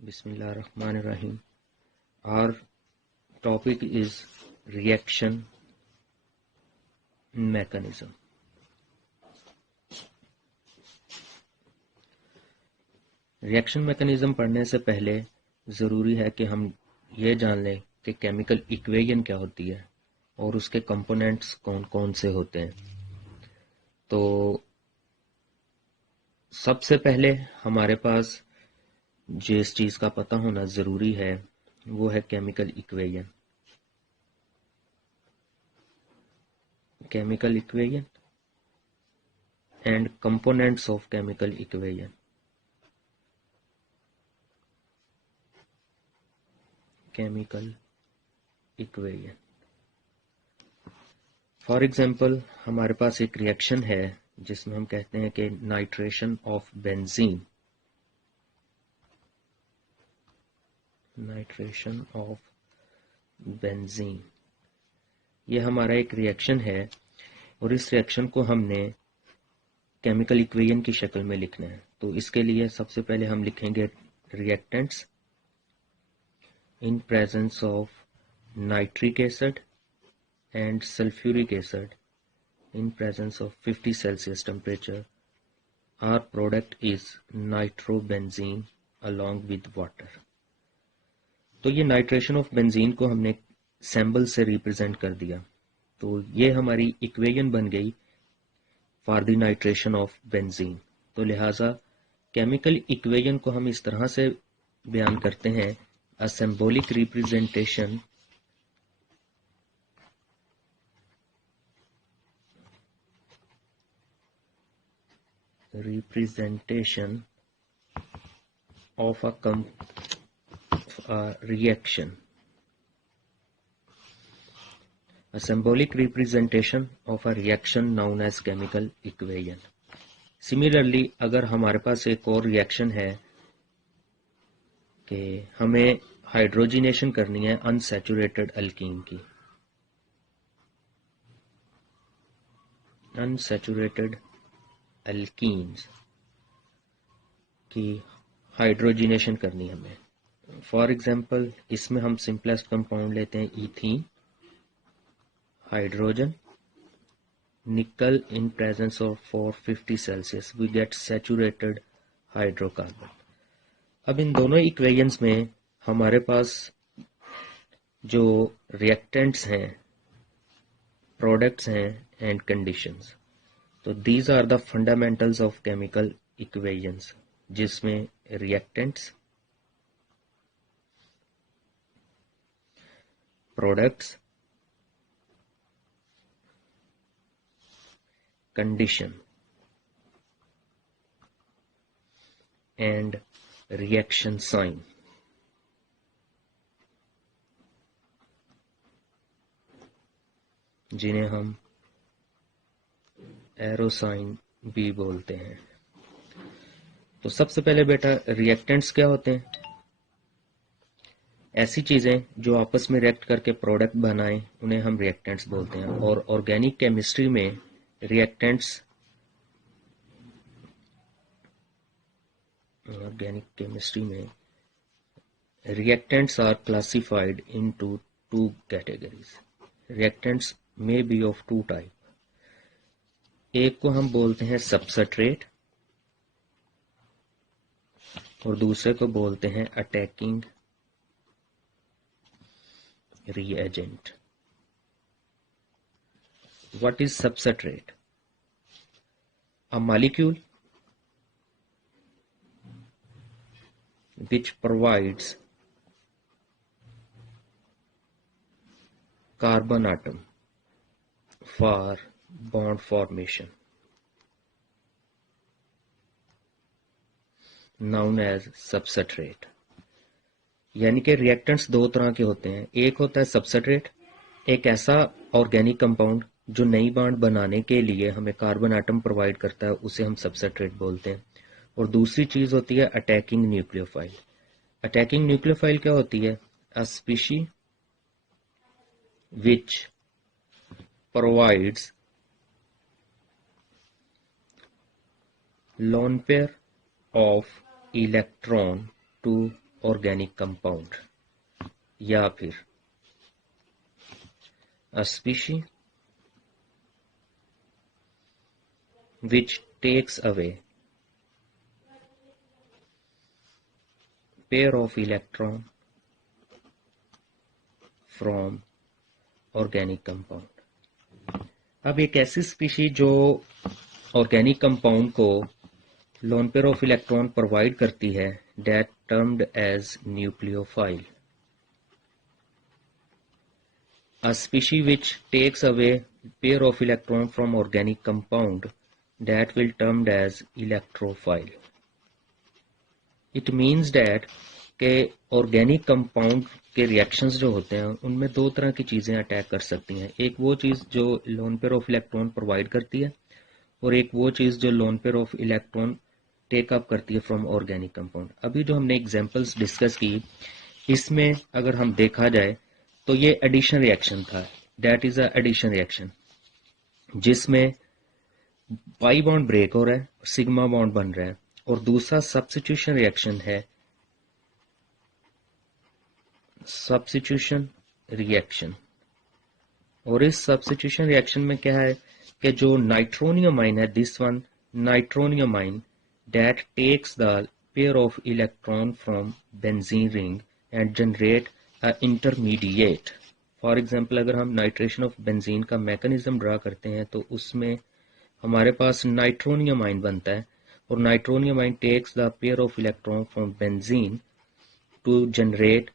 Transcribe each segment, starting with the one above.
Bismillahirrahmanirrahim. Our topic is reaction mechanism. Reaction mechanism पढ़ने से पहले ज़रूरी है कि हम ये जान लें कि केमिकल इक्वेशन क्या होती है और उसके कंपोनेंट्स कौन कौन से होते हैं। तो सबसे पहले हमारे पास जिस चीज़ का पता होना ज़रूरी है वो है chemical equation. Chemical equation and components of chemical equation. Chemical equation, for example हमारे पास एक रिएक्शन है जिसमें हम कहते हैं कि nitration of benzene, nitration of benzene, ये हमारा एक रिएक्शन है और इस रिएक्शन को हमने केमिकल इक्वेशन की शक्ल में लिखना है। तो इसके लिए सबसे पहले हम लिखेंगे reactants in presence of nitric acid and sulfuric acid in presence of 50 Celsius temperature. Our product is nitrobenzene along with water. तो ये नाइट्रेशन ऑफ बेंजीन को हमने सैम्बल से रिप्रेजेंट कर दिया, तो ये हमारी इक्वेशन बन गई for the nitration of benzene. तो लिहाजा केमिकल इक्वेशन को हम इस तरह से बयान करते हैं, a symbolic representation of a reaction, a symbolic representation of a reaction known as chemical equation. Similarly, अगर हमारे पास एक और रिएक्शन है कि हमें हाइड्रोजिनेशन करनी है अनसैचुरेटेड अल्कीन की, अनसैचुरेटेड अल्कीन्स की हाइड्रोजिनेशन करनी है हमें। फॉर एग्जांपल इसमें हम सिंपलेस्ट कंपाउंड लेते हैं ethene, hydrogen, nickel in presence of 450 Celsius we get saturated hydrocarbon. अब इन दोनों इक्वेशंस में हमारे पास जो रिएक्टेंट्स हैं, प्रोडक्ट्स हैं एंड कंडीशंस, तो these are the fundamentals of chemical equations, जिसमें reactants, products, condition and reaction sign, जिन्हें हम एरो साइन भी बोलते हैं। तो सबसे पहले बेटा रिएक्टेंट्स क्या होते हैं? ऐसी चीजें जो आपस में रिएक्ट करके प्रोडक्ट बनाएं उन्हें हम रिएक्टेंट्स बोलते हैं। और ऑर्गेनिक केमिस्ट्री में reactants, are classified into two categories. Reactants may be of two type. एक को हम बोलते हैं सबस्ट्रेट और दूसरे को बोलते हैं attacking reagent. What is substrate? A molecule which provides carbon atom for bond formation, known as substrate. यानी कि रिएक्टेंट्स दो तरह के होते हैं। एक होता है सबस्ट्रेट, एक ऐसा ऑर्गेनिक कंपाउंड जो नई बॉन्ड बनाने के लिए हमें कार्बन एटम प्रोवाइड करता है, उसे हम सबस्ट्रेट बोलते हैं। और दूसरी चीज होती है अटैकिंग न्यूक्लियोफाइल। अटैकिंग न्यूक्लियोफाइल क्या होती है? अ species which provides lone pair of electron to organic compound, या फिर a species which takes away pair of electron from organic compound। अब एक ऐसी स्पीशीज जो ऑर्गेनिक कंपाउंड को loan pair of electron provide करती है, that termed as nucleophile। A species which takes away pair of electron from organic compound, that will termed as electrophile। It means that के organic compound के reactions जो होते हैं उनमें दो तरह की चीजें अटैक कर सकती हैं। एक वो चीज जो lone pair of electron provide करती है, और एक वो चीज जो lone pair of electron take up करती है फ्रॉम ऑर्गेनिक कंपाउंड। अभी जो हमने एग्जांपल्स डिस्कस की, इसमें अगर हम देखा जाए तो ये एडिशन रिएक्शन था, that is a addition reaction, जिसमें पाई बॉन्ड ब्रेक हो रहा है, सिग्मा बॉन्ड बन रहा है। और दूसरा सब्स्टिट्यूशन रिएक्शन है, सब्स्टिट्यूशन रिएक्शन। और इस सब्स्टिट्यूशन रिएक्शन में क्या है कि जो नाइट्रोनियम आइन है, this one nitronium ion, that takes the pair of electron from benzene ring and generate a intermediate. For example, अगर हम नाइट्रेशन ऑफ बेंजीन का मैकेनिज्म ड्रा करते हैं तो उसमें हमारे पास नाइट्रोनियम आइन बनता है, और nitronium ion takes the pair of electron from benzene to generate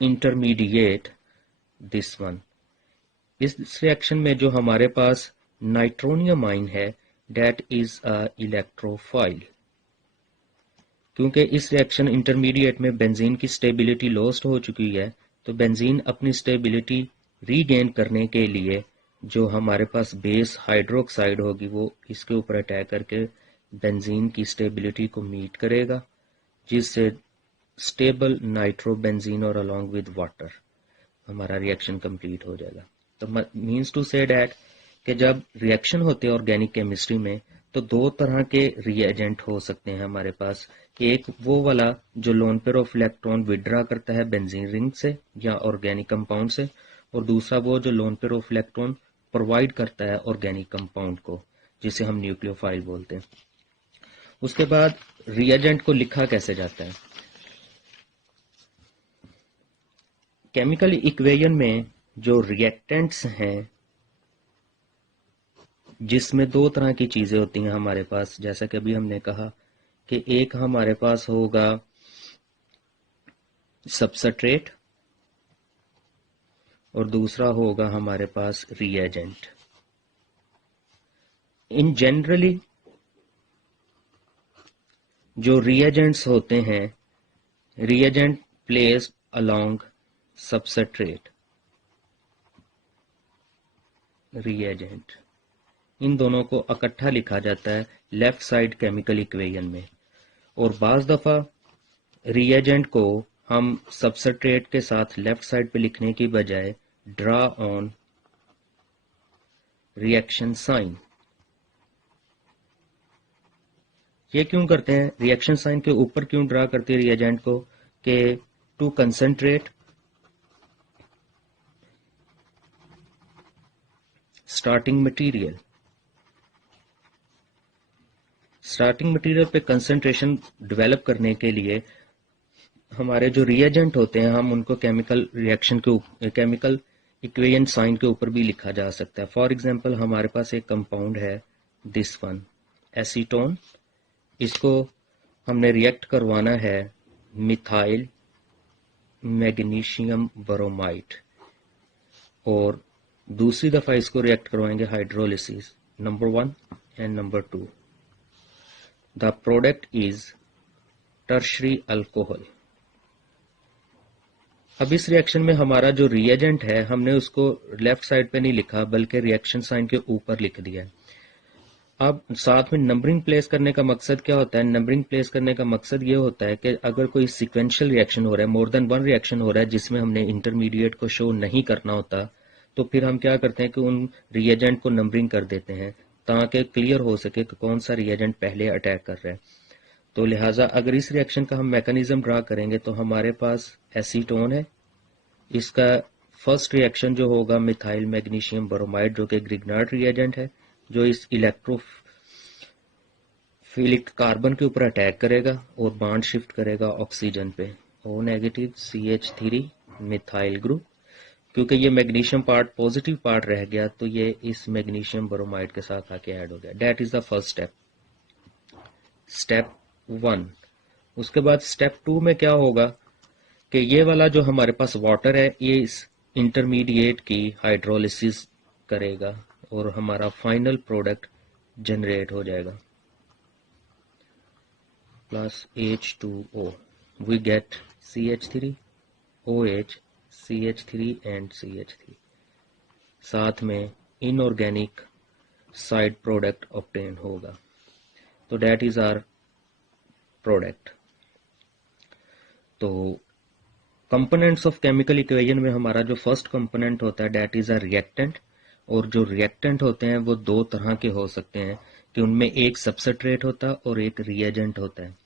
intermediate, this one. इस रिएक्शन में जो हमारे पास नाइट्रोनियम आइन है, दैट इज अ इलेक्ट्रोफाइल। क्योंकि इस रिएक्शन इंटरमीडिएट में बेंजीन की स्टेबिलिटी लॉस्ट हो चुकी है, तो बेंजीन अपनी स्टेबिलिटी रीगेन करने के लिए जो हमारे पास बेस हाइड्रोक्साइड होगी वो इसके ऊपर अटैक करके बेंजीन की स्टेबिलिटी को मीट करेगा, जिससे स्टेबल नाइट्रोबेंजीन और अलोंग विद वाटर हमारा रिएक्शन कंप्लीट हो जाएगा। तो मीन्स टू से डैट कि जब रिएक्शन होते हैं ऑर्गेनिक केमिस्ट्री में तो दो तरह के रिएजेंट हो सकते हैं हमारे पास। एक वो वाला जो lone pair of electron withdraw करता है बेंजीन रिंग से या ऑर्गेनिक कंपाउंड से, और दूसरा वो जो lone pair of electron provide करता है ऑर्गेनिक कंपाउंड को, जिसे हम न्यूक्लियोफाइल बोलते हैं। उसके बाद रिएजेंट को लिखा कैसे जाता है? केमिकल इक्वेशन में जो रिएक्टेंट्स हैं, जिसमें दो तरह की चीजें होती हैं हमारे पास, जैसा कि अभी हमने कहा कि एक हमारे पास होगा सबस्ट्रेट और दूसरा होगा हमारे पास रिएजेंट। इन जनरली जो रिएजेंट्स होते हैं, reagent placed along substrate, reagent, इन दोनों को इकट्ठा लिखा जाता है लेफ्ट साइड केमिकल इक्वेशन में। और बाज दफा रिएजेंट को हम सबस्ट्रेट के साथ लेफ्ट साइड पे लिखने की बजाय ड्रा ऑन रिएक्शन साइन। ये क्यों करते हैं? रिएक्शन साइन के ऊपर क्यों ड्रा करते हैं रिएजेंट को? कि to concentrate starting material, starting material पे कंसंट्रेशन डेवलप करने के लिए हमारे जो रिएजेंट होते हैं हम उनको केमिकल रिएक्शन के केमिकल इक्वेशन साइन के ऊपर भी लिखा जा सकता है। फॉर एग्जांपल, हमारे पास एक कंपाउंड है दिस वन, एसीटोन। इसको हमने रिएक्ट करवाना है मिथाइल मैग्नीशियम ब्रोमाइड, और दूसरी दफा इसको रिएक्ट करवाएंगे hydrolysis number 1 and number 2। The product is tertiary alcohol. अब इस रिएक्शन में हमारा जो रिएजेंट है हमने उसको लेफ्ट साइड पे नहीं लिखा बल्कि रिएक्शन साइन के ऊपर लिख दिया। अब साथ में नंबरिंग प्लेस करने का मकसद क्या होता है? नंबरिंग प्लेस करने का मकसद ये होता है कि अगर कोई सिक्वेंशियल रिएक्शन हो रहा है, मोर देन वन रिएक्शन हो रहा है जिसमें हमने इंटरमीडिएट को शो नहीं करना होता, तो फिर हम क्या करते हैं कि उन रिएजेंट को नंबरिंग कर देते हैं ताकि क्लियर हो सके कि कौन सा रिएजेंट पहले अटैक कर रहा है। तो लिहाजा अगर इस रिएक्शन का हम मैकेनिज्म ड्रा करेंगे तो हमारे पास एसीटोन है, इसका फर्स्ट रिएक्शन जो होगा मिथाइल मैग्नीशियम ब्रोमाइड जो कि ग्रिग्नार्ड रिएजेंट है, जो इस इलेक्ट्रोफिलिक कार्बन के ऊपर अटैक करेगा और बॉन्ड शिफ्ट करेगा ऑक्सीजन पे, O negative CH3 methyl group. क्योंकि ये मैग्नीशियम पार्ट पॉजिटिव पार्ट रह गया तो ये इस मैग्नीशियम ब्रोमाइड के साथ आके ऐड हो गया। That is the first step, step 1। उसके बाद स्टेप 2 में क्या होगा कि ये वाला जो हमारे पास वाटर है ये इस इंटरमीडिएट की हाइड्रोलिसिस करेगा और हमारा फाइनल प्रोडक्ट जनरेट हो जाएगा, plus H2O, we get CH3 OH CH3 and CH3, साथ में इनऑर्गेनिक साइड प्रोडक्ट ऑब्टेन होगा। तो दैट इज आवर प्रोडक्ट। तो कंपोनेंट्स ऑफ केमिकल इक्वेशन में हमारा जो फर्स्ट कंपोनेंट होता है दैट इज अ रिएक्टेंट, और जो रिएक्टेंट होते हैं वो दो तरह के हो सकते हैं कि उनमें एक सबस्ट्रेट होता है और एक रिएजेंट होता है।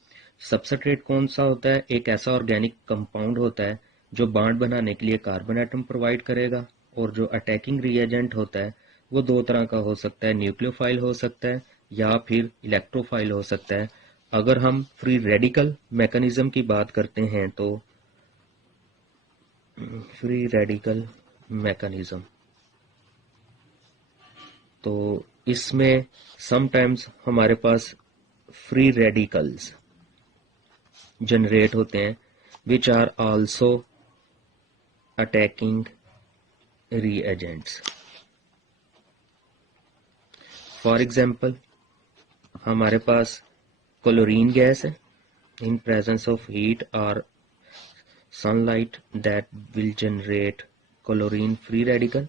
सबस्ट्रेट कौन सा होता है? एक ऐसा ऑर्गेनिक कंपाउंड होता है जो बॉन्ड बनाने के लिए कार्बन एटम प्रोवाइड करेगा, और जो अटैकिंग रिएजेंट होता है वो दो तरह का हो सकता है, न्यूक्लियोफाइल हो सकता है या फिर इलेक्ट्रोफाइल हो सकता है। अगर हम फ्री रेडिकल मैकेनिज्म की बात करते हैं तो फ्री रेडिकल मैकेनिज्म, तो इसमें समटाइम्स हमारे पास फ्री रेडिकल्स जनरेट होते हैं which are also attacking reagents। For example हमारे पास क्लोरीन गैस है, इन प्रेजेंस ऑफ हीट और sunlight that will generate chlorine free radical,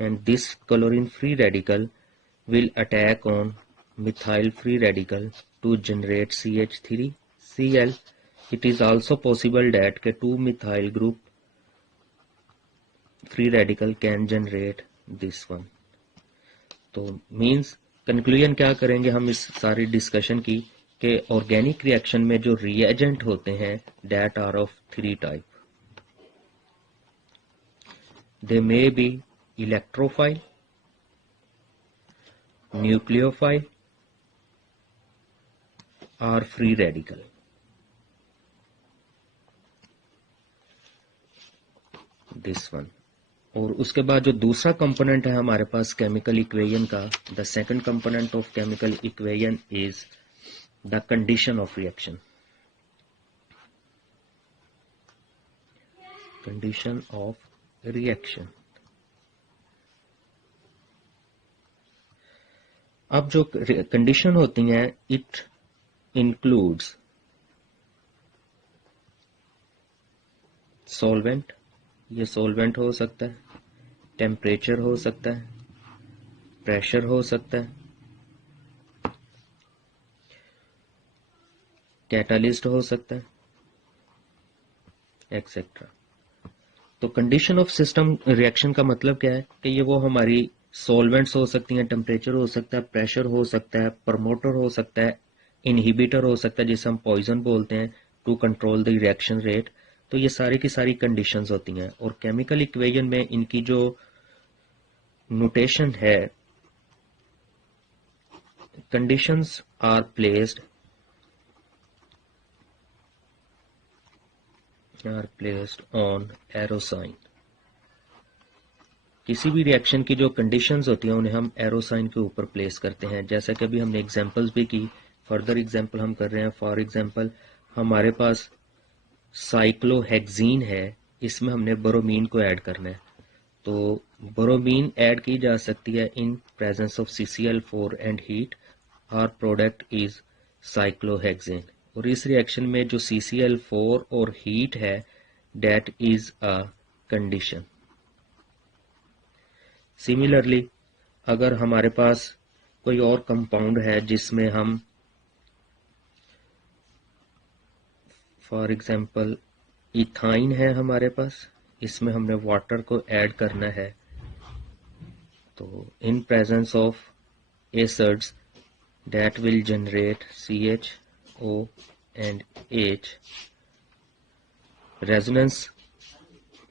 and this chlorine free radical will attack on methyl free radical to generate CH3Cl। It is also possible that के 2 methyl group free radical can generate this one। तो means conclusion क्या करेंगे हम इस सारी discussion की कि organic reaction में जो रिएजेंट होते हैं that are of 3 type. They may be electrophile, nucleophile और फ्री रेडिकल। This one. और उसके बाद जो दूसरा कंपोनेंट है हमारे पास केमिकल इक्वेशन का, the second component of chemical equation is the condition of reaction. Condition of reaction. अब जो कंडीशन होती हैं इट इंक्लूड्स सॉल्वेंट, ये सॉल्वेंट हो सकता है, टेम्परेचर हो सकता है, प्रेशर हो सकता है, कैटालिस्ट हो सकता है, एक्सेट्रा। तो कंडीशन ऑफ सिस्टम रिएक्शन का मतलब क्या है कि ये वो हमारी सॉल्वेंट्स हो सकती हैं, टेम्परेचर हो सकता है, प्रेशर हो सकता है, प्रमोटर हो सकता है, इनहिबिटर हो सकता है जिसे हम पॉइजन बोलते हैं to control the reaction rate. तो ये सारी की सारी कंडीशंस होती हैं, और केमिकल इक्वेशन में इनकी जो नोटेशन है, conditions are placed on arrow sign. किसी भी रिएक्शन की जो कंडीशंस होती हैं उन्हें हम एरो साइन के ऊपर प्लेस करते हैं, जैसा कि अभी हमने एग्जांपल्स भी की, फर्दर एग्जांपल हम कर रहे हैं। फॉर एग्जांपल हमारे पास साइक्लोहेक्सीन है, इसमें हमने ब्रोमीन को ऐड करना है, तो ब्रोमीन ऐड की जा सकती है in presence of CCl4 and heat. Our product is cyclohexene, और इस रिएक्शन में जो CCl4 और हीट है that is a condition. Similarly अगर हमारे पास कोई और कंपाउंड है जिसमें हम फॉर एग्जांपल इथाइन है हमारे पास, इसमें हमने वाटर को ऐड करना है, तो इन presence of acids that will generate CH O and H resonance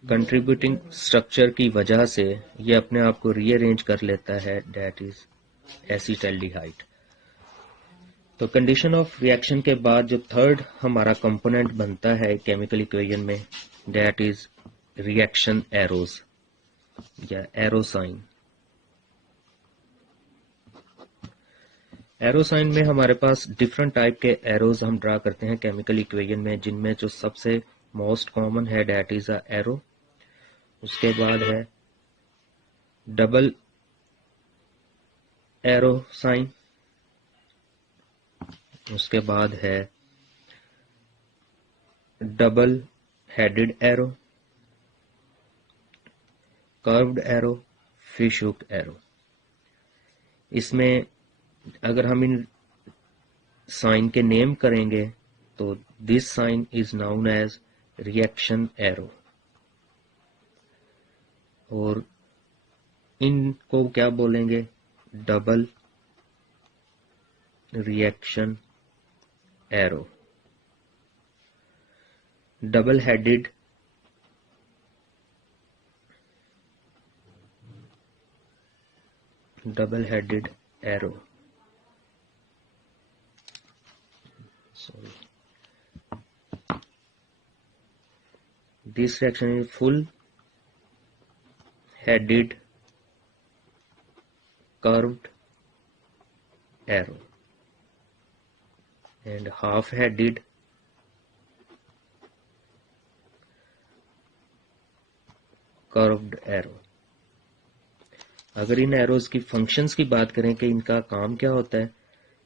contributing structure की वजह से ये अपने आप को रीअरेंज कर लेता है, डेट इज एसिटाल्डिहाइड। तो कंडीशन ऑफ रिएक्शन के बाद जो थर्ड हमारा कंपोनेंट बनता है केमिकल इक्वेशन में, डेट इज रिएक्शन एरोज या एरो साइन। एरो साइन में हमारे पास डिफरेंट टाइप के एरोज हम ड्रा करते हैं केमिकल इक्वेशन में, जिनमें जो सबसे मोस्ट कॉमन है डेट इज अ एरो। उसके बाद है डबल एरो साइन, उसके बाद है double headed arrow, curved arrow, fish hook arrow. इसमें अगर हम इन साइन के नेम करेंगे तो this sign is known as reaction arrow, और इनको क्या बोलेंगे, double reaction arrow. Double headed arrow, sorry, this reaction is full headed curved arrow and half headed curved arrow। अगर इन एरोज की फंक्शंस की बात करें कि इनका काम क्या होता है,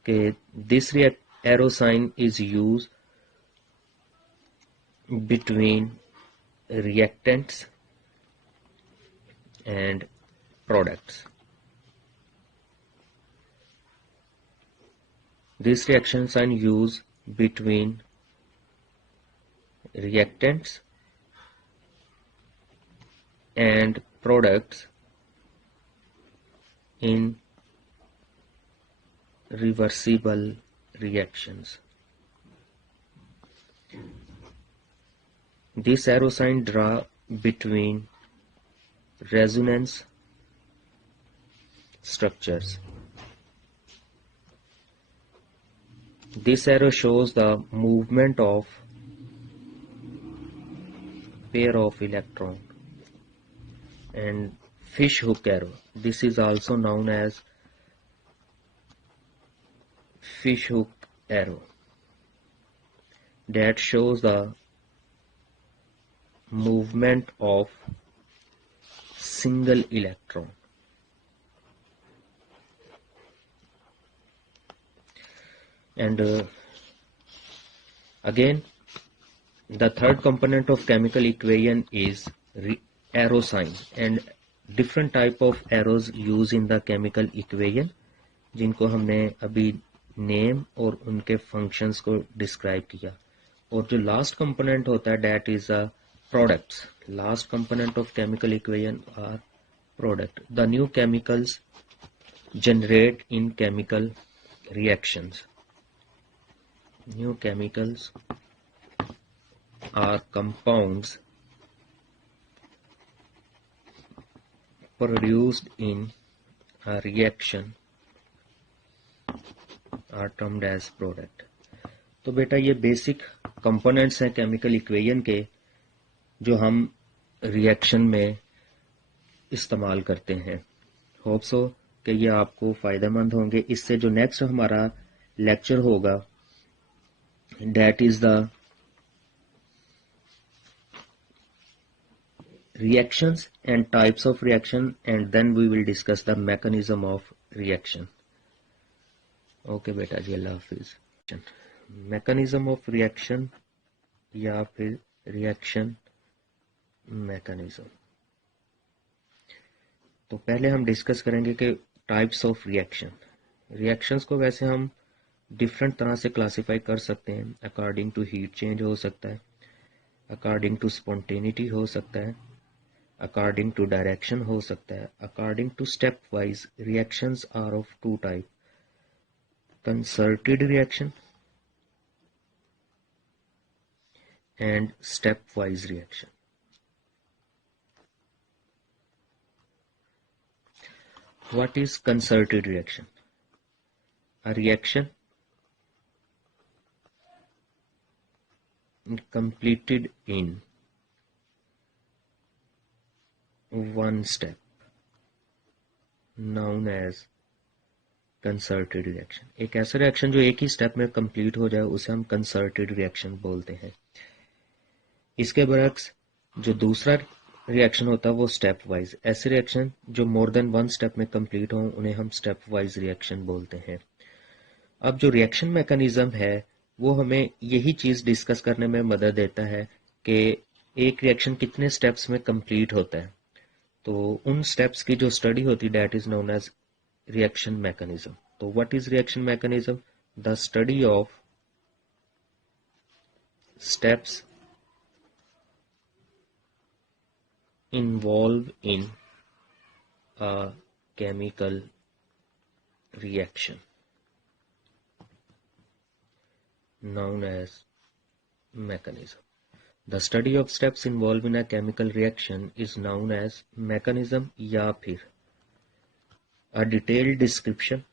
कि this arrow sign is use between reactants and products. This reaction sign used between reactants and products in reversible reactions. This arrow sign draw between resonance structures. This arrow shows the movement of pair of electron, and fish hook arrow, this is also known as fish hook arrow, that shows the movement of single electron. And again, the third component of chemical equation is arrow sign, and different type of arrows used in the chemical equation, जिनको हमने अभी name और उनके functions को describe किया। और जो last component होता है that is a products. Last component of chemical equation are product. The new chemicals generate in chemical reactions. New chemicals are compounds produced in a reaction are termed as product। तो बेटा ये basic components हैं chemical equation के, जो हम reaction में इस्तेमाल करते हैं। होप सो कि ये आपको फायदेमंद होंगे। इससे जो नेक्स्ट हमारा लेक्चर होगा, that is the reactions and types of reaction, and then we will discuss the mechanism of reaction। Okay बेटा जी, अल्लाह हाफिज। मैकेनिज्म ऑफ रिएक्शन या फिर रिएक्शन मैकेनिज्म। तो पहले हम डिस्कस करेंगे कि टाइप्स ऑफ रिएक्शन। रिएक्शंस को वैसे हम डिफरेंट तरह से क्लासिफाई कर सकते हैं। अकॉर्डिंग टू हीट चेंज हो सकता है, अकॉर्डिंग टू स्पॉन्टेनिटी हो सकता है, अकॉर्डिंग टू डायरेक्शन हो सकता है, according to stepwise. Reactions are of two type, concerted reaction and stepwise reaction. What is concerted reaction? A reaction completed in one step, known as concerted reaction. एक ऐसा reaction जो एक ही step में complete हो जाए उसे हम कंसर्टेड रिएक्शन बोलते हैं. इसके बरक्स जो दूसरा रिएक्शन होता है वो स्टेप वाइज. ऐसे रिएक्शन जो मोर देन वन स्टेप में कंप्लीट हो उन्हें हम स्टेप वाइज रिएक्शन बोलते हैं. अब जो रिएक्शन मैकेनिज्म है वो हमें यही चीज डिस्कस करने में मदद देता है कि एक रिएक्शन कितने स्टेप्स में कंप्लीट होता है. तो उन स्टेप्स की जो स्टडी होती है that is known as reaction mechanism. तो what is reaction mechanism? The study of steps involved in a chemical reaction known as mechanism. The study of steps involved in a chemical reaction is known as mechanism या फिर a detailed description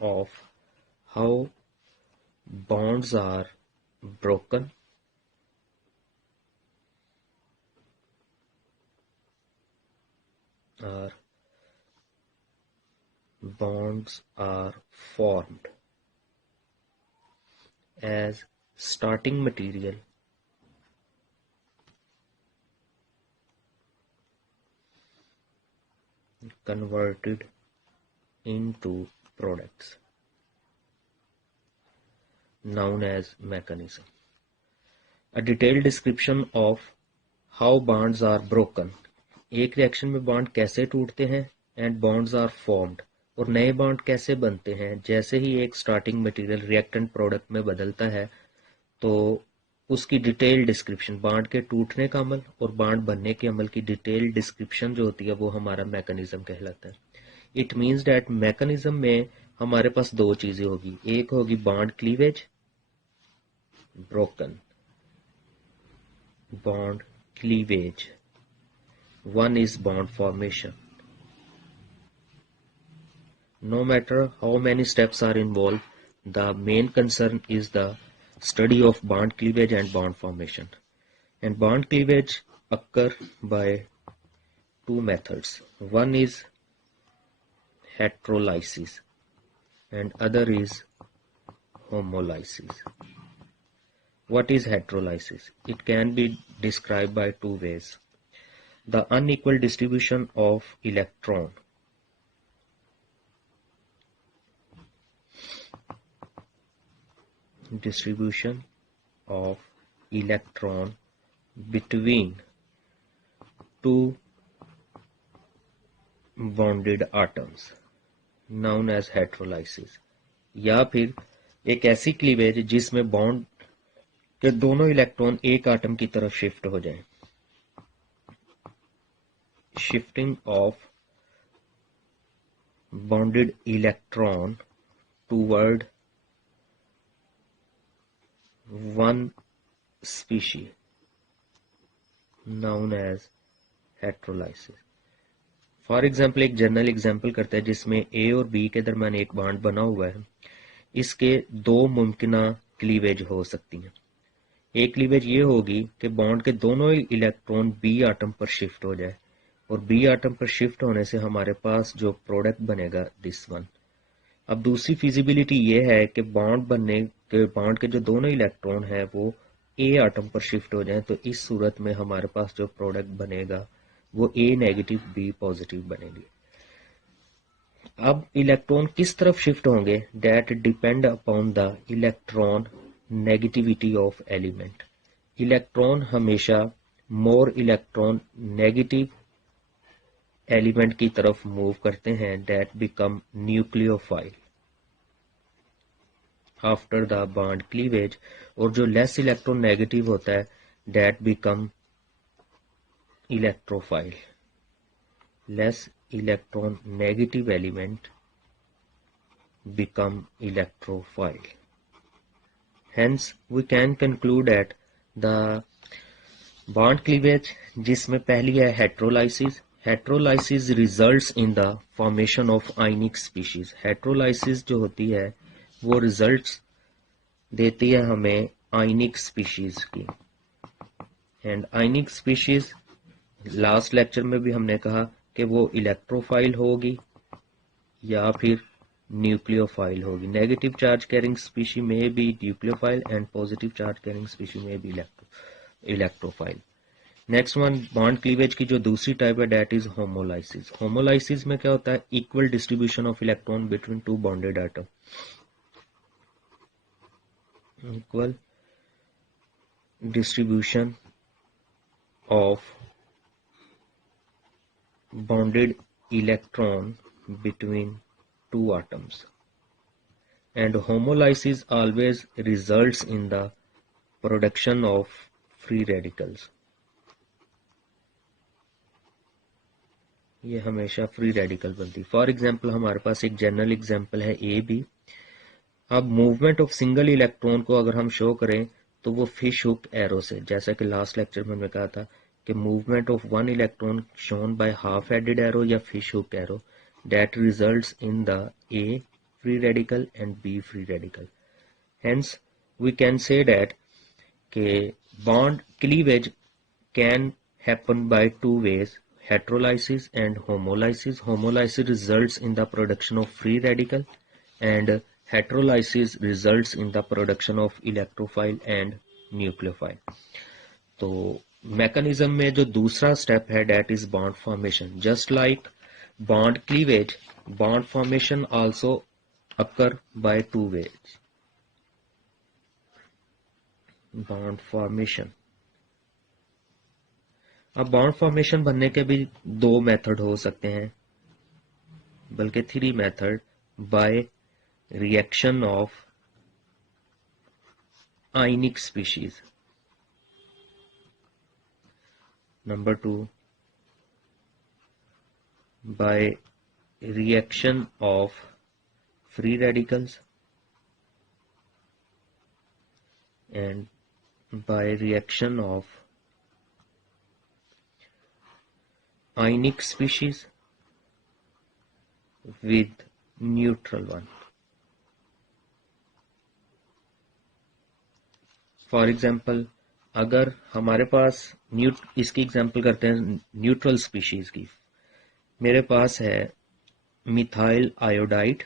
of how bonds are broken or bonds are formed as starting material converted into products known as mechanism. A detailed description of how bonds are broken. एक reaction में bond कैसे टूटते हैं and bonds are formed, और नए bond कैसे बनते हैं. जैसे ही एक स्टार्टिंग मटेरियल रिएक्टेंट प्रोडक्ट में बदलता है तो उसकी डिटेल डिस्क्रिप्शन, बॉन्ड के टूटने का अमल और बॉन्ड बनने के अमल की डिटेल डिस्क्रिप्शन जो होती है वो हमारा मैकेनिज्म कहलाता है. इट मीन्स डैट मैकेनिज्म में हमारे पास दो चीजें होगी. एक होगी bond cleavage, broken bond cleavage. One is bond formation. No matter how many steps are involved, the main concern is the study of bond cleavage and bond formation. And bond cleavage occur by two methods. One is heterolysis and other is homolysis. What is heterolysis? It can be described by two ways. The unequal distribution of electron between two bonded atoms known as heterolysis. या फिर एक ऐसी cleavage जिसमें bond कि दोनों electron एक atom की तरफ शिफ्ट हो जाएं. Shifting of bonded electron toward one species known as heterolysis. For example एक जनरल एग्जाम्पल करते हैं जिसमें ए और बी के दरमियान एक बॉन्ड बना हुआ है. इसके दो मुमकिना क्लीवेज हो सकती हैं. एक क्लीवेज ये होगी कि बॉन्ड के दोनों इलेक्ट्रॉन बी आटम पर शिफ्ट हो जाए, और बी आटम पर शिफ्ट होने से हमारे पास जो प्रोडक्ट बनेगा दिस वन. अब दूसरी फिजिबिलिटी ये है कि बॉन्ड के जो दोनों इलेक्ट्रॉन है वो ए आटम पर शिफ्ट हो जाए, तो इस सूरत में हमारे पास जो प्रोडक्ट बनेगा वो ए नेगेटिव बी पॉजिटिव बनेगी. अब इलेक्ट्रॉन किस तरफ शिफ्ट होंगे that depend upon the electron negativity of element. Electron हमेशा मोर इलेक्ट्रॉन नेगेटिव एलिमेंट की तरफ मूव करते हैं that become nucleophile after the bond cleavage, और जो लेस इलेक्ट्रॉन नेगेटिव होता है that become electrophile. Less electron negative element become electrophile. Hence we can conclude that the bond cleavage जिसमें पहली है heterolysis. Heterolysis results in the formation of ionic species. Heterolysis जो होती है वो results देती है हमें ionic species की. And ionic species last lecture में भी हमने कहा कि वो इलेक्ट्रोफाइल होगी या फिर न्यूक्लियोफाइल होगी. नेगेटिव चार्ज कैरिंग स्पीशी में भी nucleophile and positive charge carrying species में भी electrophile. Next one bond cleavage की जो दूसरी टाइप है दैट इज होमोलाइसिस. होमोलाइसिस में क्या होता है? Equal distribution of electron between two bonded atom. Equal distribution of bonded electron between two atoms, and homolysis always results in the production of free radicals. ये हमेशा free radical बनती. For example हमारे पास एक general example है A B. अब movement of single electron को अगर हम शो करें तो वो फिश हुक एरो से, जैसा कि लास्ट लेक्चर में हमने कहा था कि movement of one electron shown by half headed arrow या fish hook arrow that results in the A free radical and B free radical. Hence we can say that के bond cleavage can happen by two ways, heterolysis and homolysis. Homolysis results in the production of free radical and heterolysis results in the production of electrophile and nucleophile. तो mechanism में जो दूसरा step है that is bond formation. Just like bond cleavage, bond formation also occur by two ways. Bond formation. अब bond formation बनने के भी दो मेथड हो सकते हैं, बल्कि three method. By reaction of ionic species. Number two, by reaction of free radicals and by reaction of ionic species with neutral one. For example अगर हमारे पास इसकी एग्जाम्पल करते हैं न्यूट्रल स्पीशीज की. मेरे पास है मिथाइल आयोडाइड.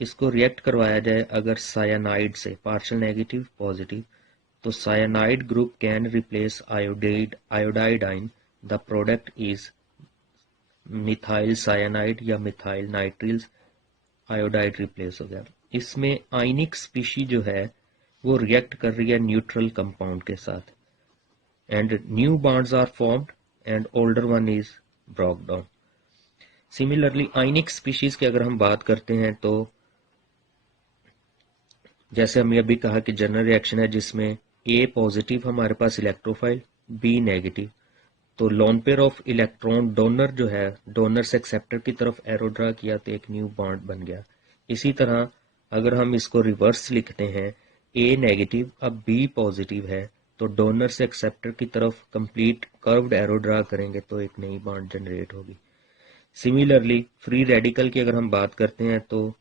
इसको रिएक्ट करवाया जाए अगर साइनाइड से, पार्शियल नेगेटिव पॉजिटिव, तो cyanide group can replace iodide आइन. The product is methyl cyanide या मिथाइल नाइट्रिल आयोडाइड रिप्लेस हो गया. इसमें आयनिक स्पीशी जो है वो रिएक्ट कर रही है न्यूट्रल कंपाउंड के साथ and new bonds are formed and older one is broke down. Similarly ionic species की अगर हम बात करते हैं तो जैसे हमने अभी कहा कि जनरल रिएक्शन है जिसमें ए पॉजिटिव हमारे पास इलेक्ट्रोफाइल, बी नेगेटिव, तो loan pair of electron donor जो है, डोनर से एक्सेप्टर की तरफ एरो ड्रा किया तो एक न्यू बॉन्ड बन गया. इसी तरह अगर हम इसको रिवर्स लिखते हैं, ए नेगेटिव अब बी पॉजिटिव है, तो डोनर से एक्सेप्टर की तरफ कंप्लीट कर्व्ड एरो ड्रा करेंगे तो एक नई बॉन्ड जनरेट होगी. सिमिलरली फ्री रेडिकल की अगर हम बात करते हैं तो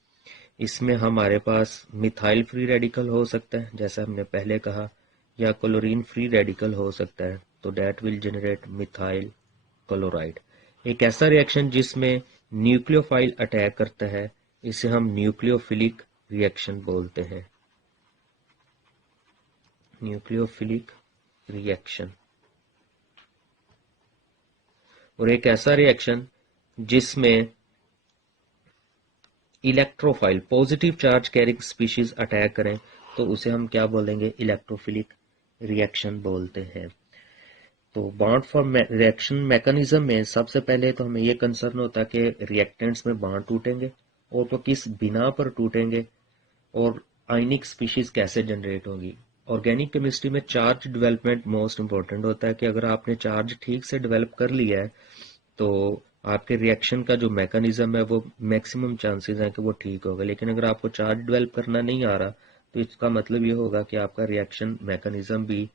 इसमें हमारे पास मिथाइल फ्री रेडिकल हो सकता है जैसा हमने पहले कहा, या क्लोरीन फ्री रेडिकल हो सकता है, तो that will generate methyl chloride. एक ऐसा रिएक्शन जिसमें न्यूक्लियोफाइल अटैक करता है इसे हम न्यूक्लियोफिलिक रिएक्शन बोलते हैं. Nucleophilic reaction. और एक ऐसा रिएक्शन जिसमें electrophile positive charge carrying species attack करें तो उसे हम क्या बोलेंगे? इलेक्ट्रोफिलिक रिएक्शन बोलते हैं. तो बॉन्ड फॉर्म रिएक्शन मैकेनिज्म में सबसे पहले तो हमें यह कंसर्न होता है कि रिएक्टेंट्स में बॉन्ड टूटेंगे और तो किस बिना पर टूटेंगे और आयनिक स्पीशीज कैसे जनरेट होगी. ऑर्गेनिक केमिस्ट्री में चार्ज डेवलपमेंट मोस्ट इंपॉर्टेंट होता है कि अगर आपने चार्ज ठीक से डेवलप कर लिया है तो आपके रिएक्शन का जो मैकेनिज्म है वो मैक्सिमम चांसेस हैं कि वो ठीक होगा। लेकिन अगर आपको चार्ज डेवलप करना नहीं आ रहा तो इसका मतलब ये होगा कि आपका रिएक्शन मैकेनिज्म भी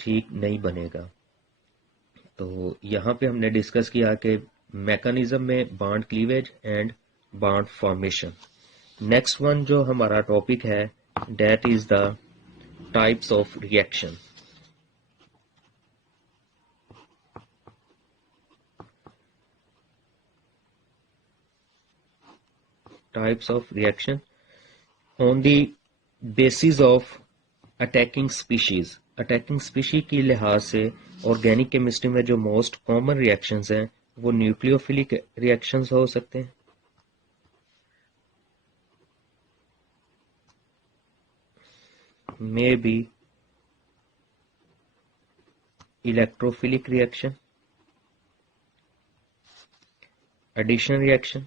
ठीक नहीं बनेगा। तो यहाँ पे हमने डिस्कस किया कि मैकेनिज्म में bond cleavage and bond formation. Next one जो हमारा टॉपिक है that is the types of reaction. Types of reaction on the basis of attacking species. Attacking species की लिहाज से ऑर्गेनिक केमिस्ट्री में जो मोस्ट कॉमन रिएक्शंस हैं वो न्यूक्लियोफिलिक रिएक्शंस हो सकते हैं, may be electrophilic reaction, addition reaction,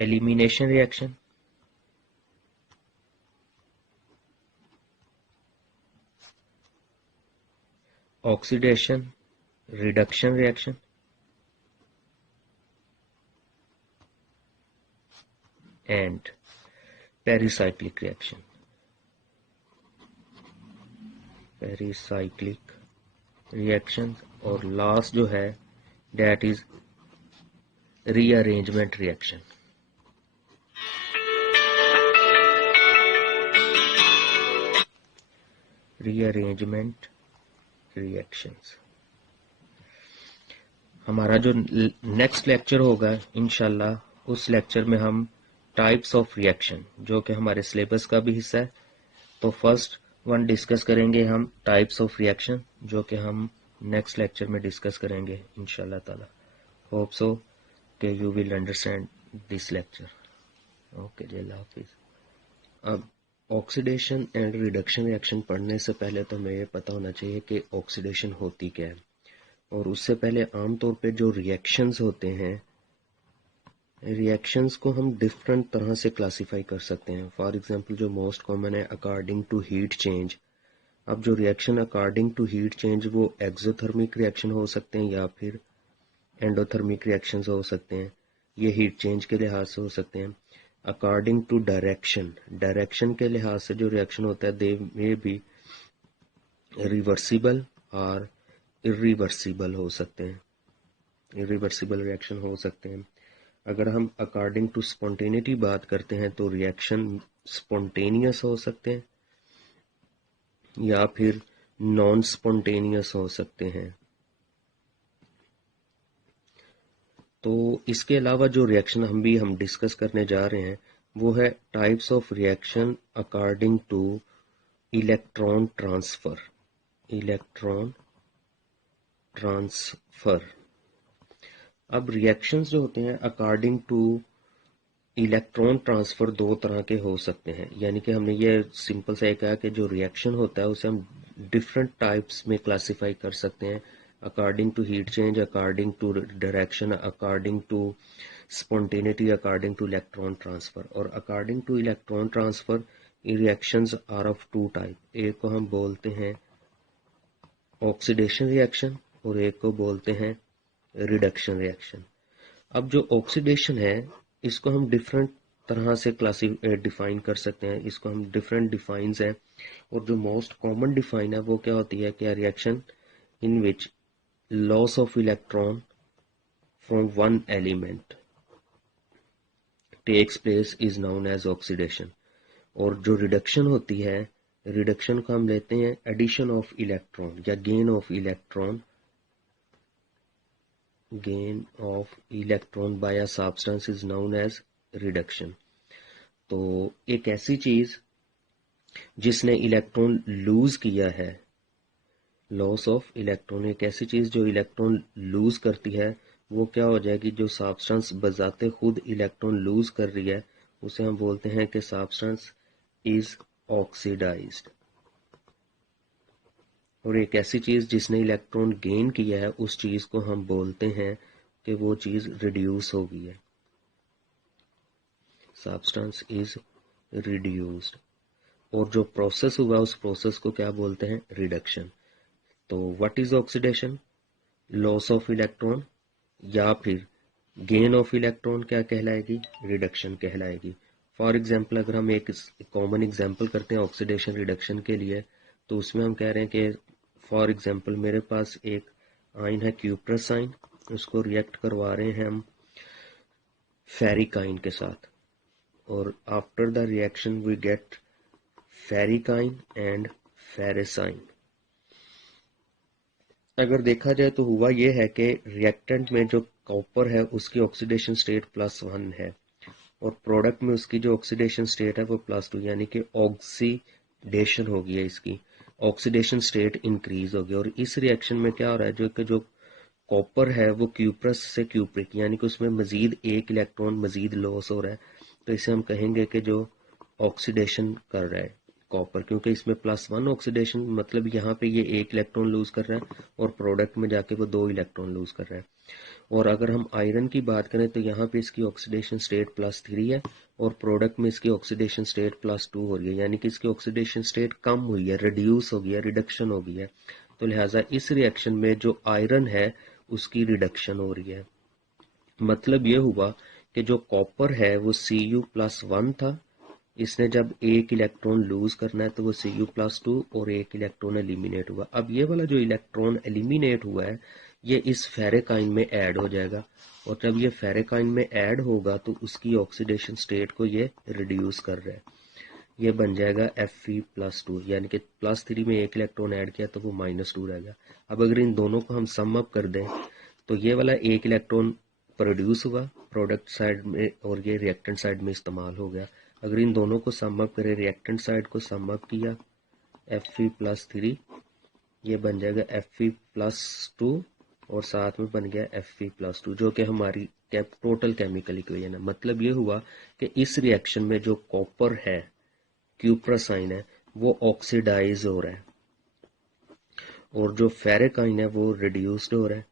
elimination reaction, oxidation reduction reaction, and pericyclic reaction. Pericyclic reactions और लास्ट जो है that is rearrangement reaction. Rearrangement reactions. हमारा जो नेक्स्ट लेक्चर होगा इंशाल्लाह उस लेक्चर में हम टाइप्स ऑफ रिएक्शन जो कि हमारे सिलेबस का भी हिस्सा है, तो फर्स्ट वन डिस्कस करेंगे हम टाइप्स ऑफ रिएक्शन जो कि हम नेक्स्ट लेक्चर में डिस्कस करेंगे इंशाल्लाह ताला। होप सो कि you will understand this lecture. Okay जी, अल्लाह हाफिज। अब ऑक्सीडेशन एंड रिडक्शन रिएक्शन पढ़ने से पहले तो हमें ये पता होना चाहिए कि ऑक्सीडेशन होती क्या है, और उससे पहले आमतौर पे जो रिएक्शंस होते हैं, रिएक्शंस को हम डिफरेंट तरह से क्लासिफाई कर सकते हैं। फॉर एग्जांपल जो मोस्ट कॉमन है अकॉर्डिंग टू हीट चेंज। अब जो reaction according to heat change वो एक्सोथर्मिक रिएक्शन हो सकते हैं या फिर एंडोथर्मिक रिएक्शंस हो सकते हैं, ये हीट चेंज के लिहाज से हो सकते हैं। अकॉर्डिंग टू डायरेक्शन, डायरेक्शन के लिहाज से जो रिएक्शन होता है दे मे बी रिवर्सिबल और इरिवर्सिबल हो सकते हैं, इरिवर्सिबल रिएक्शन हो सकते हैं। अगर हम अकॉर्डिंग टू स्पॉन्टेनिटी बात करते हैं तो रिएक्शन स्पॉन्टेनियस हो सकते हैं या फिर नॉन स्पॉन्टेनियस हो सकते हैं। तो इसके अलावा जो रिएक्शन हम डिस्कस करने जा रहे हैं वो है types of reaction according to electron transfer. Electron transfer. अब रिएक्शंस जो होते हैं अकॉर्डिंग टू इलेक्ट्रॉन ट्रांसफर दो तरह के हो सकते हैं, यानी कि हमने ये सिंपल सा कहा कि जो रिएक्शन होता है उसे हम डिफरेंट टाइप्स में क्लासिफाई कर सकते हैं, according to heat change, according to direction, according to spontaneity, according to electron transfer. और according to electron transfer reactions are of two type. एक को हम बोलते हैं ऑक्सीडेशन रिएक्शन और एक को बोलते हैं रिडक्शन रिएक्शन। अब जो ऑक्सीडेशन है इसको हम डिफरेंट तरह से डिफाइन कर सकते हैं, इसको हम डिफरेंट डिफाइंस हैं, और जो मोस्ट कॉमन डिफाइन है वो क्या होती है कि reaction in which loss of electron from one element takes place is known as oxidation. और जो रिडक्शन होती है, रिडक्शन को हम लेते हैं एडिशन ऑफ इलेक्ट्रॉन या gain of electron, gain of electron by a substance is known as reduction। तो एक ऐसी चीज जिसने इलेक्ट्रॉन लूज किया है, लॉस ऑफ इलेक्ट्रॉन, एक ऐसी चीज जो इलेक्ट्रॉन लूज करती है वो क्या हो जाएगी, जो सब्सटेंस बजाते खुद इलेक्ट्रॉन लूज कर रही है उसे हम बोलते हैं कि सब्सटेंस इज ऑक्सीडाइज्ड। और एक ऐसी चीज जिसने इलेक्ट्रॉन गेन किया है उस चीज को हम बोलते हैं कि वो चीज रिड्यूस हो गई है, सब्सटेंस इज रिड्यूस्ड। और जो प्रोसेस हुआ उस प्रोसेस को क्या बोलते हैं, रिडक्शन। तो what is oxidation, loss of electron, या फिर गेन ऑफ इलेक्ट्रॉन क्या कहलाएगी, रिडक्शन कहलाएगी। फॉर एग्जाम्पल अगर हम एक कॉमन एग्जाम्पल करते हैं ऑक्सीडेशन रिडक्शन के लिए, तो उसमें हम कह रहे हैं कि फॉर एग्जाम्पल मेरे पास एक आयन है क्यूप्रस आयन, उसको रिएक्ट करवा रहे हैं हम फेरिक आयन के साथ, और after the reaction we get ferric ion and ferrous ion. अगर देखा जाए तो हुआ यह है कि रिएक्टेंट में जो कॉपर है उसकी ऑक्सीडेशन स्टेट +1 है, और प्रोडक्ट में उसकी जो ऑक्सीडेशन स्टेट है वो +2, यानी कि ऑक्सीडेशन हो गया, इसकी ऑक्सीडेशन स्टेट इंक्रीज हो गया। और इस रिएक्शन में क्या हो रहा है, जो कॉपर है वो क्यूप्रस से क्यूप्रिक, यानी कि उसमें मजीद एक इलेक्ट्रॉन मजीद लॉस हो रहा है, तो इसे हम कहेंगे कि जो ऑक्सीडेशन कर रहा है कॉपर, क्योंकि इसमें +1 ऑक्सीडेशन, मतलब यहाँ पे ये एक इलेक्ट्रॉन लूज कर रहा है और प्रोडक्ट में जाके वो 2 इलेक्ट्रॉन लूज कर रहा है। और अगर हम आयरन की बात करें तो यहाँ पे इसकी ऑक्सीडेशन स्टेट +3 है और प्रोडक्ट में इसकी ऑक्सीडेशन स्टेट +2 हो रही है, यानी कि इसकी ऑक्सीडेशन स्टेट कम हुई है, रिड्यूस हो गया, रिडक्शन हो गई है। तो लिहाजा इस रिएक्शन में जो आयरन है उसकी रिडक्शन हो रही है। मतलब ये हुआ कि जो कॉपर है वो Cu+1 था, इसने जब एक इलेक्ट्रॉन लूज करना है तो वो Cu+2 और एक इलेक्ट्रॉन एलिमिनेट हुआ। अब ये वाला जो इलेक्ट्रॉन एलिमिनेट हुआ है ये इस फेरिक आयन में ऐड हो जाएगा, और जब ये फेरिक आयन में ऐड होगा तो उसकी ऑक्सीडेशन स्टेट को ये रिड्यूस कर रहा है, ये बन जाएगा Fe+2, यानी कि +3 में एक इलेक्ट्रॉन ऐड किया तो वो -2 रह गया। अब अगर इन दोनों को हम सम अप कर दें तो ये वाला एक इलेक्ट्रॉन प्रोड्यूस हुआ प्रोडक्ट साइड में और ये रिएक्टेंट साइड में इस्तेमाल हो गया। अगर इन दोनों को सम अप करें, रिएक्टेंट साइड को सम अप किया Fe+3, ये बन जाएगा Fe+2 और साथ में बन गया Fe+2, जो कि हमारी टोटल केमिकल इक्वेशन है। मतलब ये हुआ कि इस रिएक्शन में जो कॉपर है क्यूप्रस आयन है वो ऑक्सीडाइज हो रहा है और जो फेरिक आयन है वो रिड्यूस्ड हो रहा है।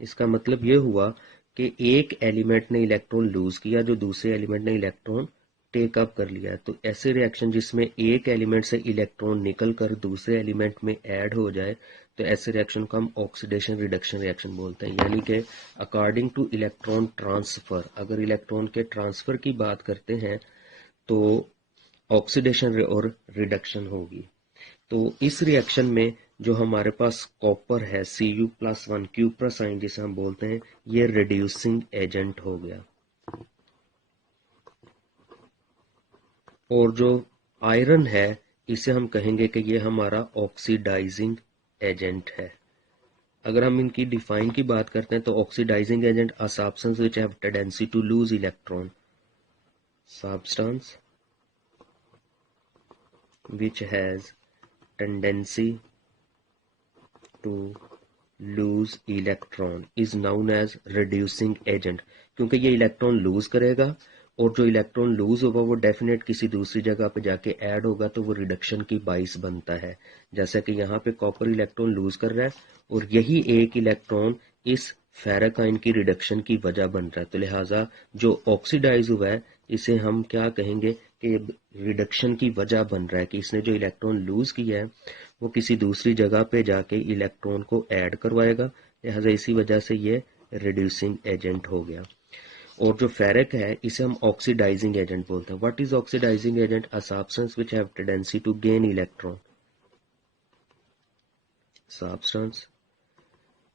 इसका मतलब ये हुआ कि एक एलिमेंट ने इलेक्ट्रॉन लूज किया, जो दूसरे एलिमेंट ने इलेक्ट्रॉन टेक अप कर लिया है। तो ऐसे रिएक्शन जिसमें एक एलिमेंट से इलेक्ट्रॉन निकल कर दूसरे एलिमेंट में ऐड हो जाए, तो ऐसे रिएक्शन को हम ऑक्सीडेशन रिडक्शन रिएक्शन बोलते हैं। यानी कि अकॉर्डिंग टू इलेक्ट्रॉन ट्रांसफर, अगर इलेक्ट्रॉन के ट्रांसफर की बात करते हैं तो ऑक्सीडेशन और रिडक्शन होगी। तो इस रिएक्शन में जो हमारे पास कॉपर है Cu+1 क्यूप्रस आयन जिसे हम बोलते हैं, ये रिड्यूसिंग एजेंट हो गया, और जो आयरन है इसे हम कहेंगे कि ये हमारा ऑक्सीडाइजिंग एजेंट है। अगर हम इनकी डिफाइन की बात करते हैं तो oxidising agent are substance which have tendency to lose electron, substance which has tendency to lose electron is known as reducing agent, क्योंकि ये इलेक्ट्रॉन लूज करेगा और जो इलेक्ट्रॉन लूज होगा वो डेफिनेट किसी दूसरी जगह पे जाके ऐड होगा, तो वो रिडक्शन की बाइस बनता है। जैसा कि यहाँ पे कॉपर इलेक्ट्रॉन लूज कर रहा है और यही एक इलेक्ट्रॉन इस फेरिक आयन की रिडक्शन की वजह बन रहा है, तो लिहाजा जो ऑक्सीडाइज हुआ है इसे हम क्या कहेंगे कि रिडक्शन की वजह बन रहा है, कि इसने जो इलेक्ट्रॉन लूज किया है वो किसी दूसरी जगह पे जाके इलेक्ट्रॉन को ऐड करवाएगा, लिहाजा इसी वजह से ये रिड्यूसिंग एजेंट हो गया। और जो फेरिक है इसे हम ऑक्सीडाइजिंग एजेंट बोलते हैं। What is oxidising agent? A substance which have tendency to gain electron, substance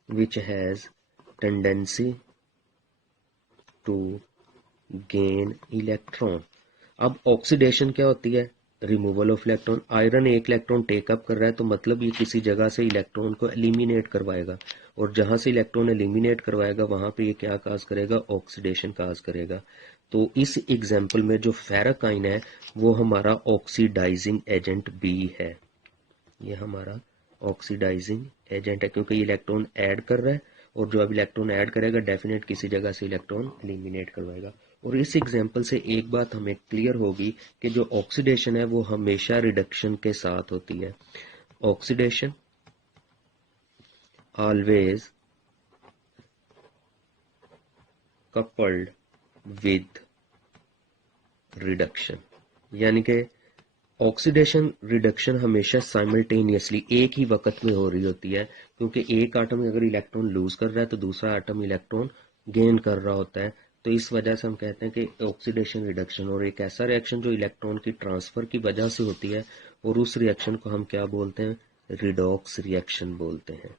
which has tendency to gain electron. अब ऑक्सीडेशन क्या होती है? Removal of electron. आयरन एक इलेक्ट्रॉन टेकअप कर रहा है तो मतलब ये किसी जगह से इलेक्ट्रॉन को एलिमिनेट करवाएगा, और जहां से इलेक्ट्रॉन एलिमिनेट करवाएगा वहां पे ये क्या काज करेगा? ऑक्सीडेशन काज करेगा। तो इस एग्जाम्पल में जो फेरिक आयन है वो हमारा ऑक्सीडाइजिंग एजेंट भी है, ये हमारा ऑक्सीडाइजिंग एजेंट है, क्योंकि ये इलेक्ट्रॉन ऐड कर रहा है और जो अब इलेक्ट्रॉन ऐड करेगा डेफिनेट किसी जगह से इलेक्ट्रॉन एलिमिनेट करवाएगा। और इस एग्जांपल से एक बात हमें क्लियर होगी कि जो ऑक्सीडेशन है वो हमेशा रिडक्शन के साथ होती है। Oxidation always coupled with reduction, यानी कि ऑक्सीडेशन रिडक्शन हमेशा साइमल्टेनियसली एक ही वक्त में हो रही होती है, क्योंकि एक आटम अगर इलेक्ट्रॉन लूज कर रहा है तो दूसरा आटम इलेक्ट्रॉन गेन कर रहा होता है। तो इस वजह से हम कहते हैं कि ऑक्सीडेशन रिडक्शन, और एक ऐसा रिएक्शन जो इलेक्ट्रॉन की ट्रांसफर की वजह से होती है, और उस रिएक्शन को हम क्या बोलते हैं, रिडॉक्स रिएक्शन बोलते हैं,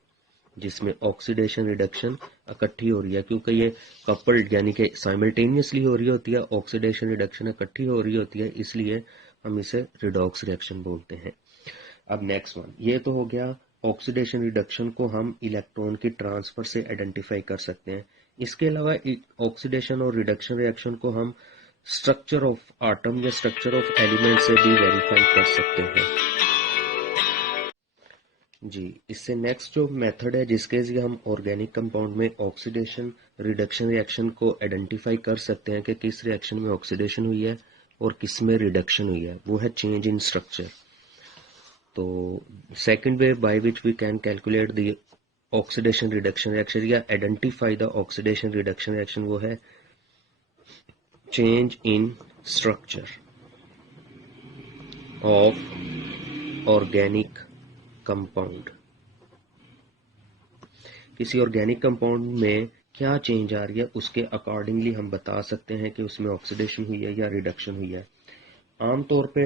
जिसमें ऑक्सीडेशन रिडक्शन इकट्ठी हो रही है, क्योंकि ये कपल्ड यानी कि साइमल्टेनियसली हो रही होती है, ऑक्सीडेशन रिडक्शन इकट्ठी हो रही होती है, इसलिए हम इसे रिडॉक्स रिएक्शन बोलते हैं। अब नेक्स्ट वन, ये तो हो गया ऑक्सीडेशन रिडक्शन को हम इलेक्ट्रॉन की ट्रांसफर से आइडेंटिफाई कर सकते हैं। इसके अलावा ऑक्सीडेशन और रिडक्शन रिएक्शन को हम स्ट्रक्चर ऑफ आटम या स्ट्रक्चर ऑफ एलिमेंट से भी वेरीफाई कर सकते हैं। जी, इससे नेक्स्ट जो मेथड है जिसके जरिए हम ऑर्गेनिक कंपाउंड में ऑक्सीडेशन रिडक्शन रिएक्शन को आइडेंटिफाई कर सकते हैं कि किस रिएक्शन में ऑक्सीडेशन हुई है और किस में रिडक्शन हुई है, वो है चेंज इन स्ट्रक्चर। तो second way by which we can calculate the oxidation reduction reaction या identify the oxidation reduction reaction, वो है change in structure of organic compound. किसी ऑर्गेनिक कंपाउंड में क्या चेंज आ रही है उसके अकॉर्डिंगली हम बता सकते हैं कि उसमें ऑक्सीडेशन हुई है या रिडक्शन हुई है। आमतौर पे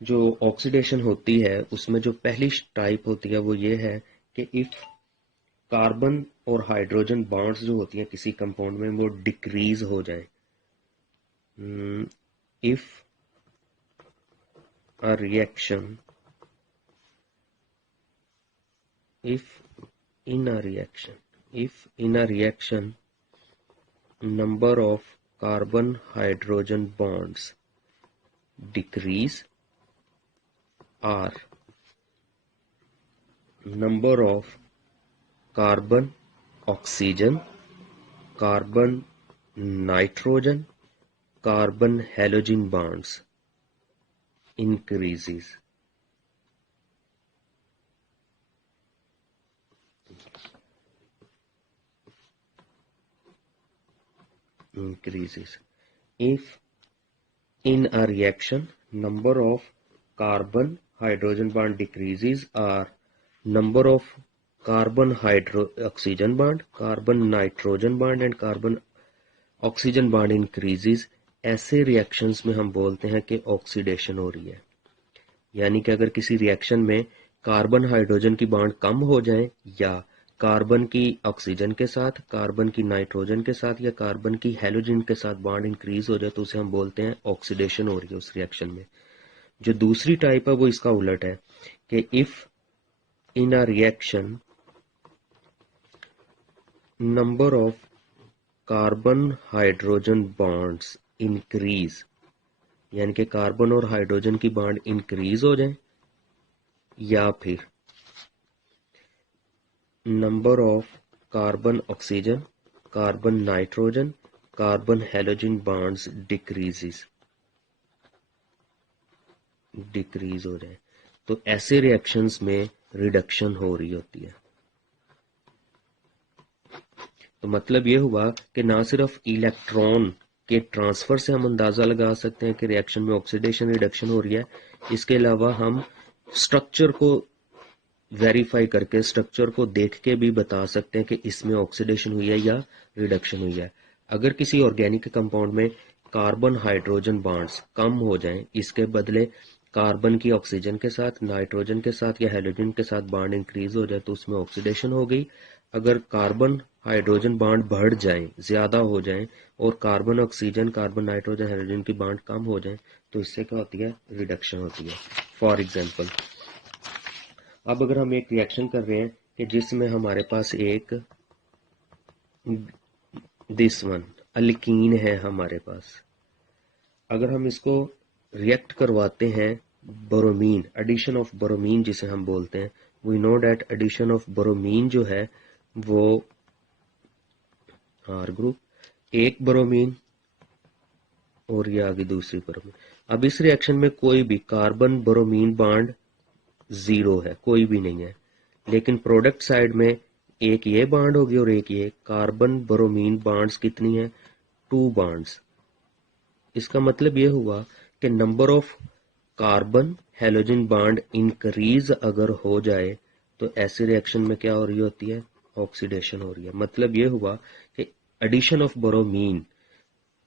जो ऑक्सीडेशन होती है उसमें जो पहली टाइप होती है वो ये है कि इफ कार्बन और हाइड्रोजन बॉन्ड्स जो होती हैं किसी कंपाउंड में वो डिक्रीज हो जाए, if a reaction if in a reaction number of carbon hydrogen bonds decrease or number of carbon oxygen, carbon nitrogen, carbon halogen bonds increases, if in a reaction number of carbon hydrogen bond decreases or number of carbon oxygen bond, carbon nitrogen bond and carbon oxygen bond increases, ऐसे reactions में हम बोलते हैं कि oxidation हो रही है। यानी कि अगर किसी रिएक्शन में कार्बन हाइड्रोजन की बॉन्ड कम हो जाए या कार्बन की ऑक्सीजन के साथ, कार्बन की नाइट्रोजन के साथ या कार्बन की हेलोजन के साथ बॉन्ड इंक्रीज हो जाए तो उसे हम बोलते हैं ऑक्सीडेशन हो रही है उस रिएक्शन में। जो दूसरी टाइप है वो इसका उलट है कि if in a reaction number of carbon hydrogen bonds increase, यानी कि कार्बन और हाइड्रोजन की बॉन्ड इंक्रीज हो जाए, या फिर number of carbon oxygen, carbon nitrogen, carbon halogen bonds decrease हो जाए, तो ऐसे रिएक्शंस में रिडक्शन हो रही होती है। तो मतलब ये हुआ कि ना सिर्फ इलेक्ट्रॉन के ट्रांसफर से हम अंदाजा लगा सकते हैं कि रिएक्शन में ऑक्सीडेशन रिडक्शन हो रही है, इसके अलावा हम स्ट्रक्चर को वेरीफाई करके, स्ट्रक्चर को देख के भी बता सकते हैं कि इसमें ऑक्सीडेशन हुई है या रिडक्शन हुई है। अगर किसी ऑर्गेनिक कंपाउंड में कार्बन हाइड्रोजन बॉन्ड्स कम हो जाएं, इसके बदले कार्बन की ऑक्सीजन के साथ, नाइट्रोजन के साथ या हेलोजन के साथ बॉन्ड इंक्रीज हो जाए तो उसमें ऑक्सीडेशन हो गई। अगर कार्बन हाइड्रोजन बॉन्ड बढ़ जाएं, ज्यादा हो जाएं, और carbon oxygen, carbon nitrogen, halogen की बॉन्ड कम हो जाएं तो इससे क्या होती है, रिडक्शन होती है। फॉर एग्जाम्पल, अब अगर हम एक रिएक्शन कर रहे हैं कि जिसमें हमारे पास एक दिस वन अल्कीन है हमारे पास, अगर हम इसको रिएक्ट करवाते हैं बोरोमीन, एडिशन ऑफ बोरोमीन जिसे हम बोलते हैं, we know that addition of bromine जो है वो आर ग्रुप, एक बोरोमीन और ये आगे दूसरी बोरोमीन। अब इस रिएक्शन में कोई भी कार्बन बोरोमीन बॉन्ड जीरो है, कोई भी नहीं है, लेकिन प्रोडक्ट साइड में एक ये बॉन्ड होगी और एक ये। कार्बन बोरोमीन बॉन्ड्स कितनी है, 2 बॉन्ड्स। इसका मतलब ये हुआ कि number of carbon halogen bond increase अगर हो जाए तो ऐसी रिएक्शन में क्या हो रही होती है, ऑक्सीडेशन हो रही है। मतलब ये हुआ कि addition of bromine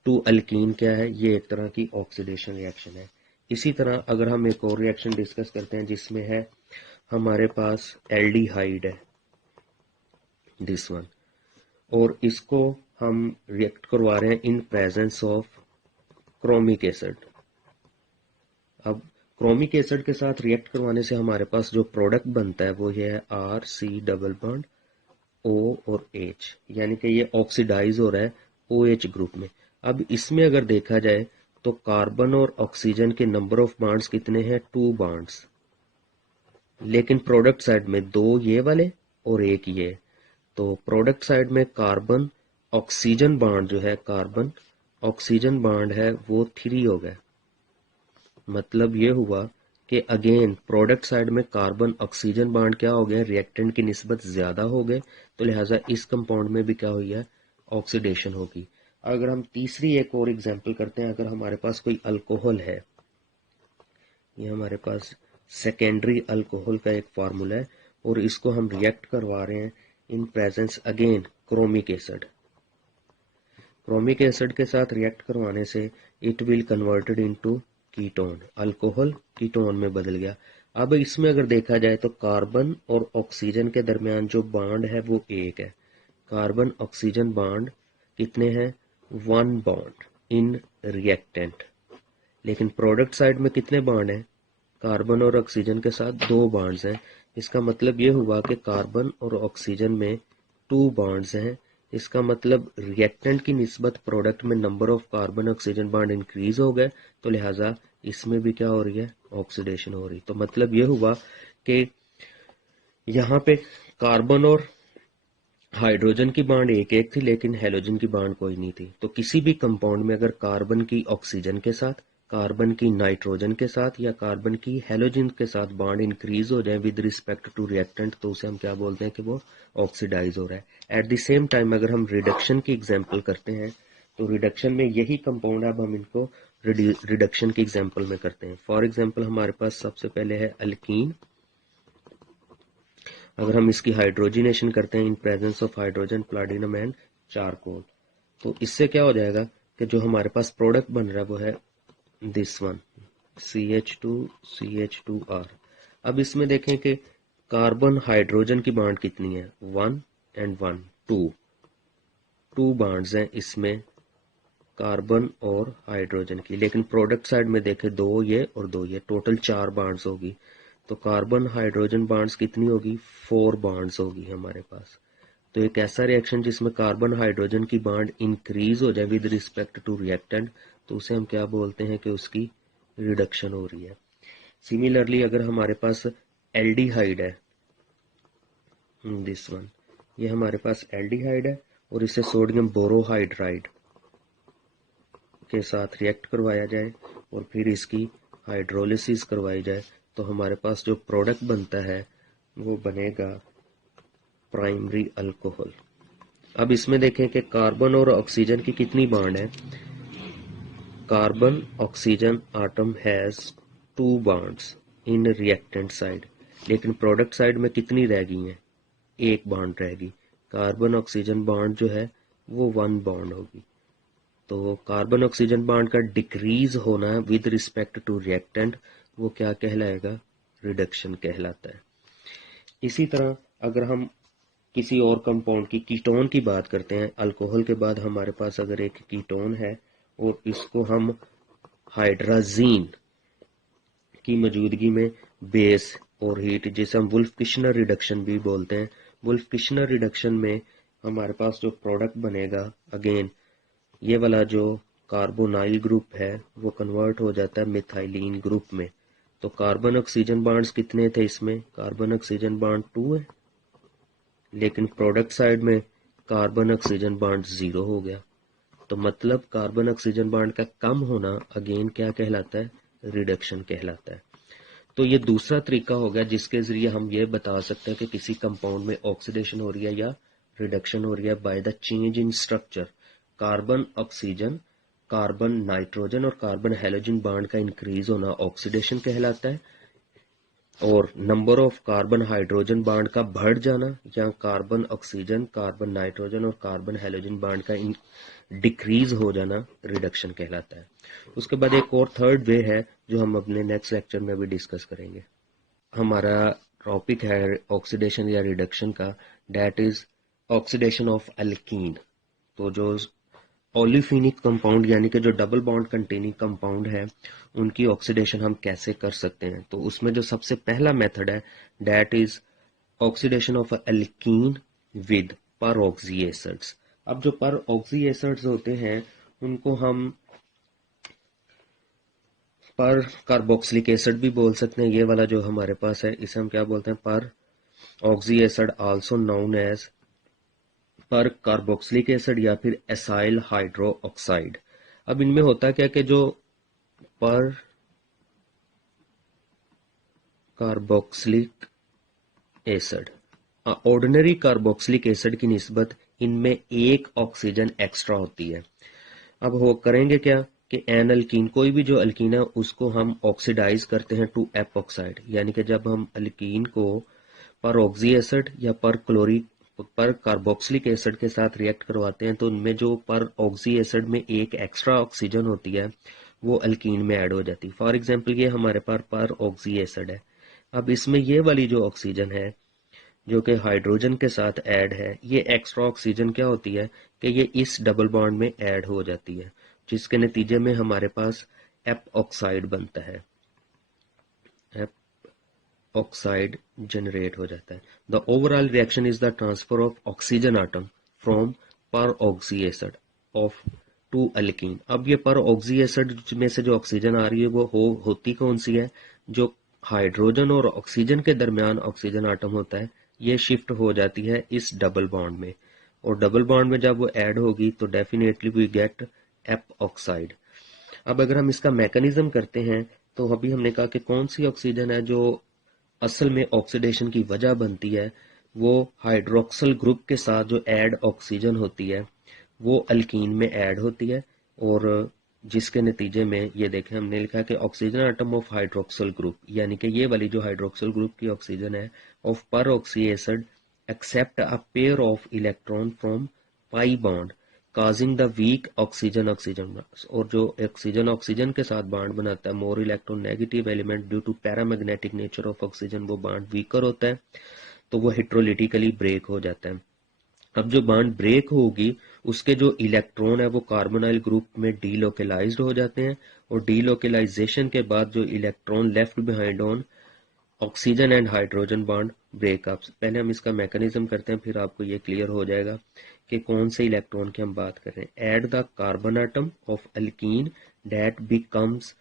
to alkene क्या है, ये एक तरह की ऑक्सीडेशन रिएक्शन है। इसी तरह अगर हम एक और रिएक्शन डिस्कस करते हैं जिसमें है हमारे पास एल्डिहाइड है, दिस वन, और इसको हम रिएक्ट करवा रहे हैं इन प्रेजेंस ऑफ क्रोमिक एसिड। अब क्रोमिक एसिड के साथ रिएक्ट करवाने से हमारे पास जो प्रोडक्ट बनता है वो ये है RC डबल बॉन्ड O और H, यानी कि ये ऑक्सीडाइज हो रहा है OH ग्रुप में। अब इसमें अगर देखा जाए तो कार्बन और ऑक्सीजन के नंबर ऑफ बॉन्ड्स कितने हैं, 2 बॉन्ड्स, लेकिन प्रोडक्ट साइड में 2 ये वाले और 1 ये। तो प्रोडक्ट साइड में कार्बन ऑक्सीजन बॉन्ड जो है, कार्बन ऑक्सीजन बॉन्ड है वो 3 हो गए। मतलब ये हुआ कि अगेन प्रोडक्ट साइड में कार्बन ऑक्सीजन बॉन्ड क्या हो गया, रिएक्टेंट की निस्बत ज्यादा हो गए, तो लिहाजा इस कंपाउंड में भी क्या हुई है, ऑक्सीडेशन होगी। अगर हम तीसरी एक और एग्जांपल करते हैं, अगर हमारे पास कोई अल्कोहल है, ये हमारे पास सेकेंडरी अल्कोहल का एक फार्मूला है और इसको हम रिएक्ट करवा रहे हैं in presence again chromic acid. Chromic acid के साथ रिएक्ट करवाने से it will converted into ketone, alcohol ketone में बदल गया। अब इसमें अगर देखा जाए तो कार्बन और ऑक्सीजन के दरमियान जो बॉन्ड है वो 1 है। कार्बन ऑक्सीजन बॉन्ड कितने हैं, 1 बॉन्ड इन रिएक्टेंट, लेकिन प्रोडक्ट साइड में कितने बॉन्ड हैं, कार्बन और ऑक्सीजन के साथ 2 बॉन्ड्स हैं। इसका मतलब ये हुआ कि कार्बन और ऑक्सीजन में 2 बॉन्ड्स हैं। इसका मतलब रिएक्टेंट की निस्बत प्रोडक्ट में number of carbon oxygen bond increase हो गए, तो लिहाजा इसमें भी क्या हो रही है, ऑक्सीडेशन हो रही। तो मतलब ये हुआ कि यहाँ पे कार्बन और हाइड्रोजन की बॉन्ड 1-1 थी, लेकिन हेलोजन की बॉन्ड कोई नहीं थी। तो किसी भी कंपाउंड में अगर कार्बन की ऑक्सीजन के साथ, कार्बन की नाइट्रोजन के साथ या कार्बन की हेलोजन के साथ बॉन्ड इंक्रीज हो जाए विद रिस्पेक्ट टू रिएक्टेंट, तो उसे हम क्या बोलते हैं कि वो ऑक्सीडाइज हो रहा है। एट द सेम टाइम अगर हम रिडक्शन की एग्जांपल करते हैं तो रिडक्शन में यही कंपाउंड, अब हम इनको रिडक्शन की एग्जांपल में करते हैं। फॉर एग्जांपल हमारे पास सबसे पहले है अल्कीन। अगर हम इसकी हाइड्रोजिनेशन करते हैं इन presence of hydrogen, platinum and charcoal, तो इससे क्या हो जाएगा कि जो हमारे पास प्रोडक्ट बन रहा है वो है दिस वन, CH2CH2R। अब इसमें देखें कि कार्बन हाइड्रोजन की बॉन्ड कितनी है, 1 एंड 1, 2 बॉन्ड्स हैं इसमें कार्बन और हाइड्रोजन की, लेकिन प्रोडक्ट साइड में देखें 2 ये और 2 ये, टोटल 4 बॉन्ड्स होगी। तो कार्बन हाइड्रोजन बॉन्ड्स कितनी होगी, 4 बॉन्ड्स होगी हमारे पास। तो एक ऐसा रिएक्शन जिसमें कार्बन हाइड्रोजन की बॉन्ड इंक्रीज हो जाए विद रिस्पेक्ट टू रिएक्टेंट, तो उसे हम क्या बोलते हैं कि उसकी रिडक्शन हो रही है। सिमिलरली अगर हमारे पास एल्डिहाइड है, दिस वन, ये हमारे पास एल्डिहाइड है और इसे सोडियम बोरोहाइड्राइड के साथ रिएक्ट करवाया जाए और फिर इसकी हाइड्रोलिसिस करवाई जाए, तो हमारे पास जो प्रोडक्ट बनता है वो बनेगा प्राइमरी अल्कोहल। अब इसमें देखें कि कार्बन और ऑक्सीजन की कितनी बॉन्ड है, carbon oxygen atom has 2 bonds in reactant side, लेकिन प्रोडक्ट साइड में कितनी रह गई हैं, 1 बॉन्ड रहेगी। कार्बन ऑक्सीजन बॉन्ड जो है वो 1 बॉन्ड होगी। तो कार्बन ऑक्सीजन बॉन्ड का डिक्रीज होना विद रिस्पेक्ट टू रिएक्टेंट वो क्या कहलाएगा, रिडक्शन कहलाता है। इसी तरह अगर हम किसी और कंपाउंड की कीटोन की बात करते हैं, अल्कोहल के बाद हमारे पास अगर एक कीटोन है और इसको हम हाइड्राजीन की मौजूदगी में बेस और हीट, जिसे हम वुल्फ किश्नर रिडक्शन भी बोलते हैं, वुल्फ किश्नर रिडक्शन में हमारे पास जो प्रोडक्ट बनेगा, अगेन ये वाला जो कार्बोनाइल ग्रुप है वो कन्वर्ट हो जाता है मिथाइलिन ग्रुप में। तो कार्बन ऑक्सीजन बॉन्ड्स कितने थे इसमें, कार्बन ऑक्सीजन बॉन्ड 2 है, लेकिन प्रोडक्ट साइड में कार्बन ऑक्सीजन बॉन्ड 0 हो गया। तो मतलब कार्बन ऑक्सीजन बॉन्ड का कम होना अगेन क्या कहलाता है, रिडक्शन कहलाता है। तो ये दूसरा तरीका हो गया जिसके जरिए हम ये बता सकते हैं कि किसी कंपाउंड में ऑक्सीडेशन हो रही है या रिडक्शन हो रही है by the change in structure. Carbon oxygen carbon nitrogen और कार्बन हैलोजन बॉन्ड का इंक्रीज होना ऑक्सीडेशन कहलाता है, और number of carbon hydrogen bond का बढ़ जाना या कार्बन ऑक्सीजन, कार्बन नाइट्रोजन और कार्बन हैलोजन बॉन्ड का डिक्रीज हो जाना रिडक्शन कहलाता है। उसके बाद एक और थर्ड वे है जो हम अपने नेक्स्ट लेक्चर में भी डिस्कस करेंगे। हमारा टॉपिक है ऑक्सीडेशन या रिडक्शन का, that is oxidation of alkene. तो जो ओलिफिनिक कंपाउंड यानी कि जो डबल बॉन्ड कंटेनिंग कंपाउंड है उनकी ऑक्सीडेशन हम कैसे कर सकते हैं। तो उसमें जो सबसे पहला मेथड है that is oxidation of alkene with परऑक्सी acids. अब जो परऑक्सी एसिड्स होते हैं उनको हम पर कार्बोक्सिलिक एसिड भी बोल सकते हैं। ये वाला जो हमारे पास है इसे हम क्या बोलते हैं, peroxy acid, also known as percarboxylic acid या फिर एसाइल हाइड्रो ऑक्साइड। अब इनमें होता क्या कि जो पर carboxylic acid, ordinary carboxylic acid की निस्बत इनमें एक ऑक्सीजन एक्स्ट्रा होती है। अब वो करेंगे क्या कि एन अल्कीन, कोई भी जो अल्कीन है उसको हम ऑक्सीडाइज करते हैं टू एपॉक्साइड, यानी कि जब हम अल्कीन को पर ऑक्सी एसिड या पर कार्बोक्सिलिक एसिड के साथ रिएक्ट करवाते हैं तो उनमें जो पर ऑक्सी एसिड में एक एक्स्ट्रा ऑक्सीजन होती है वो अल्कीन में ऐड हो जाती है। फॉर एग्जांपल ये हमारे पास पर ऑक्सी एसिड है। अब इसमें ये वाली जो ऑक्सीजन है जो कि हाइड्रोजन के साथ ऐड है, ये एक्स्ट्रा ऑक्सीजन क्या होती है कि ये इस डबल बॉन्ड में ऐड हो जाती है, जिसके नतीजे में हमारे पास एप ऑक्साइड बनता है, एप ऑक्साइड जनरेट हो जाता है। The overall reaction is the transfer of oxygen atom from peroxy acid of to alkene. अब ये पर ऑक्सी एसिड में से जो ऑक्सीजन आ रही है वो होती कौन सी है, जो हाइड्रोजन और ऑक्सीजन के दरमियान ऑक्सीजन आटम होता है ये शिफ्ट हो जाती है इस डबल बॉन्ड में, और डबल बॉन्ड में जब वो ऐड होगी तो definitely we get epoxide. अब अगर हम इसका मैकेनिज्म करते हैं तो अभी हमने कहा कि कौन सी ऑक्सीजन है जो असल में ऑक्सीडेशन की वजह बनती है, वो हाइड्रोक्सल ग्रुप के साथ जो ऐड ऑक्सीजन होती है वो अल्कीन में ऐड होती है, और जिसके नतीजे में ये देखें हमने लिखा कि oxygen atom of hydroxyl group, यानी कि ये वाली जो हाइड्रोक्सल ग्रुप की ऑक्सीजन है ऑफ पर oxy acid accept a pair of electron from pi bond causing the week oxygen oxygen. और जो ऑक्सीजन ऑक्सीजन के साथ बाड बनाता है more electron negative element due to paramagnetic nature of oxygen, वो बाड वीकर होता है तो वो हिट्रोलिटिकली ब्रेक हो जाता है। अब जो बाड ब्रेक होगी उसके जो इलेक्ट्रॉन है वो कार्बोनाइल ग्रुप में डीलोकेलाइज्ड हो जाते हैं, और डीलोकेलाइजेशन के बाद जो electron left behind on oxygen and hydrogen bond breakup. पहले हम इसका मैकेनिज्म करते हैं फिर आपको ये क्लियर हो जाएगा कि कौन से इलेक्ट्रॉन की हम बात कर रहे हैं। At the carbon atom of alkene that becomes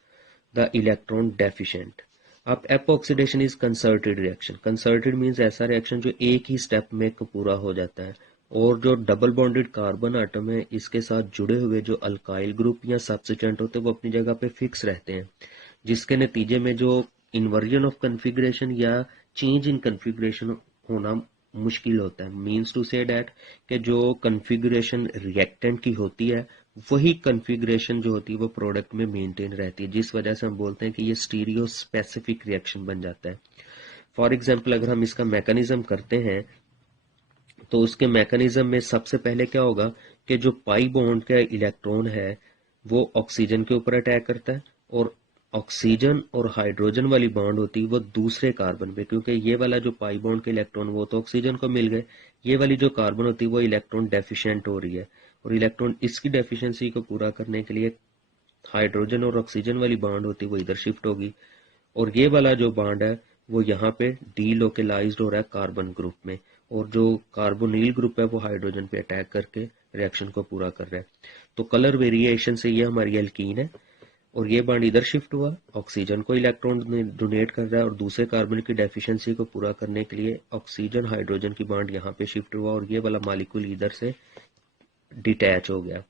the electron deficient. अब epoxidation is concerted reaction. Concerted means ऐसा रिएक्शन जो एक ही स्टेप में पूरा हो जाता है, और जो डबल बॉन्डेड कार्बन आटम है इसके साथ जुड़े हुए जो अल्काइल ग्रुप या सब्स्टिट्यूएंट होते हैं वो अपनी जगह पे फिक्स रहते हैं, जिसके नतीजे में जो इन्वर्जन ऑफ कन्फिग्रेशन या चेंज इन कन्फिग्रेशन होना मुश्किल होता है। मीन्स टू से डैट कि जो कन्फिग्रेशन रिएक्टेंट की होती है वही कन्फिग्रेशन जो होती है वो प्रोडक्ट में मेंटेन रहती है, जिस वजह से हम बोलते हैं कि ये स्टीरियो स्पेसिफिक रिएक्शन बन जाता है। फॉर एग्जाम्पल अगर हम इसका मैकेनिज्म करते हैं तो उसके मैकेनिज्म में सबसे पहले क्या होगा कि जो पाई बॉन्ड का इलेक्ट्रॉन है वो ऑक्सीजन के ऊपर अटैक करता है, और ऑक्सीजन और हाइड्रोजन वाली बॉन्ड होती है वो दूसरे कार्बन पे, क्योंकि ये वाला जो पाई बॉन्ड के इलेक्ट्रॉन वो तो ऑक्सीजन को मिल गए, ये वाली जो कार्बन होती है वो इलेक्ट्रॉन डेफिशिएंट हो रही है, और इलेक्ट्रॉन इसकी डेफिशिएंसी को पूरा करने के लिए हाइड्रोजन और ऑक्सीजन वाली बॉन्ड होती है वो इधर शिफ्ट होगी, और ये वाला जो बॉन्ड है वो यहाँ पे डीलोकेलाइज्ड हो रहा है कार्बन ग्रुप में, और जो कार्बोनिल ग्रुप है वो हाइड्रोजन पे अटैक करके रिएक्शन को पूरा कर रहा है। तो कलर वेरिएशन से ये हमारी एल्कीन है, और ये बॉन्ड इधर शिफ्ट हुआ, ऑक्सीजन को इलेक्ट्रॉन डोनेट कर रहा है, और दूसरे कार्बन की डेफिशिएंसी को पूरा करने के लिए ऑक्सीजन हाइड्रोजन की बॉन्ड यहाँ पे शिफ्ट हुआ, और ये वाला मॉलिक्यूल इधर से डिटैच हो गया,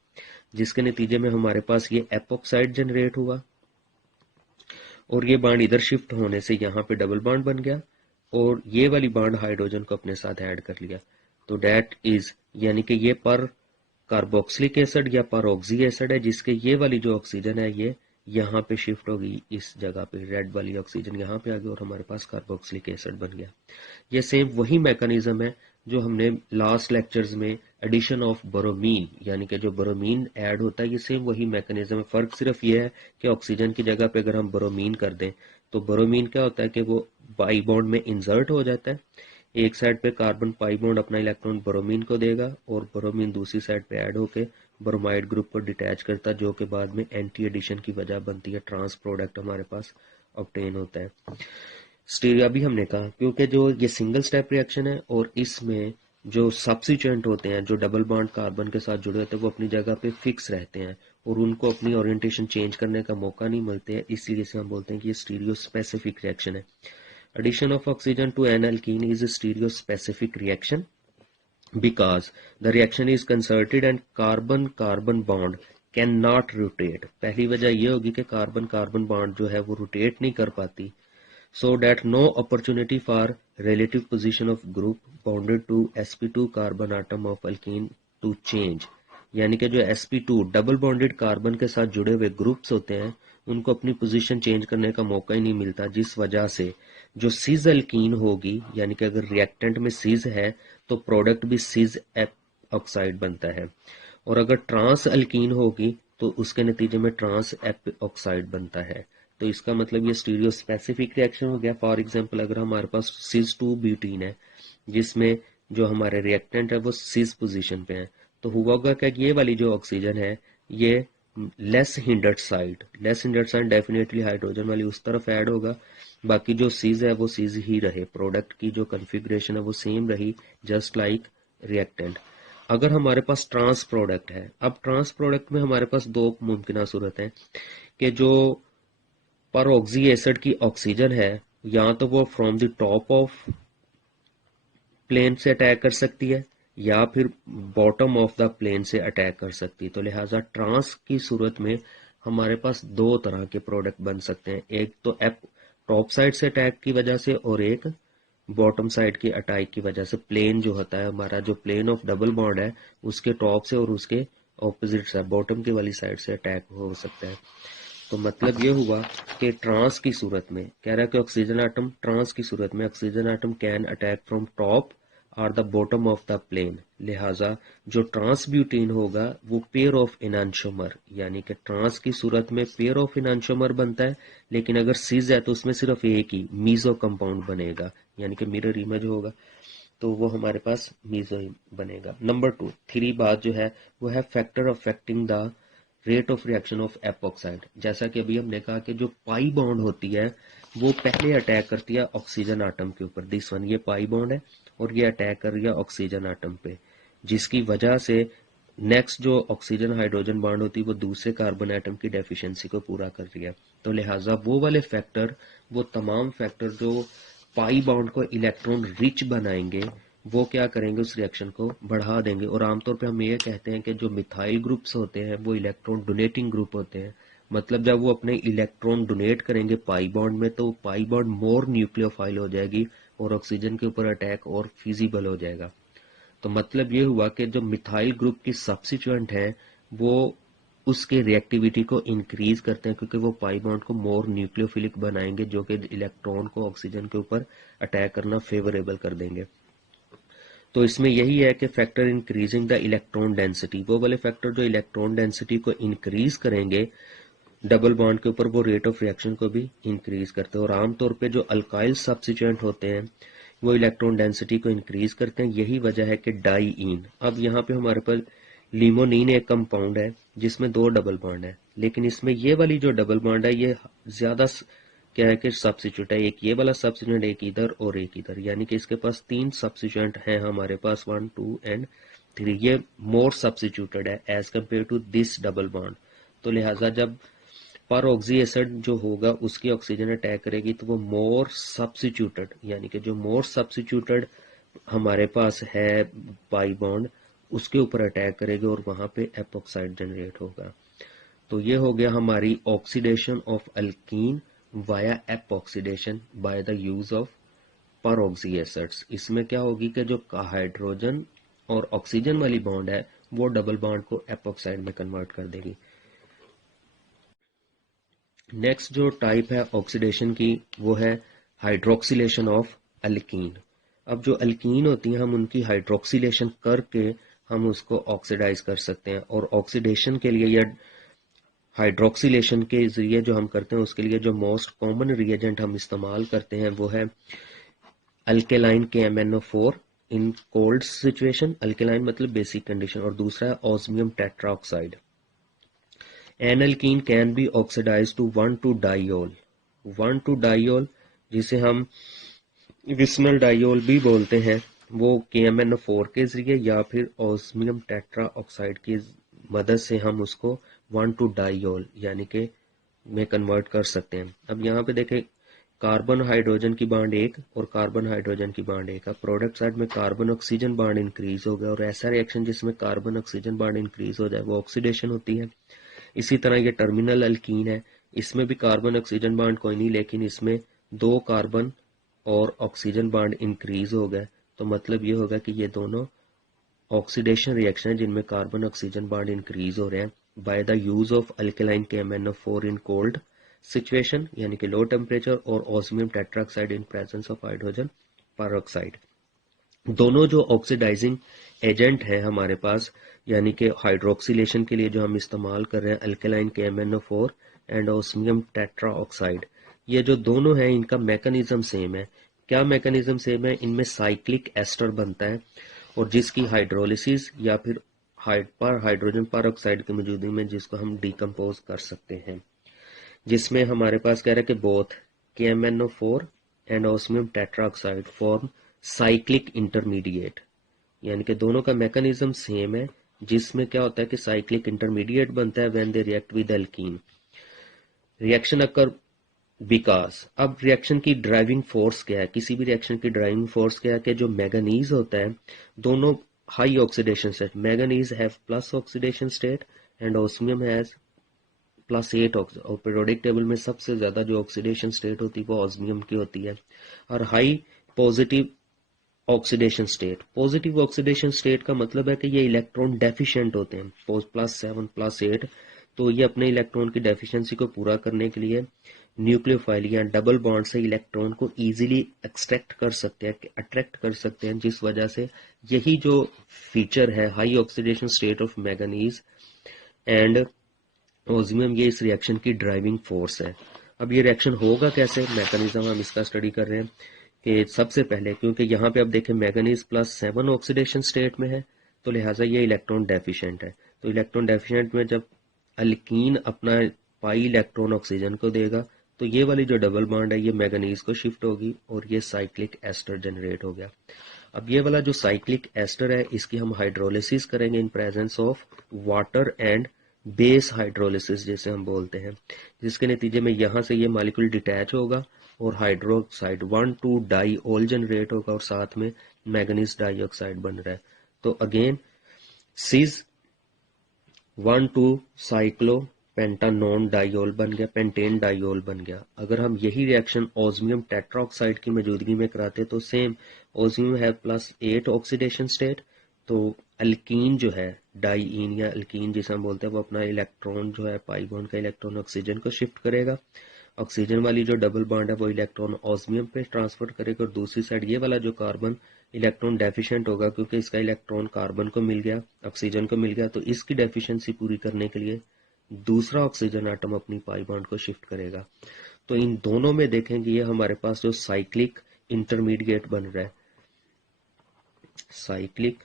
जिसके नतीजे में हमारे पास ये एपॉक्साइड जनरेट हुआ, और ये बॉन्ड इधर शिफ्ट होने से यहाँ पे डबल बॉन्ड बन गया, और ये वाली बॉन्ड हाइड्रोजन को अपने साथ ऐड कर लिया। तो दैट इज यानी कि ये पर कार्बोक्सिलिक एसिड या परऑक्सी एसिड है, जिसके ये वाली जो ऑक्सीजन है ये यहाँ पे शिफ्ट होगी, इस जगह पे रेड वाली ऑक्सीजन यहाँ पे आ गई और हमारे पास कार्बोक्सिलिक एसिड बन गया। ये सेम वही मैकेनिज्म है जो हमने लास्ट लेक्चर्स में एडिशन ऑफ बोरोमीन, यानी कि जो बोरोमीन ऐड होता है, ये सेम वही मैकेनिज्म है। फर्क सिर्फ ये है कि ऑक्सीजन की जगह पे अगर हम बोरोमीन कर दें तो बोरोमीन क्या होता है कि वो पाई बॉन्ड में इंसर्ट हो जाता है, एक साइड पे कार्बन पाई बॉन्ड अपना इलेक्ट्रॉन बोरोमीन को देगा और बोरोमीन दूसरी साइड पे ऐड होके ब्रोमाइड ग्रुप को डिटैच करता है, जो कि बाद में एंटी एडिशन की वजह बनती है, ट्रांस प्रोडक्ट हमारे पास ऑब्टेन होता है। स्टीरियो अभी हमने कहा क्योंकि जो ये सिंगल स्टेप रिएक्शन है और इसमें जो सब्स्टिट्यूएंट होते हैं जो डबल बॉन्ड कार्बन के साथ जुड़े होते हैं वो अपनी जगह पे फिक्स रहते हैं और उनको अपनी ओरिएंटेशन चेंज करने का मौका नहीं मिलते है, इसलिए से हम बोलते हैं कि ये स्टीरियो स्पेसिफिक रिएक्शन है। Addition of oxygen to an alkene is a stereospecific reaction because the reaction is concerted and carbon-carbon bond cannot rotate। पहली वजह ये होगी कि कार्बन-कार्बन बॉन्ड जो है वो रोटेट नहीं कर पाती, so that no opportunity for relative position of group bonded to sp2 carbon atom of alkene to change। यानी कि जो sp2 डबल बॉन्डेड कार्बन के साथ जुड़े हुए ग्रुप्स होते हैं उनको अपनी पोजीशन चेंज करने का मौका ही नहीं मिलता, जिस वजह से जो सिज अल्कीन होगी, यानी कि अगर रिएक्टेंट में सिज है तो प्रोडक्ट भी सिज ऑक्साइड बनता है, और अगर ट्रांस अल्कीन होगी तो उसके नतीजे में ट्रांस ऑक्साइड बनता है। तो इसका मतलब ये स्टीरियो स्पेसिफिक रिएक्शन हो गया। फॉर एग्जांपल अगर हमारे पास सिज 2 ब्यूटीन है जिसमें जो हमारे रिएक्टेंट है वो सिज पोजीशन पे है, तो हुआ होगा क्या, ये वाली जो ऑक्सीजन है ये less hindered side definitely hydrogen वाली उस तरफ ऐड होगा, बाकी जो सीज है वो सीज ही रहे, प्रोडक्ट की जो कॉन्फ़िगरेशन है वो सेम रही, जस्ट लाइक रिएक्टेंट। अगर हमारे पास ट्रांस प्रोडक्ट है, अब ट्रांस प्रोडक्ट में हमारे पास दो मुमकिन सूरत है कि जो परऑक्सी एसिड की ऑक्सीजन है या तो वो from the top of plane से अटैक कर सकती है या फिर बॉटम ऑफ द प्लेन से अटैक कर सकती है। तो लिहाजा ट्रांस की सूरत में हमारे पास दो तरह के प्रोडक्ट बन सकते हैं, एक तो टॉप साइड से अटैक की वजह से और एक बॉटम साइड की अटैक की वजह से। प्लेन जो होता है हमारा, जो प्लेन ऑफ डबल बॉन्ड है उसके टॉप से और उसके ऑपोजिट से बॉटम की वाली साइड से अटैक हो सकता है। तो मतलब ये हुआ कि ट्रांस की सूरत में कह रहा है कि ऑक्सीजन आटम, ट्रांस की सूरत में oxygen atom can attack from top और the bottom of the plane. लिहाजा जो ट्रांस ब्यूटीन होगा वो पेयर ऑफ एनांशोमर, यानी कि ट्रांस की सूरत में पेयर ऑफ एनांशोमर बनता है, लेकिन अगर सिज है तो उसमें सिर्फ एक ही मीजो कंपाउंड बनेगा, यानी कि मिरर इमेज होगा, तो वो हमारे पास मीजो बनेगा। नंबर 2 थ्री बात जो है वो है factor affecting the rate of reaction of epoxide. जैसा कि अभी हमने कहा कि जो पाई बॉन्ड होती है वो पहले अटैक करती है ऑक्सीजन आटम के ऊपर, दिस वन, ये पाई बॉन्ड है और ये अटैक कर रही है ऑक्सीजन आटम पे, जिसकी वजह से नेक्स्ट जो ऑक्सीजन हाइड्रोजन बॉन्ड होती है वो दूसरे कार्बन एटम की डेफिशिएंसी को पूरा कर रही है। तो लिहाजा वो वाले फैक्टर, वो तमाम फैक्टर जो पाई बॉन्ड को इलेक्ट्रॉन रिच बनाएंगे वो क्या करेंगे, उस रिएक्शन को बढ़ा देंगे। और आमतौर पे हम ये कहते हैं कि जो मिथाइल ग्रुप्स होते हैं वो इलेक्ट्रॉन डोनेटिंग ग्रुप होते हैं, मतलब जब वो अपने इलेक्ट्रॉन डोनेट करेंगे पाई बॉन्ड में तो पाई बॉन्ड मोर न्यूक्लियोफाइल हो जाएगी और ऑक्सीजन के ऊपर अटैक और फिजिबल हो जाएगा। तो मतलब ये हुआ कि जो मिथाइल ग्रुप की सब्स्टिट्यूएंट है वो उसके रिएक्टिविटी को इंक्रीज करते हैं क्योंकि वो पाई बॉन्ड को मोर न्यूक्लियोफिलिक बनाएंगे जो कि इलेक्ट्रॉन को ऑक्सीजन के ऊपर अटैक करना फेवरेबल कर देंगे। तो इसमें यही है कि factor increasing the electron density, वो वाले फैक्टर जो इलेक्ट्रॉन डेंसिटी को इंक्रीज करेंगे डबल बॉन्ड के ऊपर वो रेट ऑफ रिएक्शन को भी इंक्रीज करते हैं। और आमतौर पे जो अल्काइल सब्स्टिट्यूएंट होते हैं वो इलेक्ट्रॉन डेंसिटी को इंक्रीज करते हैं, यही वजह है कि डाईइन। अब यहाँ पे हमारे पास लिमोनिन एक कंपाउंड है जिसमें दो डबल बॉन्ड है, लेकिन इसमें ये वाली जो डबल बॉन्ड है ये ज्यादा क्या है कि सब्स्टिट्यूट है, एक ये वाला सब्स्टिट्यूट एक इधर और एक इधर, यानी कि इसके पास तीन सब्स्टिट्यूएंट हैं हमारे पास 1 2 एंड 3, ये मोर सब्स्टिट्यूटेड है as compare to this double bond. तो लिहाजा जब परऑक्सी एसिड जो होगा उसकी ऑक्सीजन अटैक करेगी तो वो मोर सब्स्टिट्यूटेड, यानी कि जो मोर सब्स्टिट्यूटेड हमारे पास है पाई बॉन्ड उसके ऊपर अटैक करेगी और वहां पे एपॉक्साइड जनरेट होगा। तो ये हो गया हमारी oxidation of alkyne via एपॉक्सीडेशन by the use of परऑक्सी acids. इसमें क्या होगी कि जो हाइड्रोजन और ऑक्सीजन वाली बॉन्ड है वो डबल बॉन्ड को एपॉक्साइड में कन्वर्ट कर देगी। नेक्स्ट जो टाइप है ऑक्सीडेशन की वो है हाइड्रोक्सिलेशन ऑफ अल्कीन। अब जो अल्कीन होती हैं हम उनकी हाइड्रोक्सिलेशन करके हम उसको ऑक्सीडाइज कर सकते हैं, और ऑक्सीडेशन के लिए या हाइड्रोक्सिलेशन के जरिए जो हम करते हैं उसके लिए जो मोस्ट कॉमन रिएजेंट हम इस्तेमाल करते हैं वो है alkaline KMnO4 in cold situation. Alkaline मतलब बेसिक कंडीशन, और दूसरा है osmium tetroxide. An alkene can be oxidise to 1,2-डाइयोल। 1,2-डाइयोल जिसे हम विस्मल डाइयोल भी बोलते हैं, वो KMnO4 के जरिए या फिर ऑस्मियम टेट्राऑक्साइड की मदद से हम उसको 1,2-डाइयोल यानी कि में कन्वर्ट कर सकते हैं। अब यहाँ पे देखें, कार्बन हाइड्रोजन की बाड एक और कार्बन हाइड्रोजन की बाड एक। अब प्रोडक्ट साइड में कार्बन ऑक्सीजन बाड इंक्रीज हो गया, और ऐसा रिएक्शन जिसमें कार्बन ऑक्सीजन बाड इंक्रीज हो जाए वो ऑक्सीडेशन होती है। इसी तरह ये टर्मिनल अल्कीन है, इसमें भी कार्बन ऑक्सीजन बाड कोई नहीं, लेकिन इसमें 2 कार्बन और ऑक्सीजन बाड इंक्रीज हो गए, तो मतलब ये होगा कि ये दोनों ऑक्सीडेशन रिएक्शन है जिनमें कार्बन ऑक्सीजन बाड इंक्रीज हो रहे हैं by the use of alkaline KMnO4 in cold situation यानी कि लो टेम्परेचर, और osmium tetroxide in presence of hydrogen peroxide. दोनों जो ऑक्सीडाइजिंग एजेंट है हमारे पास, यानी कि हाइड्रोक्सिलेशन के लिए जो हम इस्तेमाल कर रहे हैं alkaline KMnO4 and osmium tetroxide, ये जो दोनों हैं इनका मैकेनिज्म सेम है। क्या मैकेनिज्म सेम है? इनमें साइक्लिक एस्टर बनता है, और जिसकी हाइड्रोलिसिस या फिर हाइड्रोजन पेरोक्साइड की मौजूदगी में जिसको हम डिकम्पोज कर सकते हैं, जिसमें हमारे पास कह रहा है कि both KMnO4 and osmium tetroxide form cyclic intermediate, यानी कि दोनों का मैकेनिज्म सेम है, जिसमें क्या होता है कि साइक्लिक इंटरमीडिएट बनता है when they react with alkene. Reaction occur because, अब रिएक्शन की ड्राइविंग फोर्स क्या है? किसी भी रिएक्शन की ड्राइविंग फोर्स क्या है कि जो मैंगनीज होता है, दोनों high oxidation state, manganese have plus oxidation state and osmium has +8, और पीरियोडिक टेबल में सबसे ज्यादा जो ऑक्सीडेशन स्टेट होती है वो ऑस्मियम की होती है। और high positive oxidation state, positive oxidation state का मतलब है कि ये इलेक्ट्रॉन डेफिशिएंट होते हैं, +7 +8, तो ये अपने इलेक्ट्रॉन की डेफिशिएंसी को पूरा करने के लिए न्यूक्लियोफाइल या डबल बॉन्ड से इलेक्ट्रॉन को इजीली एक्सट्रैक्ट कर सकते हैं, अट्रैक्ट कर सकते हैं, जिस वजह से यही जो फीचर है high oxidation state of manganese and osmium, ये इस रिएक्शन की ड्राइविंग फोर्स है। अब ये रिएक्शन होगा कैसे, मैकेनिज्म हम इसका स्टडी कर रहे हैं कि सबसे पहले, क्योंकि यहाँ पे अब देखें मैंगनीज +7 ऑक्सीडेशन स्टेट में है, तो लिहाजा ये इलेक्ट्रॉन डेफिशिएंट है। तो इलेक्ट्रॉन डेफिशिएंट में जब अल्कीन अपना पाई इलेक्ट्रॉन ऑक्सीजन को देगा, तो ये वाली जो डबल बॉन्ड है ये मैंगनीज को शिफ्ट होगी और ये साइक्लिक एस्टर जनरेट हो गया। अब ये वाला जो साइक्लिक एस्टर है इसकी हम हाइड्रोलिसिस करेंगे इन presence of water and base hydrolysis जिसे हम बोलते हैं, जिसके नतीजे में यहां से ये मॉलिक्यूल डिटैच होगा और हाइड्रोक्साइड 1,2-डाइऑल जनरेट होगा, और साथ में मैंगनीज डाइऑक्साइड बन रहा है। तो अगेन सिज 1,2 पेंटानोन डाइऑल बन गया, पेंटेन डाइऑल बन गया। अगर हम यही रिएक्शन ऑस्मियम टेट्राऑक्साइड की मौजूदगी में कराते तो सेम, ऑस्मियम है +8 ऑक्सीडेशन स्टेट, तो अल्कीन जो है डाइईन या अल्कीन जिसे हम बोलते हैं वो अपना इलेक्ट्रॉन जो है पाई बॉन्ड का इलेक्ट्रॉन ऑक्सीजन को शिफ्ट करेगा, ऑक्सीजन वाली जो डबल बॉन्ड है वो इलेक्ट्रॉन ऑस्मियम पे ट्रांसफर करेगा, और दूसरी साइड ये वाला जो कार्बन इलेक्ट्रॉन डेफिशिएंट होगा क्योंकि इसका इलेक्ट्रॉन कार्बन को मिल गया, ऑक्सीजन को मिल गया, तो इसकी डेफिशिएंसी पूरी करने के लिए दूसरा ऑक्सीजन आटम अपनी पाई बॉन्ड को शिफ्ट करेगा। तो इन दोनों में देखेंगे ये हमारे पास जो साइक्लिक इंटरमीडिएट बन रहा है, cyclic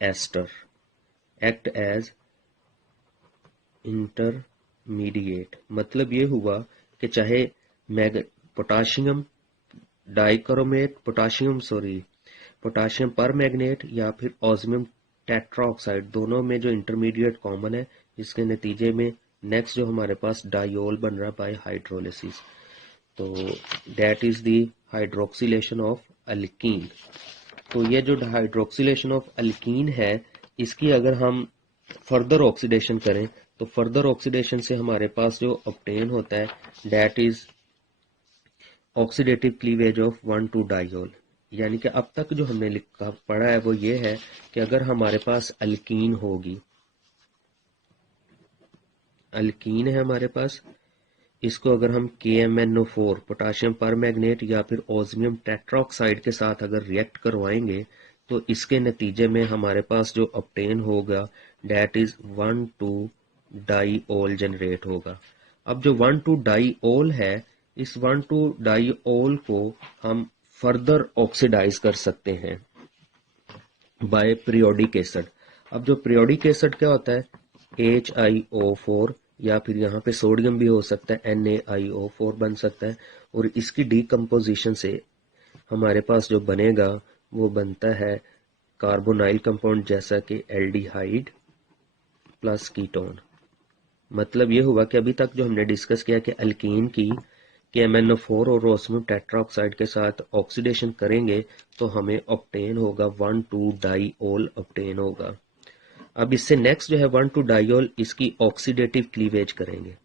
ester act as intermediate. मतलब ये हुआ कि चाहे potassium dichromate, potassium permanganate या फिर ऑस्मियम टेट्राऑक्साइड, दोनों में जो इंटरमीडिएट कॉमन है, जिसके नतीजे में नेक्स्ट जो हमारे पास डाइऑल बन रहा है बाय हाइड्रोलिसिस, तो that is the hydroxylation of alkyne. तो ये जो हाइड्रोक्सिलेशन ऑफ अल्कीन है, इसकी अगर हम फर्दर ऑक्सीडेशन करें तो फर्दर ऑक्सीडेशन से हमारे पास जो ऑब्टेन होता है that is oxidative cleavage of 1,2-डाइऑल। यानी कि अब तक जो हमने लिखा पढ़ा है वो ये है कि अगर हमारे पास अल्कीन होगी, अल्कीन है हमारे पास, इसको अगर हम KMnO4 पोटाशियम परमैंगनेट या फिर ओस्मियम टेट्राऑक्साइड के साथ अगर रिएक्ट करवाएंगे तो इसके नतीजे में हमारे पास जो ऑब्टेन होगा दैट इज 1,2-डाईओल जनरेट होगा। अब जो 1,2-डाईओल है, इस 1,2-डाईओल को हम फर्दर ऑक्सीडाइज कर सकते हैं बाय पीरियोडिक एसिड। अब जो पीरियोडिक एसिड क्या होता है, HiO4, या फिर यहाँ पे सोडियम भी हो सकता है, NaIO4 बन सकता है, और इसकी डीकम्पोजिशन से हमारे पास जो बनेगा वो बनता है कार्बोनाइल कंपाउंड जैसा कि एल्डिहाइड प्लस कीटोन। मतलब ये हुआ कि अभी तक जो हमने डिस्कस किया कि अल्कीन की KMnO4 और ओस्मियम टेट्राऑक्साइड के साथ ऑक्सीडेशन करेंगे तो हमें ऑब्टेन होगा 1,2-डाईओल ऑब्टेन होगा। अब इससे नेक्स्ट जो है 1,2-डाईओल, इसकी ऑक्सीडेटिव क्लीवेज करेंगे।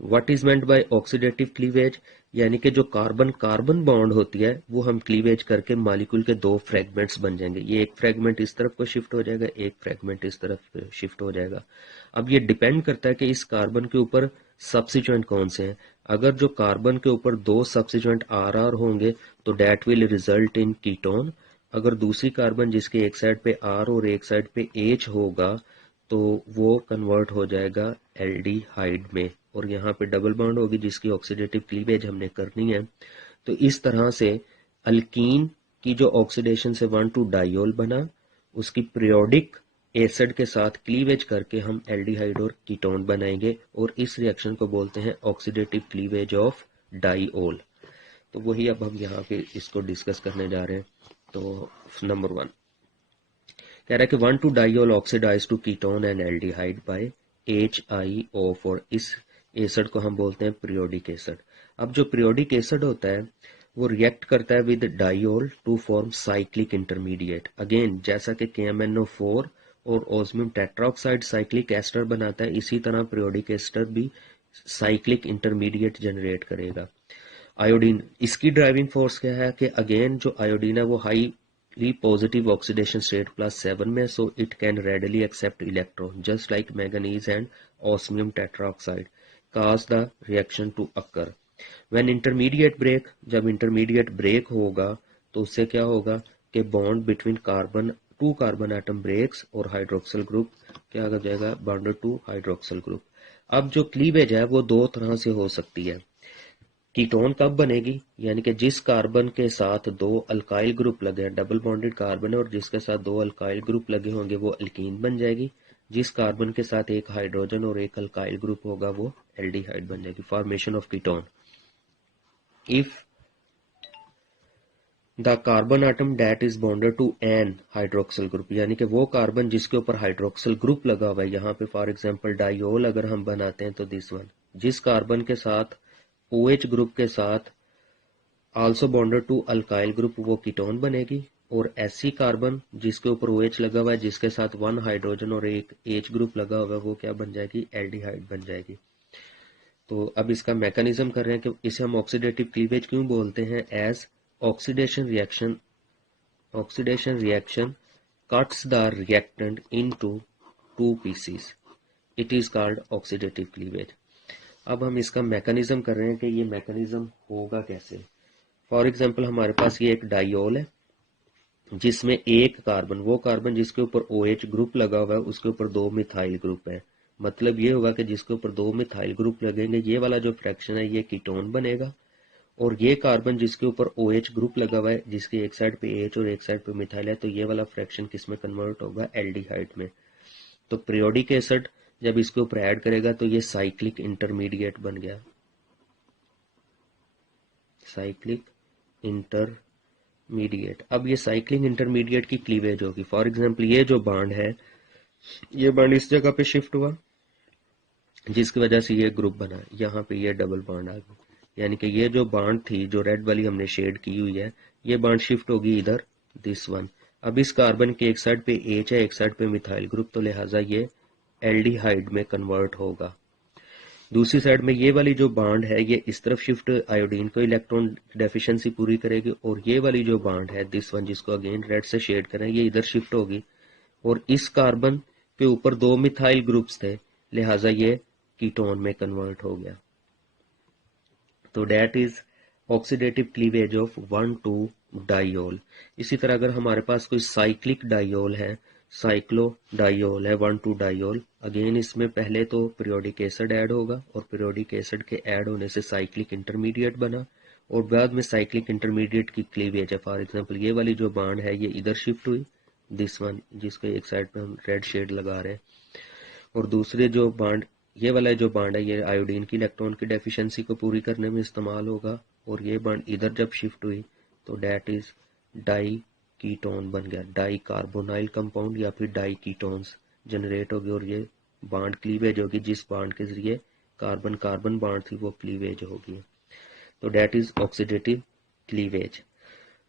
What is meant by oxidative cleavage, यानी कि जो कार्बन कार्बन बॉन्ड होती है वो हम क्लीवेज करके मॉलिक्यूल के दो फ्रेगमेंट्स बन जाएंगे। ये एक फ्रेगमेंट इस तरफ को शिफ्ट हो जाएगा, एक फ्रेगमेंट इस तरफ शिफ्ट हो जाएगा। अब ये डिपेंड करता है कि इस कार्बन के ऊपर सब्स्टिट्यूएंट कौन से हैं। अगर जो कार्बन के ऊपर दो सब्स्टिट्यूएंट RR होंगे तो that will result in ketone. अगर दूसरी कार्बन जिसके एक साइड पे R और एक साइड पे H होगा तो वो कन्वर्ट हो जाएगा एल्डिहाइड में, और यहाँ पे डबल बॉन्ड होगी जिसकी ऑक्सीडेटिव क्लीवेज हमने करनी है। तो इस तरह से अल्कीन की जो ऑक्सीडेशन से 1,2-डाईओल बना, उसकी पीरियोडिक एसिड के साथ क्लीवेज करके हम एल्डिहाइड और कीटोन बनाएंगे, और इस रिएक्शन को बोलते हैं ऑक्सीडेटिव क्लीवेज ऑफ डाईओल। तो वही अब हम यहाँ पे इसको डिस्कस करने जा रहे हैं। तो नंबर 1 कह रहा है कि 1,2-डाईओल oxidize to ketone and aldehyde by HiO4। इस एसिड को हम बोलते हैं पीरियोडिक एसिड। अब जो पीरियोडिक एसिड होता है वो रिएक्ट करता है with diol to form cyclic intermediate. Again जैसा कि KMnO4 और ओस्मियम टेट्राऑक्साइड साइक्लिक एस्टर बनाता है, इसी तरह पीरियोडिक एस्टर भी साइक्लिक इंटरमीडिएट जनरेट करेगा। आयोडीन, इसकी ड्राइविंग फोर्स क्या है कि अगेन जो आयोडीन है वो हाईली पॉजिटिव ऑक्सीडेशन स्टेट +7 में, so it can readily accept electron just like manganese and osmium tetroxide cause the reaction to occur when intermediate break। जब इंटरमीडिएट ब्रेक होगा तो उससे क्या होगा कि bond between carbon to carbon atom breaks और hydroxyl group क्या हो जाएगा, बॉन्डेड टू हाइड्रोक्सिल ग्रुप। अब जो क्लीवेज है वो दो तरह से हो सकती है। कीटोन कब बनेगी, यानी कि जिस कार्बन के साथ दो अल्काइल ग्रुप लगे हैं, डबल बॉन्डेड कार्बन है और जिसके साथ दो अल्काइल ग्रुप लगे होंगे वो अल्कीन बन जाएगी। जिस कार्बन के साथ एक हाइड्रोजन और एक अल्काइल ग्रुप होगा वो एल्डिहाइड बन जाएगी। Formation of ketone, if the carbon atom that is bonded to an hydroxyl group, यानी कि वो कार्बन जिसके ऊपर हाइड्रोक्सिल ग्रुप लगा हुआ है, यहाँ पे फॉर एग्जांपल डाईओल अगर हम बनाते हैं तो दिस वन, जिस कार्बन के साथ OH ग्रुप के साथ also bonded to alkyl group वो कीटोन बनेगी, और ऐसी कार्बन जिसके ऊपर OH लगा हुआ है जिसके साथ 1 हाइड्रोजन और एक H ग्रुप लगा हुआ है वो क्या बन जाएगी, एल्डिहाइड बन जाएगी। तो अब इसका मैकेनिज्म कर रहे हैं कि इसे हम ऑक्सीडेटिव क्लीवेज क्यों बोलते हैं, as oxidation reaction cuts the reactant into two pieces, it is called oxidative cleavage। अब हम इसका मैकेनिज्म कर रहे हैं कि ये मैकेनिज्म होगा कैसे। फॉर एग्जांपल हमारे पास ये एक डाईओल है जिसमें एक कार्बन, वो कार्बन जिसके ऊपर OH ग्रुप लगा हुआ है उसके ऊपर दो मिथाइल ग्रुप है। मतलब ये होगा कि जिसके ऊपर दो मिथाइल ग्रुप लगेंगे ये वाला जो फ्रैक्शन है ये कीटोन बनेगा, और ये कार्बन जिसके ऊपर OH ग्रुप लगा हुआ है जिसकी एक साइड पे H और एक साइड पे मिथाइल है तो ये वाला फ्रैक्शन किस में कन्वर्ट होगा, एल्डिहाइड में। तो पीरियोडिक एसिड जब इसके ऊपर ऐड करेगा तो ये साइक्लिक इंटरमीडिएट बन गया, साइक्लिक इंटरमीडिएट। अब ये साइक्लिक इंटरमीडिएट की क्लीवेज होगी। फॉर एग्जांपल ये जो बॉन्ड है ये बॉन्ड इस जगह पे शिफ्ट हुआ जिसकी वजह से ये ग्रुप बना, यहाँ पे ये डबल बॉन्ड आ गया, यानी कि ये जो बॉन्ड थी जो रेड वाली हमने शेड की हुई है ये बॉन्ड शिफ्ट होगी इधर, दिस वन। अब इस कार्बन के एक साइड पे H है एक साइड पे मिथाइल ग्रुप, तो लिहाजा ये एल्डिहाइड में कन्वर्ट होगा। दूसरी साइड में ये वाली जो बॉन्ड है ये इस तरफ शिफ्ट आयोडीन को इलेक्ट्रॉन डेफिशिएंसी पूरी करेगी, और ये वाली जो बॉन्ड है दिस वन, जिसको अगेन रेड से शेड करें, ये इधर शिफ्ट होगी, और इस कार्बन के ऊपर 2 मिथाइल ग्रुप्स थे, लिहाजा ये कीटोन में कन्वर्ट हो गया। तो that is oxidative cleavage of 1,2 diol. इसी तरह अगर हमारे पास कोई साइक्लिक डाइयोल है, साइक्लो डाइयोल है 1,2 डाइयोल, अगेन इसमें पहले तो पीरियोडिक एसिड ऐड होगा, और पीरियोडिक एसिड के ऐड होने से साइक्लिक इंटरमीडिएट बना, और बाद में साइक्लिक इंटरमीडिएट की क्लीवेज है, फॉर एग्जांपल ये वाली जो बॉन्ड है ये इधर शिफ्ट हुई, दिस वन, जिसको एक साइड पे हम रेड शेड लगा रहे हैं, और दूसरे जो बॉन्ड, ये वाला जो बॉन्ड है ये आयोडीन की इलेक्ट्रॉन की डेफिशिएंसी को पूरी करने में इस्तेमाल होगा, और ये बॉन्ड इधर जब शिफ्ट हुई तो डेट इज डाई कीटोन बन गया, डाई कार्बोनाइल कंपाउंड या फिर डाई कीटोन्स जनरेट होगी, और ये बॉन्ड क्लीवेज होगी, जिस बॉन्ड के जरिए कार्बन कार्बन बॉन्ड थी वो क्लीवेज होगी। तो डेट इज ऑक्सीडेटिव क्लीवेज।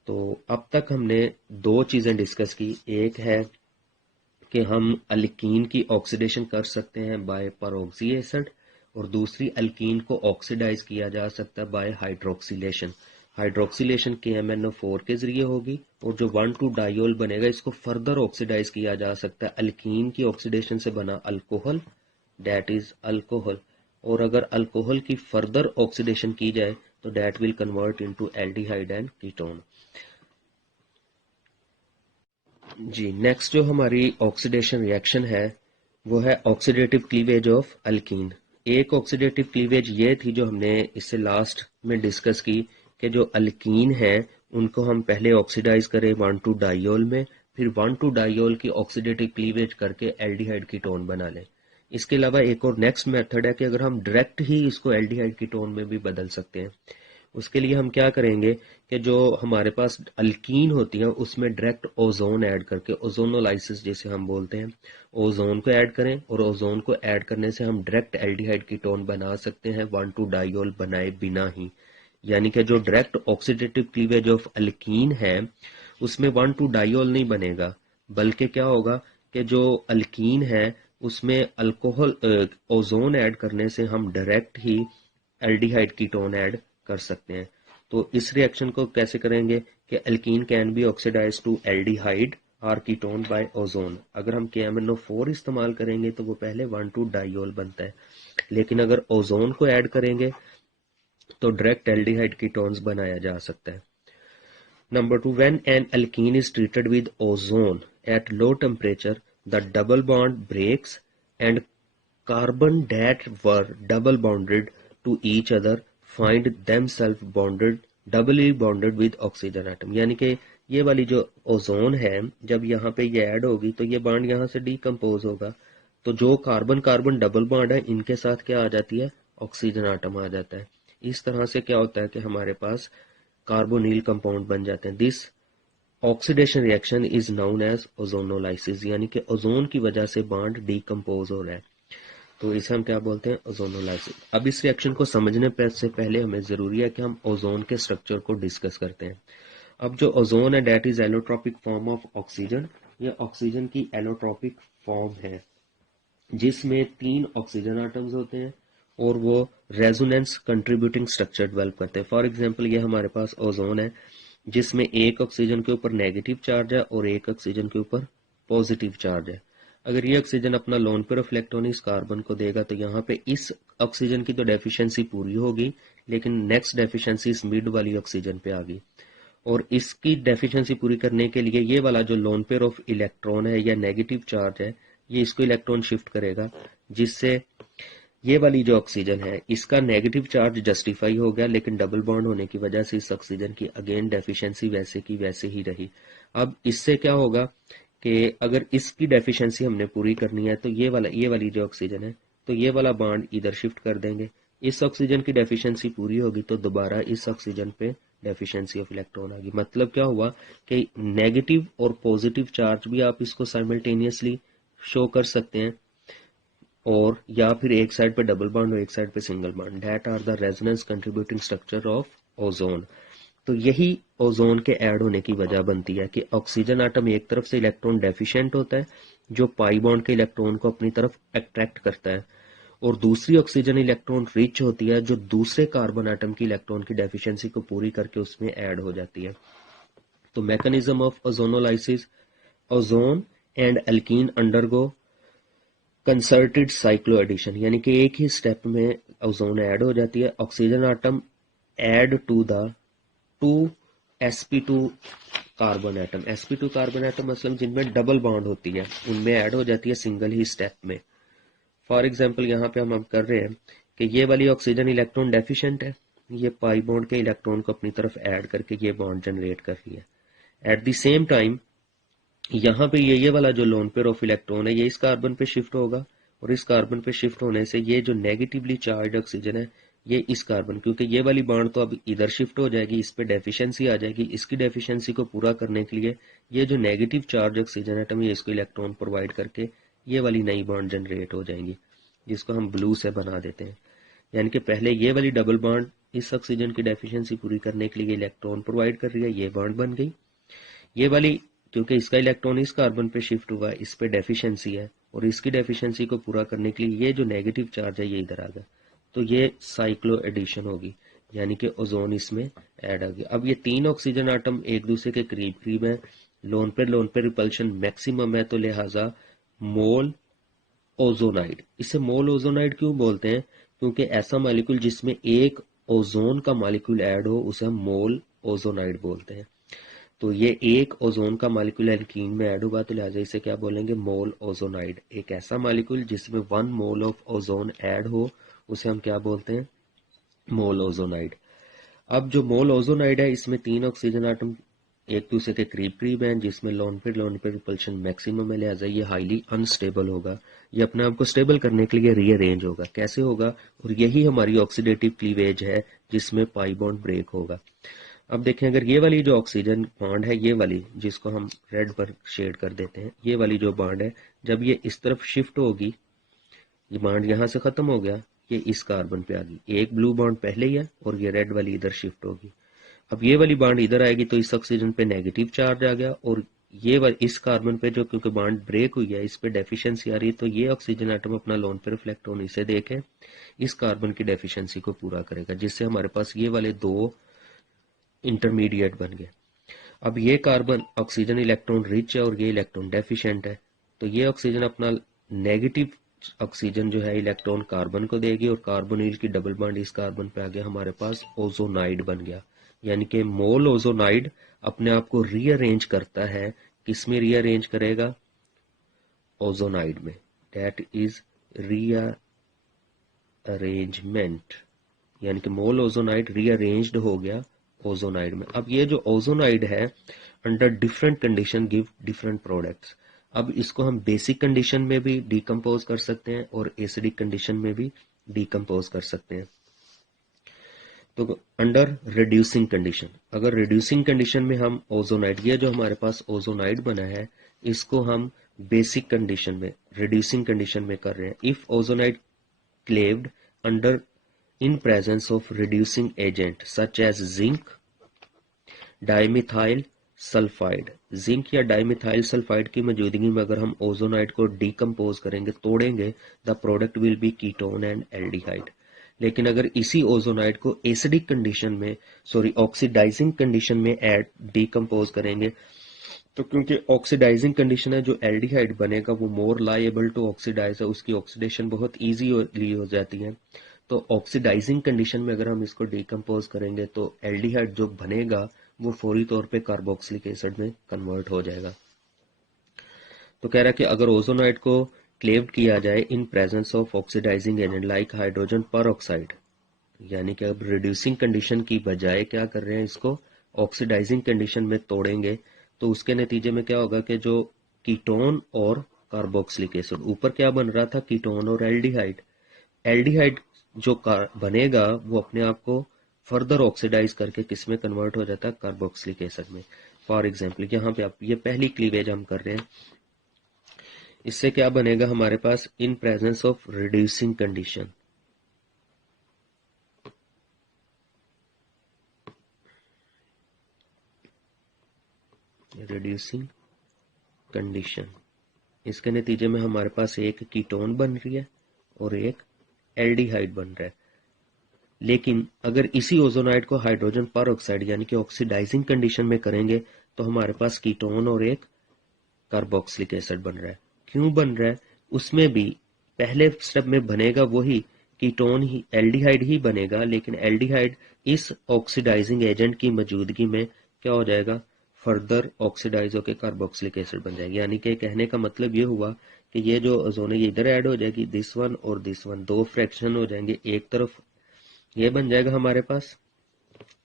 तो अब तक हमने 2 चीजें डिस्कस की, एक है कि हम अल्कीन की ऑक्सीडेशन कर सकते हैं बाय परऑक्सी एसिड, और दूसरी अल्कीन को ऑक्सीडाइज किया जा सकता है बाय हाइड्रोक्सिलेशन। हाइड्रोक्सिलेशन KMnO4 के जरिए होगी, और जो 1,2 डाइयोल बनेगा इसको फर्दर ऑक्सीडाइज किया जा सकता है अल्कीन की ऑक्सीडेशन से बना अल्कोहल, डेट इज अल्कोहल, और अगर अल्कोहल की फर्दर ऑक्सीडेशन की जाए तो that will convert into aldehyde and ketone. जी, नेक्स्ट जो हमारी ऑक्सीडेशन रिएक्शन है वो है ऑक्सीडेटिव क्लीवेज ऑफ अल्कीन। एक ऑक्सीडेटिव क्लीवेज ये थी जो हमने इससे लास्ट में डिस्कस की कि जो अल्कीन है उनको हम पहले ऑक्सीडाइज करें 1,2 डाइयोल में, फिर 1,2 डाइयोल की ऑक्सीडेटिव क्लीवेज करके एल्डिहाइड कीटोन बना लें। इसके अलावा एक और नेक्स्ट मेथड है कि अगर हम डायरेक्ट ही इसको एल्डिहाइड कीटोन में भी बदल सकते हैं। उसके लिए हम क्या करेंगे कि जो हमारे पास अल्कीन होती है उसमें डायरेक्ट ओजोन ऐड करके, ओजोनोलाइसिस जिसे हम बोलते हैं, ओजोन को ऐड करें, और ओजोन को ऐड करने से हम डायरेक्ट एल्डिहाइड कीटोन बना सकते हैं 1,2 डाइयोल बनाए बिना ही। यानी कि जो direct oxidative cleavage of alkyne है उसमें 1,2 डाइयोल नहीं बनेगा, बल्कि क्या होगा कि जो अल्कीन है उसमें अल्कोहल ओजोन ऐड करने से हम डायरेक्ट ही एल्डिहाइड कीटोन ऐड कर सकते हैं। तो इस रिएक्शन को कैसे करेंगे कि alkene can be oxidise to aldehyde or ketone by ozone. अगर हम KMnO4 इस्तेमाल करेंगे तो वो पहले 1,2 डाइयोल बनता है, लेकिन अगर ओजोन को ऐड करेंगे तो डायरेक्ट एल्डिहाइड कीटोन्स बनाया जा सकता है। Number 2, when an alkene is treated with ozone at low temperature, the double bond breaks and carbon that were double bonded to each other find themselves doubly bonded with oxygen atom। यानी कि ये वाली जो ozone है जब यहाँ पे ये ऐड होगी तो ये बॉन्ड यहाँ से डीकम्पोज होगा, तो जो कार्बन कार्बन डबल बॉन्ड है इनके साथ क्या आ जाती है, ऑक्सीजन आटम आ जाता है। इस तरह से क्या होता है कि हमारे पास कार्बोनिल कंपाउंड बन जाते हैं। This oxidation reaction is known as ozonolysis, यानी कि ओजोन की वजह से बॉन्ड डीकम्पोज हो रहा है, तो इसे हम क्या बोलते हैं, ओजोनोलाइसिस। अब इस रिएक्शन को समझने से पहले हमें जरूरी है कि हम ओजोन के स्ट्रक्चर को डिस्कस करते हैं। अब जो ओजोन है that is allotropic form of oxygen, ये ऑक्सीजन की एलोट्रोपिक फॉर्म है जिसमें 3 ऑक्सीजन आटम्स होते हैं और वो रेजोनेंस कंट्रीब्यूटिंग स्ट्रक्चर डेवलप करते हैं। फॉर एग्जांपल ये हमारे पास ओजोन है जिसमें एक ऑक्सीजन के ऊपर नेगेटिव चार्ज है और एक ऑक्सीजन के ऊपर पॉजिटिव चार्ज है। अगर ये ऑक्सीजन अपना लोन पेयर ऑफ इलेक्ट्रॉन इस कार्बन को देगा तो यहाँ पे इस ऑक्सीजन की तो डेफिशिएंसी पूरी होगी, लेकिन नेक्स्ट डेफिशिएंसी इस मिड वाली ऑक्सीजन पे आ गई, और इसकी डेफिशिएंसी पूरी करने के लिए ये वाला जो लोन पेयर ऑफ इलेक्ट्रॉन है या नेगेटिव चार्ज है ये इसको इलेक्ट्रॉन शिफ्ट करेगा, जिससे ये वाली जो ऑक्सीजन है इसका नेगेटिव चार्ज जस्टिफाई हो गया, लेकिन डबल बॉन्ड होने की वजह से इस ऑक्सीजन की अगेन डेफिशिएंसी वैसे की वैसे ही रही। अब इससे क्या होगा कि अगर इसकी डेफिशिएंसी हमने पूरी करनी है तो ये वाली जो ऑक्सीजन है तो ये वाला बॉन्ड इधर शिफ्ट कर देंगे, इस ऑक्सीजन की डेफिशिएंसी पूरी होगी तो दोबारा इस ऑक्सीजन पे डेफिशिएंसी ऑफ इलेक्ट्रॉन आ गई। मतलब क्या हुआ कि नेगेटिव और पॉजिटिव चार्ज भी आप इसको साइमल्टेनियसली शो कर सकते हैं, और या फिर एक साइड पे डबल बॉन्ड और एक साइड पे single bond. That are the resonance contributing structure of ozone. तो यही ओजोन के ऐड होने की वजह बनती है कि ऑक्सीजन आटम एक तरफ से इलेक्ट्रॉन डेफिशिएंट होता है जो पाई बॉन्ड के इलेक्ट्रॉन को अपनी तरफ अट्रैक्ट करता है, और दूसरी ऑक्सीजन इलेक्ट्रॉन रिच होती है जो दूसरे कार्बन एटम की इलेक्ट्रॉन की डेफिशिएंसी को पूरी करके उसमें ऐड हो जाती है। तो mechanism of ozonolysis, ozone and alkene undergo concerted cyclo addition, यानी कि एक ही स्टेप में ओजोन ऐड हो जाती है। Oxygen atom add to the two sp2 carbon atom, sp2 carbon atom मतलब जिनमें डबल बॉन्ड होती है उनमें ऐड हो जाती है सिंगल ही स्टेप में। फॉर एग्जांपल यहाँ पे हम कर रहे हैं कि ये वाली ऑक्सीजन इलेक्ट्रॉन डेफिशिएंट है, ये पाई बॉन्ड के इलेक्ट्रॉन को अपनी तरफ ऐड करके ये बॉन्ड जनरेट कर रही है। एट द सेम टाइम यहाँ पे ये वाला जो लोन पेयर ऑफ इलेक्ट्रॉन है ये इस कार्बन पे शिफ्ट होगा, और इस कार्बन पे शिफ्ट होने से ये जो नेगेटिवली चार्ज ऑक्सीजन है ये इस कार्बन, क्योंकि ये वाली बॉन्ड तो अब इधर शिफ्ट हो जाएगी, इस पे डेफिशिएंसी आ जाएगी, इसकी डेफिशिएंसी को पूरा करने के लिए ये जो नेगेटिव चार्ज ऑक्सीजन एटम ये इसको इलेक्ट्रॉन प्रोवाइड करके ये वाली नई बॉन्ड जनरेट हो जाएंगी, जिसको हम ब्लू से बना देते हैं। यानी कि पहले ये वाली डबल बॉन्ड इस ऑक्सीजन की डेफिशिएंसी पूरी करने के लिए इलेक्ट्रॉन प्रोवाइड कर रही है, ये बॉन्ड बन गई। ये वाली क्योंकि इसका इलेक्ट्रॉन इस कार्बन पे शिफ्ट हुआ, इस पे डेफिशिएंसी है, और इसकी डेफिशिएंसी को पूरा करने के लिए ये जो नेगेटिव चार्ज है ये इधर आ गया, तो ये साइक्लो एडिशन होगी, यानी कि ओजोन इसमें ऐड आ गया। अब ये तीन ऑक्सीजन आटम एक दूसरे के करीब करीब है, लोन पे रिपल्शन मैक्सिमम है, तो लिहाजा मोल ओजोनाइड। इसे मोल ओजोनाइड क्यों बोलते हैं? क्योंकि ऐसा मॉलिक्यूल जिसमें एक ओजोन का मॉलिक्यूल ऐड हो उसे हम मोल ओजोनाइड बोलते हैं। तो ये एक ओजोन का मॉलिक्यूल एल्कीन में ऐड होगा, तो लिहाजा इसे क्या बोलेंगे? मोल ओजोनाइड। एक ऐसा मॉलिक्यूल जिसमें 1 मोल ऑफ ओजोन ऐड हो उसे हम क्या बोलते हैं? मोल ओजोनाइड। अब जो मोल ओजोनाइड है इसमें तीन ऑक्सीजन आटम एक दूसरे के करीब करीब हैं, जिसमें लोन पे रिपल्शन मैक्सिमम है, लिहाजा ये हाईली अनस्टेबल होगा। ये अपने आप को स्टेबल करने के लिए रीअरेंज होगा। कैसे होगा? और यही हमारी ऑक्सीडेटिव क्लीवेज है जिसमें पाई बॉन्ड ब्रेक होगा। अब देखें, अगर ये वाली जो ऑक्सीजन बॉन्ड है, ये वाली जिसको हम रेड पर शेड कर देते हैं, ये वाली जो बॉन्ड है जब ये इस तरफ शिफ्ट होगी, ये बॉन्ड यहां से खत्म हो गया, ये इस कार्बन पे आ गई, एक ब्लू बॉन्ड पहले ही है और ये रेड वाली इधर शिफ्ट होगी। अब ये वाली बॉन्ड इधर आएगी तो इस ऑक्सीजन पे नेगेटिव चार्ज आ गया, और ये इस कार्बन पे जो क्योंकि बॉन्ड ब्रेक हुई है इस पे डेफिशिएंसी आ रही है, तो ये ऑक्सीजन आटम अपना लोन पे इलेक्ट्रॉन इसे देके इस कार्बन की डेफिशिएंसी को पूरा करेगा, जिससे हमारे पास ये वाले दो इंटरमीडिएट बन गए। अब ये कार्बन ऑक्सीजन इलेक्ट्रॉन रिच है और ये इलेक्ट्रॉन डेफिशिएंट है, तो ये ऑक्सीजन अपना नेगेटिव ऑक्सीजन जो है इलेक्ट्रॉन कार्बन को देगी, और कार्बोनिल की डबल बॉन्ड इस कार्बन पे आ गया, हमारे पास ओजोनाइड बन गया। यानी कि मोल ओजोनाइड अपने आप को रीअरेंज करता है, किसमें रीअरेंज करेगा? ओजोनाइड में। दैट इज रीअरेंजमेंट, यानी कि मोल ओजोनाइड रीअरेंज्ड हो गया ओजोनाइड में। अब ये जो ओजोनाइड है under different condition give different products. अब इसको हम बेसिक कंडीशन में भी डिकम्पोज कर सकते हैं और एसिडिक कंडीशन में भी डिकम्पोज कर सकते हैं। तो अंडर रिड्यूसिंग कंडीशन, अगर रिड्यूसिंग कंडीशन में हम ओजोनाइड, ये जो हमारे पास ओजोनाइड बना है इसको हम बेसिक कंडीशन में रिड्यूसिंग कंडीशन में कर रहे हैं। If ozonide cleaved under in presence of reducing agent such as zinc, dimethyl sulphide. Zinc या डाइमिथाइल सल्फाइड की मौजूदगी में अगर हम ओजोनाइड को डिकम्पोज करेंगे, तोड़ेंगे, the product will be ketone and aldehyde. लेकिन अगर इसी ओजोनाइड को एसिडिक कंडीशन में, ऑक्सीडाइजिंग कंडीशन में डिकम्पोज करेंगे, तो क्योंकि ऑक्सीडाइजिंग कंडीशन है, जो एल्डिहाइड बनेगा वो मोर लाइएबल टू ऑक्सीडाइज है, उसकी ऑक्सीडेशन बहुत ईजीली हो जाती है। तो ऑक्सीडाइजिंग कंडीशन में अगर हम इसको डिकम्पोज करेंगे तो एल्डिहाइड जो बनेगा वो फौरी तौर पे कार्बोक्सिलिक एसिड में कन्वर्ट हो जाएगा। तो कह रहा है कि अगर ओजोनाइड को क्लेव्ड किया जाए in presence of oxidising agent like hydrogen peroxide, यानी कि अब रिड्यूसिंग कंडीशन की बजाय क्या कर रहे हैं, इसको ऑक्सीडाइजिंग कंडीशन में तोड़ेंगे, तो उसके नतीजे में क्या होगा कि जो कीटोन और कार्बोक्सिलिक एसिड, ऊपर क्या बन रहा था? कीटोन और एल्डिहाइड। एल्डिहाइड जो बनेगा वो अपने आप को फर्दर ऑक्सीडाइज करके किस में कन्वर्ट हो जाता है? कार्बोक्सिलिक एसिड में। फॉर एग्जांपल यहाँ पे आप ये पहली क्लीवेज हम कर रहे हैं, इससे क्या बनेगा हमारे पास? In presence of reducing condition, reducing condition, इसके नतीजे में हमारे पास एक कीटोन बन रही है और एक एल्डिहाइड बन रहा है। लेकिन अगर इसी ओजोनाइड को हाइड्रोजन परऑक्साइड यानी कि ऑक्सीडाइजिंग कंडीशन में करेंगे तो हमारे पास कीटोन और एक कार्बोक्सिलिक एसिड बन रहा है। क्यों बन रहा है? उसमें भी पहले स्टेप में बनेगा वही कीटोन ही, एल्डिहाइड ही बनेगा, लेकिन एल्डिहाइड इस ऑक्सीडाइजिंग एजेंट की मौजूदगी में क्या हो जाएगा, फर्दर ऑक्सीडाइज होकर कार्बोक्सिलिक एसिड बन जाएगी। यानी कि कहने का मतलब ये हुआ कि ये जो ओजोन है ये इधर ऐड हो जाएगी, दिस वन और दिस वन, दो फ्रैक्शन हो जाएंगे। एक तरफ ये बन जाएगा हमारे पास,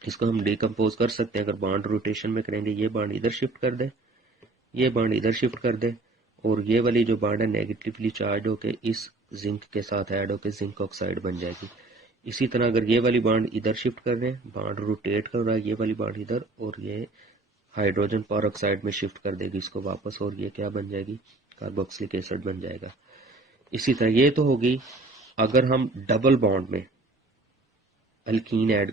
इसको हम डिकम्पोज कर सकते हैं अगर बॉन्ड रोटेशन में करेंगे। ये बॉन्ड इधर शिफ्ट कर दे, ये बॉन्ड इधर शिफ्ट कर दे, और ये वाली जो बॉन्ड है नेगेटिवली चार्ज होके इस जिंक के साथ ऐड होके जिंक ऑक्साइड बन जाएगी। इसी तरह अगर ये वाली बॉन्ड इधर शिफ्ट कर रहे हैं, बॉन्ड रोटेट कर रहा है, ये वाली बॉन्ड इधर, और ये हाइड्रोजन परऑक्साइड में शिफ्ट कर देगी इसको वापस, और ये क्या बन जाएगी, कार्बोक्सिलिक एसिड बन जाएगा। इसी तरह ये तो होगी अगर हम डबल बॉन्ड में अल्कीन ऐड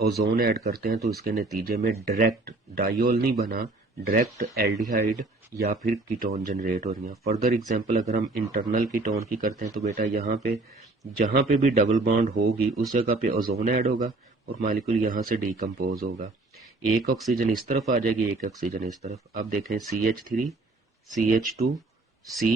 ओजोन ऐड करते हैं तो इसके नतीजे में डायरेक्ट डायोल नहीं बना, डायरेक्ट एल्डिहाइड या फिर कीटोन जनरेट हो रही है। फर्दर एग्जांपल अगर हम इंटरनल कीटोन की करते हैं तो बेटा यहाँ पे जहां पे भी डबल बॉन्ड होगी उस जगह पे ओजोन ऐड होगा और मॉलिक्यूल यहाँ से डिकम्पोज होगा। एक ऑक्सीजन इस तरफ आ जाएगी, एक ऑक्सीजन इस तरफ। अब देखें CH3 CH2 C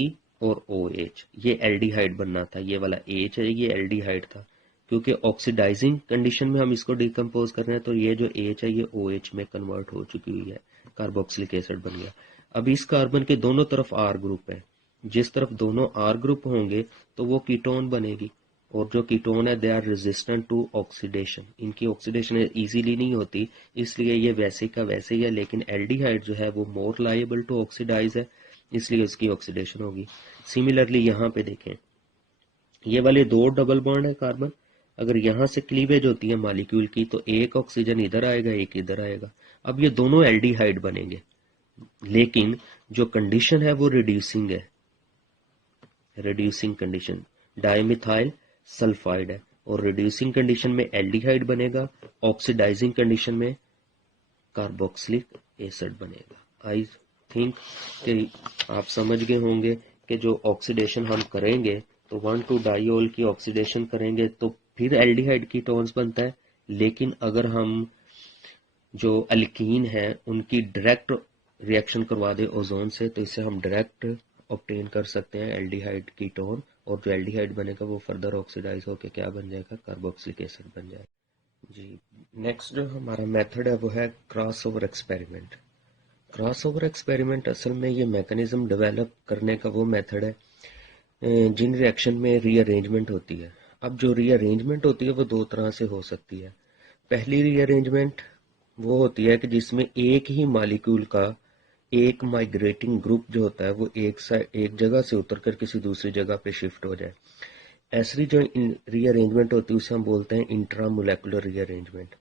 और OH, ये एल्डिहाइड बनना था, ये वाला H है ये एल्डिहाइड था। क्योंकि ऑक्सीडाइजिंग कंडीशन में हम इसको डिकम्पोज कर रहे हैं तो ये जो H है ये OH में कन्वर्ट हो चुकी हुई है, कार्बोक्सिलिक एसिड बन गया। अब इस कार्बन के दोनों तरफ R ग्रुप है, जिस तरफ दोनों R ग्रुप होंगे तो वो कीटोन बनेगी, और जो कीटोन है दे आर रेजिस्टेंट टू ऑक्सीडेशन, इनकी ऑक्सीडेशन इजीली नहीं होती, इसलिए ये वैसे का वैसे ही है। लेकिन एल्डिहाइड जो है वो मोर लायबल टू ऑक्सीडाइज है, इसलिए उसकी ऑक्सीडेशन होगी। सिमिलरली यहाँ पे देखें, ये वाले दो डबल बॉन्ड है कार्बन, अगर यहां से क्लीवेज होती है मॉलिक्यूल की तो एक ऑक्सीजन इधर आएगा एक इधर आएगा। अब ये दोनों एल्डिहाइड बनेंगे, लेकिन जो कंडीशन है वो रिड्यूसिंग है, रिड्यूसिंग कंडीशन डाइमिथाइल सल्फाइड है, और रिड्यूसिंग कंडीशन में एल्डिहाइड बनेगा, ऑक्सीडाइजिंग कंडीशन में कार्बोक्सिलिक एसिड बनेगा। आई थिंक कि आप समझ गए होंगे कि जो ऑक्सीडेशन हम करेंगे तो 1,2-डाइयोल की ऑक्सीडेशन करेंगे तो फिर एल्डिहाइड कीटोन्स बनता है। लेकिन अगर हम जो अल्कीन है उनकी डायरेक्ट रिएक्शन करवा दे ओजोन से तो इससे हम डायरेक्ट ऑब्टेन कर सकते हैं एल्डिहाइड कीटोन, और जो एल्डिहाइड बनेगा वो फर्दर ऑक्सीडाइज होकर क्या बन जाएगा, कार्बोक्सिलिक एसिड बन जाएगा। जी, नेक्स्ट जो हमारा मेथड है वो है cross over experiment. Cross over experiment असल में ये मैकेनिज्म डेवलप करने का वो मेथड है जिन रिएक्शन में रीअरेंजमेंट होती है। अब जो रीअरेंजमेंट होती है वो दो तरह से हो सकती है। पहली रीअरेंजमेंट वो होती है कि जिसमें एक ही मॉलिक्यूल का एक माइग्रेटिंग ग्रुप जो होता है वो एक जगह से उतरकर किसी दूसरी जगह पे शिफ्ट हो जाए। ऐसी जो रीअरेंजमेंट होती है उसे हम बोलते हैं इंट्रामोलेकुलर रीअरेंजमेंट।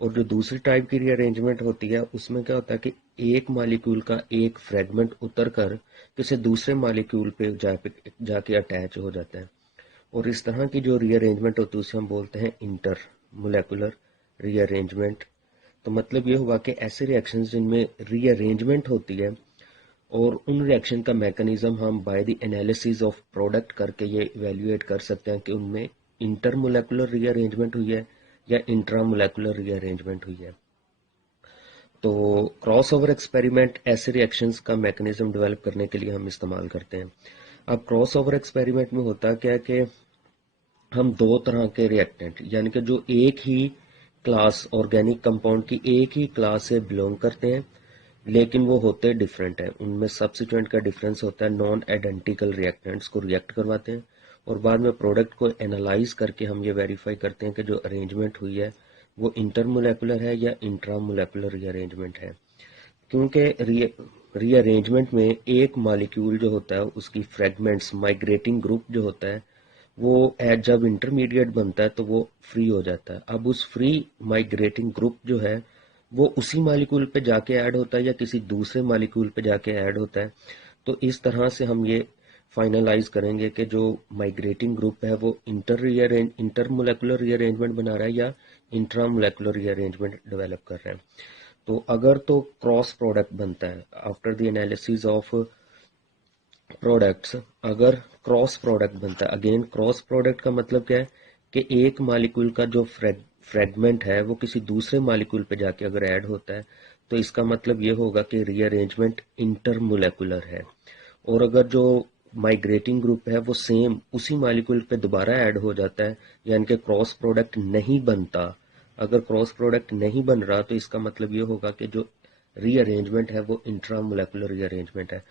और जो दूसरी टाइप की रीअरेंजमेंट होती है उसमें क्या होता है कि एक मॉलिक्यूल का एक फ्रेगमेंट उतरकर किसी दूसरे मॉलिक्यूल पे जाके अटैच हो जाता है। और इस तरह की जो रीअरेंजमेंट होती है उसे हम बोलते हैं इंटर मोलेकुलर रीअरेंजमेंट। तो मतलब ये हुआ कि ऐसे रिएक्शंस जिनमें रीअरेंजमेंट होती है और उन रिएक्शन का मैकेनिज्म हम by the analysis of product करके ये इवेल्युएट कर सकते हैं कि उनमें इंटरमोलेकुलर रीअरेंजमेंट हुई है या इंट्रामोलेकुलर रीअरेंजमेंट हुई है। तो क्रॉस ओवर एक्सपेरिमेंट ऐसे रिएक्शंस का मैकेनिज्म डेवलप करने के लिए हम इस्तेमाल करते हैं। अब क्रॉस ओवर एक्सपेरिमेंट में होता क्या है कि हम दो तरह के रिएक्टेंट यानी कि जो एक ही क्लास ऑर्गेनिक कंपाउंड की एक ही क्लास से बिलोंग करते हैं लेकिन वो होते डिफरेंट है, उनमें सब्स्टिट्यूएंट का डिफरेंस होता है, नॉन आइडेंटिकल रिएक्टेंट्स को रिएक्ट करवाते हैं और बाद में प्रोडक्ट को एनालाइज करके हम ये वेरीफाई करते हैं कि जो अरेंजमेंट हुई है वो इंटरमोलेकुलर है या इंट्रामोलेकुलर रीअरेंजमेंट है। क्योंकि रीअरेंजमेंट में एक मॉलिक्यूल जो होता है उसकी फ्रेगमेंट्स माइग्रेटिंग ग्रुप जो होता है वो जब इंटरमीडिएट बनता है तो वो फ्री हो जाता है। अब उस फ्री माइग्रेटिंग ग्रुप जो है वो उसी मॉलिक्यूल पे जाके ऐड होता है या किसी दूसरे मॉलिक्यूल पे जाके ऐड होता है। तो इस तरह से हम ये फाइनलाइज करेंगे कि जो माइग्रेटिंग ग्रुप है वो इंटरमोलेकुलर रीअरेंजमेंट बना रहा है या इंट्रामोलेकुलर रीअरेंजमेंट डेवलप कर रहा है। तो अगर तो क्रॉस प्रोडक्ट बनता है after the analysis of products अगर क्रॉस प्रोडक्ट बनता है, अगेन क्रॉस प्रोडक्ट का मतलब क्या है कि एक मालिक्यूल का जो फ्रेगमेंट है वो किसी दूसरे मालिक्यूल पे जाके अगर ऐड होता है तो इसका मतलब ये होगा कि रीअरेंजमेंट इंटरमोलेकुलर है। और अगर जो माइग्रेटिंग ग्रुप है वो सेम उसी मालिक्यूल पे दोबारा ऐड हो जाता है, यानी कि क्रॉस प्रोडक्ट नहीं बनता, अगर क्रॉस प्रोडक्ट नहीं बन रहा तो इसका मतलब ये होगा कि जो रीअरेंजमेंट है वो इंट्रामोलेकुलर रीअरेंजमेंट है।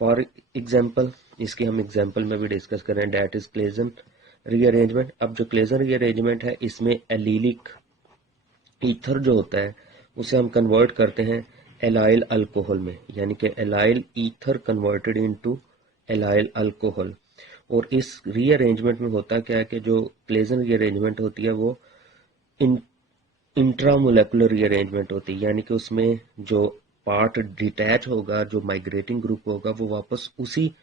फॉर एग्जांपल, इसकी हम एग्जांपल में भी डिस्कस कर रहे हैं, दैट इज क्लेजन रीअरेंजमेंट। अब जो क्लेजन रीअरेंजमेंट है इसमें एलिलिक ईथर जो होता है उसे हम कन्वर्ट करते हैं एलाइल अल्कोहल में, यानी कि allyl ether converted into allyl alcohol. और इस रीअरेंजमेंट में होता क्या है कि जो क्लेजन रीअरेंजमेंट होती है वो इंट्रामोलेकुलर रीअरेंजमेंट होती है, यानी कि उसमें जो पार्ट डिटैच होगा, जो माइग्रेटिंग ग्रुप होगा वो वापस उसी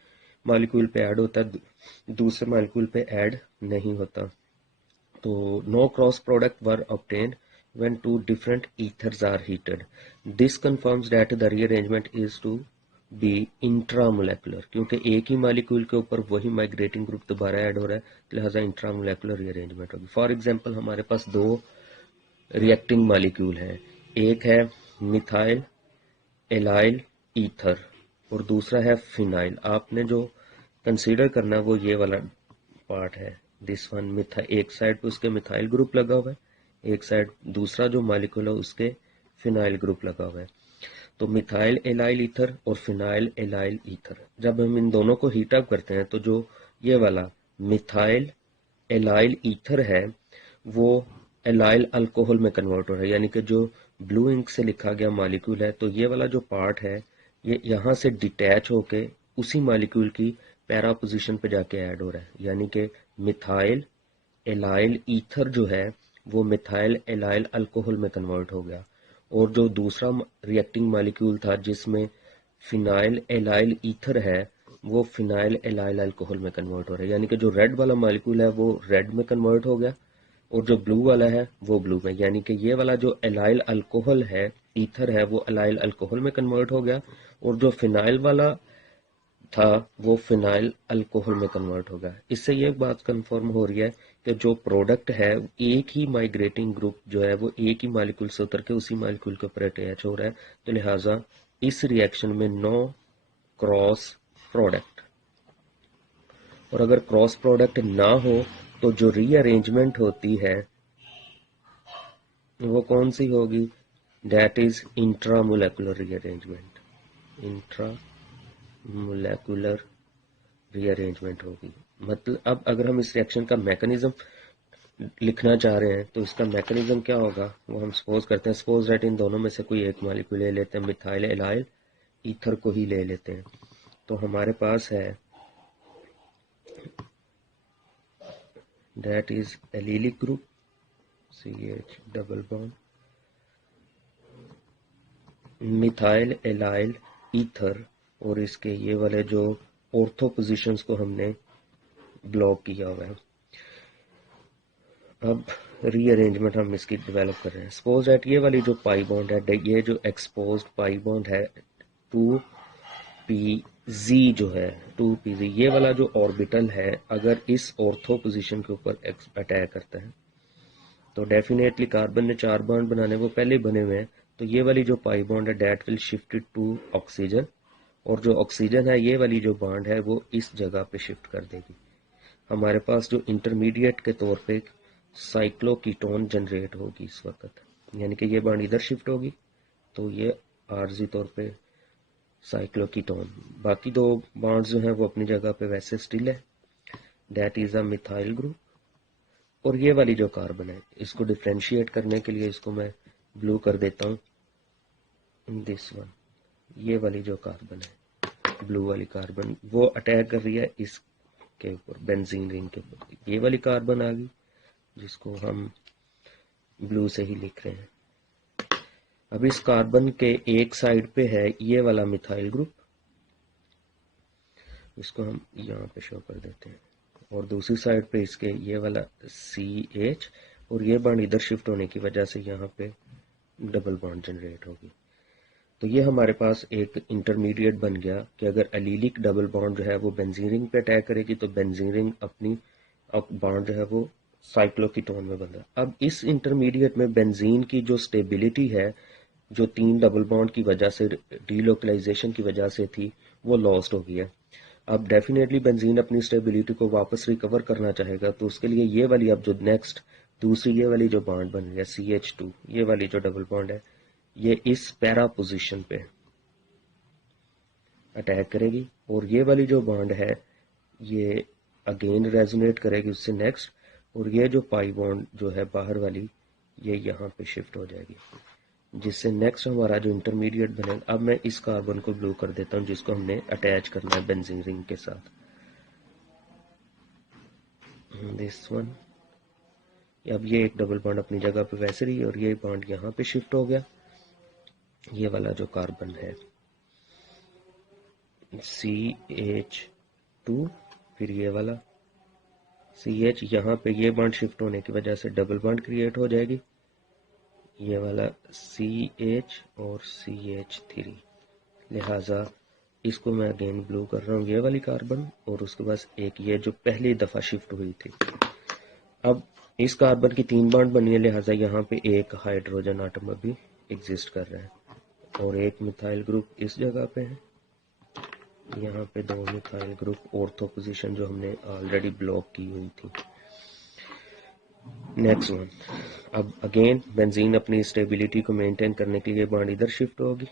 मॉलिक्यूल पे ऐड होता है, दूसरे मॉलिक्यूल पे ऐड नहीं होता। तो no cross product were obtained when two different ethers are heated. This confirms that the rearrangement is to be intramolecular, क्योंकि एक ही मॉलिक्यूल के ऊपर वही माइग्रेटिंग ग्रुप दोबारा ऐड हो रहा है, लिहाजा इंट्रामोलेकुलर रीअरेंजमेंट होगी। फॉर एग्जांपल हमारे पास दो रिएक्टिंग मॉलिक्यूल हैं, एक है मिथाइल एलाइल ईथर और दूसरा है फिनाइल। आपने जो कंसीडर करना है वो ये वाला पार्ट है, दिस वन मिथा, एक साइड पे उसके मिथाइल ग्रुप लगा हुआ है, एक साइड दूसरा जो मॉलिक्यूल है उसके फिनाइल ग्रुप लगा हुआ है। तो मिथाइल एलाइल ईथर और फिनाइल एलाइल ईथर, जब हम इन दोनों को हीट अप करते हैं तो जो ये वाला मिथाइल एलाइल ईथर है वो एलाइल अल्कोहल में कन्वर्ट हो रहा है, यानी कि जो ब्लू इंक से लिखा गया मॉलिक्यूल है तो ये वाला जो पार्ट है ये यहाँ से डिटैच होके उसी मॉलिक्यूल की पैरा पोजीशन पे जाके ऐड हो रहा है, यानी कि मिथाइल एलाइल ईथर जो है वो मिथाइल एलाइल अल्कोहल में कन्वर्ट हो गया। और जो दूसरा रिएक्टिंग मॉलिक्यूल था जिसमें फिनाइल एलाइल ईथर है वो फिनाइल एलाइल अल्कोहल में कन्वर्ट हो रहा है, यानी कि जो रेड वाला मॉलिक्यूल है वो रेड में कन्वर्ट हो गया और जो ब्लू वाला है वो ब्लू में, यानी कि ये वाला जो एलाइल अल्कोहल है ईथर है वो एलाइल अल्कोहल में कन्वर्ट हो गया और जो फिनाइल वाला था वो फिनाइल अल्कोहल में कन्वर्ट हो गया। इससे ये बात कंफर्म हो रही है कि जो प्रोडक्ट है एक ही माइग्रेटिंग ग्रुप जो है वो एक ही मॉलिक्यूल से उतर के उसी मॉलिक्यूल के ऊपर अटैच हो रहा है, तो लिहाजा इस रिएक्शन में नो क्रॉस प्रोडक्ट। और अगर क्रॉस प्रोडक्ट ना हो तो जो रीअरेंजमेंट होती है वो कौन सी होगी, दैट इज इंट्रामोलेकुलर रीअरेंजमेंट, इंट्रामोलेकुलर रीअरेंजमेंट होगी। मतलब अब अगर हम इस रिएक्शन का मैकेनिज्म लिखना चाह रहे हैं तो इसका मैकेनिज्म क्या होगा वो हम सपोज करते हैं, सपोज दैट इन दोनों में से कोई एक मॉलिक्यूल ले लेते हैं, मिथाइल एलाइल ईथर को ही ले लेते हैं। तो हमारे पास है that is allylic group CH double bond methyl allyl ether और इसके ये वाले जो ऑर्थो पोजीशंस को हमने ब्लॉक किया हुआ है। अब रीअरेंजमेंट हम इसकी डेवलप कर रहे हैं। सपोज दैट ये वाली जो पाई बॉन्ड है, ये जो एक्सपोज्ड पाई बॉन्ड है 2pz जो है 2pz, ये वाला जो ऑर्बिटल है अगर इस ऑर्थो पोजीशन के ऊपर अटैक करता है तो डेफिनेटली कार्बन ने 4 बॉन्ड बनाने वो पहले बने हुए हैं, तो ये वाली जो पाई बॉन्ड है that will shifted to oxygen और जो ऑक्सीजन है ये वाली जो बॉन्ड है वो इस जगह पे शिफ्ट कर देगी। हमारे पास जो इंटरमीडिएट के तौर पे साइक्लोकीटोन जनरेट होगी इस वक्त, यानी कि ये बॉन्ड इधर शिफ्ट होगी तो ये आर्जी तौर पे साइक्लोकीटोन, बाकी दो बॉन्ड्स जो हैं वो अपनी जगह पे वैसे स्टिल है, that is a methyl group. और ये वाली जो कार्बन है इसको डिफ्रेंशिएट करने के लिए इसको मैं ब्लू कर देता हूँ, दिस वन, ये वाली जो कार्बन है ब्लू वाली कार्बन वो अटैक कर रही है इसके ऊपर बेंजीन रिंग के ऊपर, ये वाली कार्बन आ गई जिसको हम ब्लू से ही लिख रहे हैं। अब इस कार्बन के एक साइड पे है ये वाला मिथाइल ग्रुप, इसको हम यहाँ पे शो कर देते हैं और दूसरी साइड पे इसके ये वाला CH और ये बॉन्ड इधर शिफ्ट होने की वजह से यहाँ पे डबल बॉन्ड जनरेट होगी। तो ये हमारे पास एक इंटरमीडिएट बन गया कि अगर एलिलिक डबल बॉन्ड जो है वो बेंजीन रिंग पे अटैक करेगी तो बेंजीन रिंग अपनी बॉन्ड जो है वो साइक्लोकीटोन में बन रहा है। अब इस इंटरमीडिएट में बेंजीन की जो स्टेबिलिटी है, जो 3 डबल बॉन्ड की वजह से, डीलोकलाइजेशन की वजह से थी, वो लॉस्ट हो गई है। अब डेफिनेटली बेंजीन अपनी स्टेबिलिटी को वापस रिकवर करना चाहेगा, तो उसके लिए ये वाली अब जो नेक्स्ट दूसरी ये वाली जो बॉन्ड बन रही है CH2, ये वाली जो डबल बॉन्ड है, ये इस पैरा पोजीशन पे अटैक करेगी और ये वाली जो बॉन्ड है ये अगेन रेजोनेट करेगी उससे नेक्स्ट, और ये जो पाई बॉन्ड जो है बाहर वाली, ये यहाँ पे शिफ्ट हो जाएगी, जिससे नेक्स्ट हमारा जो इंटरमीडिएट बनेगा। अब मैं इस कार्बन को ब्लू कर देता हूँ जिसको हमने अटैच करना है बेंजीन रिंग के साथ, दिस वन। अब ये एक डबल बॉन्ड अपनी जगह पे वैसे रही और ये बॉन्ड यहाँ पे शिफ्ट हो गया। ये वाला जो कार्बन है CH2, फिर ये वाला CH, यहाँ पे ये बॉन्ड शिफ्ट होने की वजह से डबल बॉन्ड क्रिएट हो जाएगी, ये वाला CH और CH3, लिहाजा इसको मैं अगेन ब्लू कर रहा हूँ, ये वाली कार्बन, और उसके बाद एक ये जो पहली दफा शिफ्ट हुई थी। अब इस कार्बन की 3 बॉन्ड बनी है, लिहाजा यहाँ पे एक हाइड्रोजन आटम अभी एग्जिस्ट कर रहा है और एक मिथाइल ग्रुप इस जगह पे है, यहाँ पे 2 मिथाइल ग्रुप ऑर्थो पोजीशन जो हमने ऑलरेडी ब्लॉक की हुई थी। नेक्स्ट वन, अब अगेन बेंजीन अपनी स्टेबिलिटी को मेंटेन करने के लिए बॉन्ड इधर शिफ्ट होगी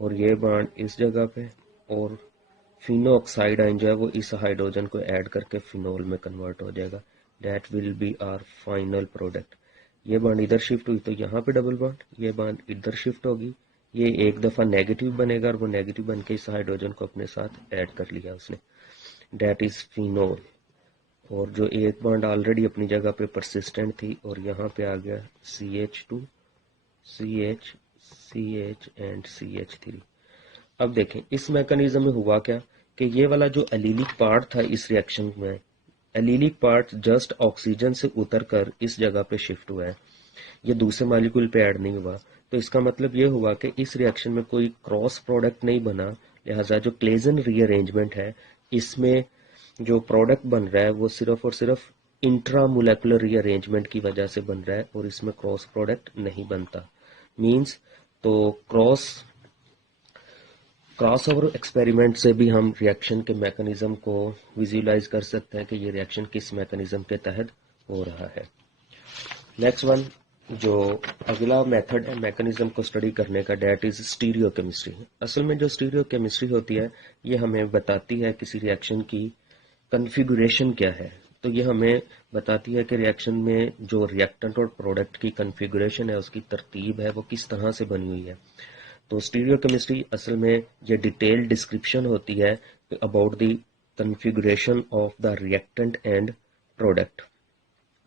और ये बॉन्ड इस जगह पे, और फिनो ऑक्साइड आयन जो है वो इस हाइड्रोजन को ऐड करके फिनोल में कन्वर्ट हो जाएगा। That will be our final product. ये बॉन्ड इधर शिफ्ट हुई तो यहाँ पे डबल बॉन्ड, ये बॉन्ड इधर शिफ्ट होगी, ये एक दफा नेगेटिव बनेगा और वो नेगेटिव बन के इस हाइड्रोजन को अपने साथ ऐड कर लिया उसने, दैट इज फिनोल। और जो एक बॉन्ड ऑलरेडी अपनी जगह पे परसिस्टेंट थी और यहाँ पे आ गया CH2, CH, CH and CH3। अब देखें इस मैकेनिज्म में हुआ क्या कि ये वाला जो एलिलिक पार्ट था इस रिएक्शन में, एलिलिक पार्ट जस्ट ऑक्सीजन से उतरकर इस जगह पे शिफ्ट हुआ है, ये दूसरे मॉलिक्यूल पे ऐड नहीं हुआ। तो इसका मतलब ये हुआ कि इस रिएक्शन में कोई क्रॉस प्रोडक्ट नहीं बना, लिहाजा जो क्लेजन रीअरेंजमेंट है इसमें जो प्रोडक्ट बन रहा है वो सिर्फ और सिर्फ इंट्रामोलेकुलर रीअरेंजमेंट की वजह से बन रहा है और इसमें क्रॉस प्रोडक्ट नहीं बनता। मींस तो क्रॉस ओवर एक्सपेरिमेंट से भी हम रिएक्शन के मैकेनिज्म को विजुअलाइज कर सकते हैं कि ये रिएक्शन किस मैकेनिज्म के तहत हो रहा है। नेक्स्ट वन, जो अगला मेथड है मैकेनिज्म को स्टडी करने का, डेट इज स्टीरियोकेमिस्ट्री। असल में जो स्टीरियोकेमिस्ट्री होती है ये हमें बताती है किसी रिएक्शन की कन्फिगुरेशन क्या है। तो ये हमें बताती है कि रिएक्शन में जो रिएक्टेंट और प्रोडक्ट की कन्फिगुरेशन है, उसकी तरतीब है, वो किस तरह से बनी हुई है। तो स्टीरियोकेमिस्ट्री असल में ये डिटेल्ड डिस्क्रिप्शन होती है about the configuration of the reactant and product.